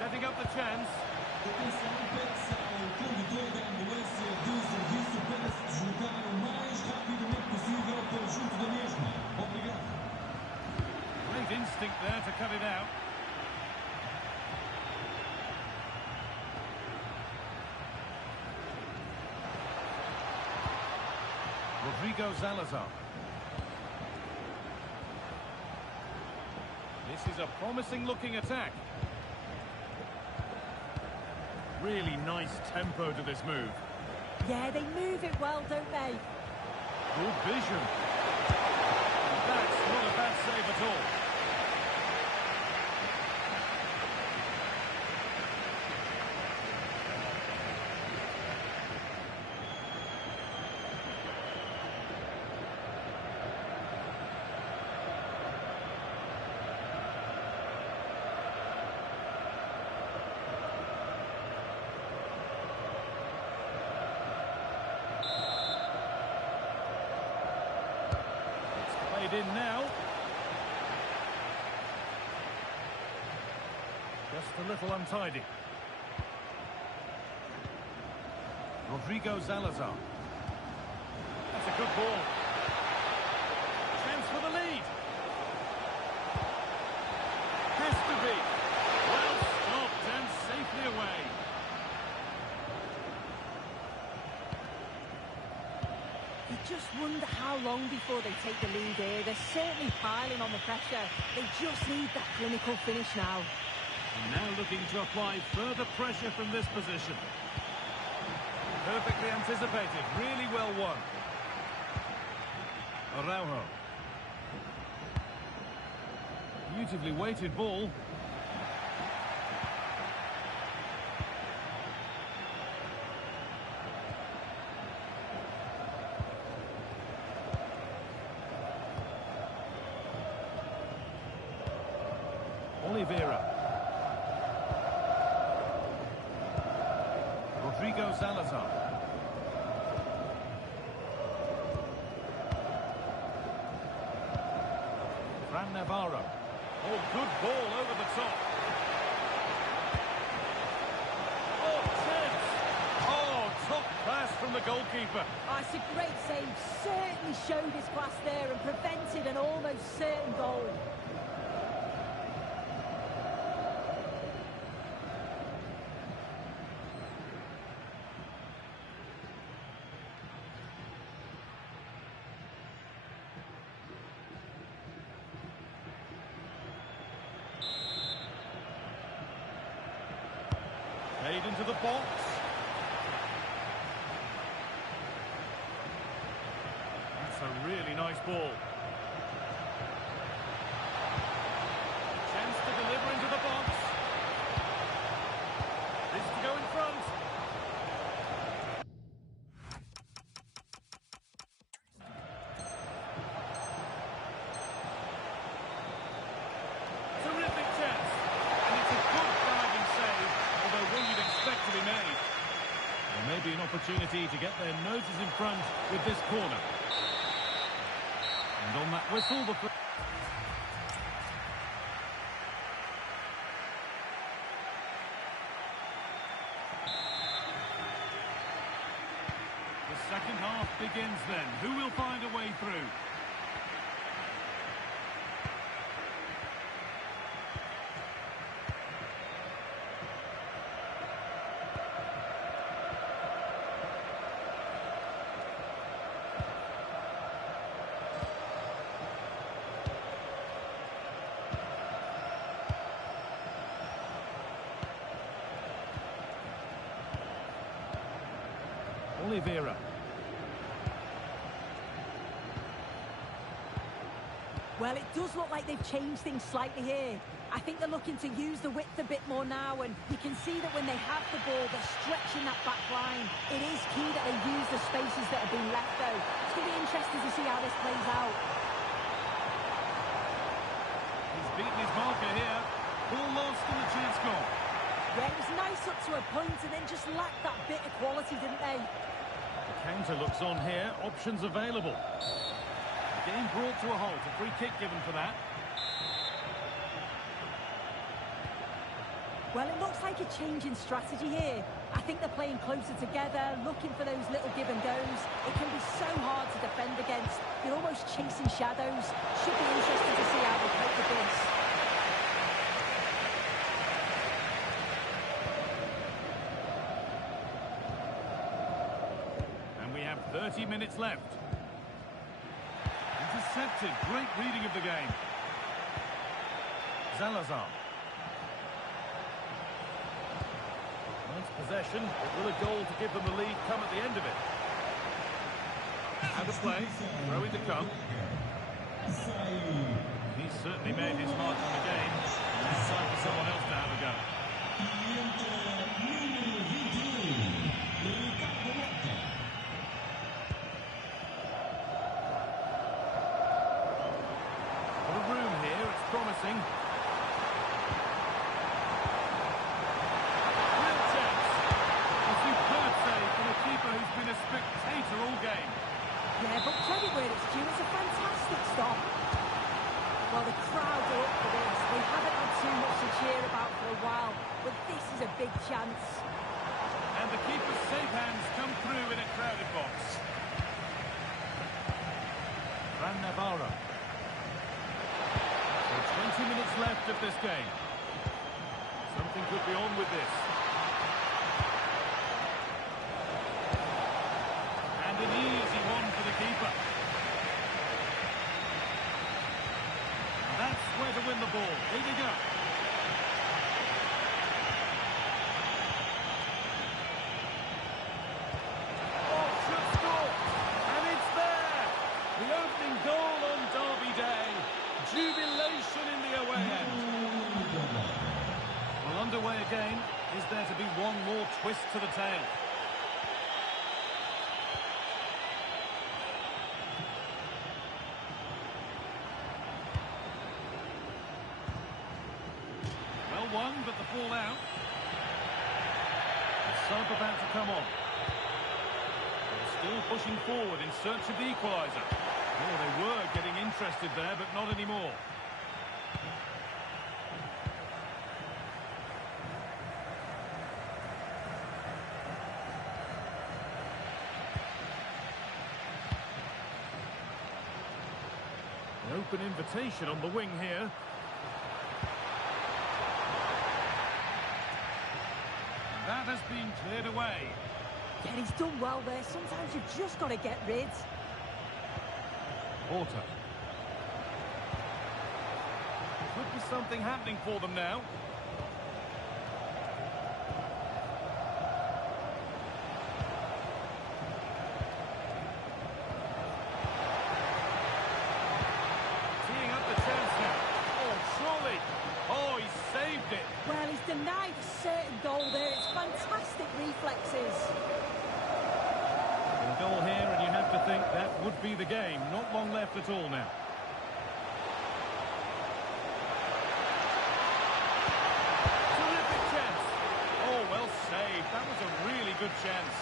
Setting up the chance. Atenção, peça ao condutor da ambulância de serviço para se deslocar o mais rapidamente possível para junto da mesma. Obrigado. Great instinct there to cut it out. Rodrigo Salazar. This is a promising looking attack. Really nice tempo to this move. Yeah, they move it well, don't they? Good vision. That's not a bad save at all. played in now. Just a little untidy. Rodrigo Salazar. That's a good ball. Chance for the lead. Has to be. Well stopped and safely away. You just wonder how long before they take the lead here. They're certainly piling on the pressure. They just need that clinical finish now. And now looking to apply further pressure from this position. Perfectly anticipated, really well won. Araujo. Beautifully weighted ball. Oliveira. Rodrigo Salazar. Fran Navarro. Oh, good ball over the top. Oh, chance. Oh, top pass from the goalkeeper. Oh, it's a great save. Certainly showed his class there and prevented an almost certain goal. Played into the box. That's a really nice ball. Chance to deliver into the box. This to go in front. Terrific chance. And it's a good diving save, although one you'd expect to be made. There may be an opportunity to get their noses in front with this corner. And on that whistle, the second half begins then. Who will find a way through? Oliveira. Well, it does look like they've changed things slightly here. I think they're looking to use the width a bit more now, and you can see that when they have the ball, they're stretching that back line. It is key that they use the spaces that have been left, though. It's going to be interesting to see how this plays out. He's beaten his marker here. Ball lost and the chance gone. Yeah, it was nice up to a point, and then just lacked that bit of quality, didn't they? The counter looks on here. Options available. The game brought to a halt. A free kick given for that. Well, it looks like a change in strategy here. I think they're playing closer together, looking for those little give and goes. It can be so hard to defend against. You're almost chasing shadows. Should be interesting to see how they cope with this. And we have 30 minutes left. Intercepted. Great reading of the game. Salazar. Once possession, but will a goal to give them the lead come at the end of it? Out of play. Throwing to come. He's certainly made his mark on the game. It's time for someone else to have a go. Promising. Real chance. A superb save from a keeper who's been a spectator all game. Yeah, but credit where it's due. It's a fantastic stop. game. Something could be on with this. And an easy one for the keeper. And that's where to win the ball. Here we go. Oh, should score. And it's there. The opening goal on Derby Day. Jubilation in the away end. Well, underway again. Is there to be one more twist to the tale? Well won, but the ball out. The sub about to come on. They're still pushing forward in search of the equaliser. Oh, they were getting interested there, but not anymore. An open invitation on the wing here. That has been cleared away. Yeah, he's done well there. Sometimes you've just got to get rid. Alta. Could be something happening for them now. Teeing up the chance now. Oh, surely. Oh, he saved it. Well, he's denied a certain goal there. It's fantastic reflexes. A goal here, and you have to think that would be the game. Not long left at all now. Terrific chance. Oh, well saved. That was a really good chance.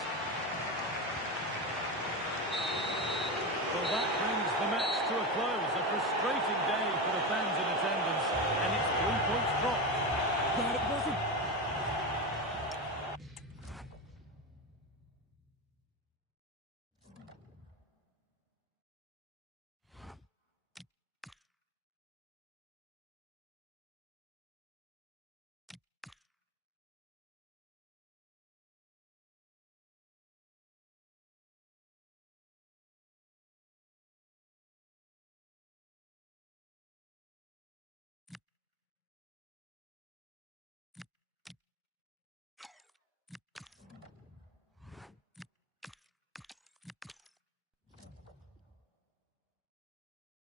Well, that brings the match to a close. A frustrating day for the fans in attendance, and it's 3 points dropped. Yeah, it was a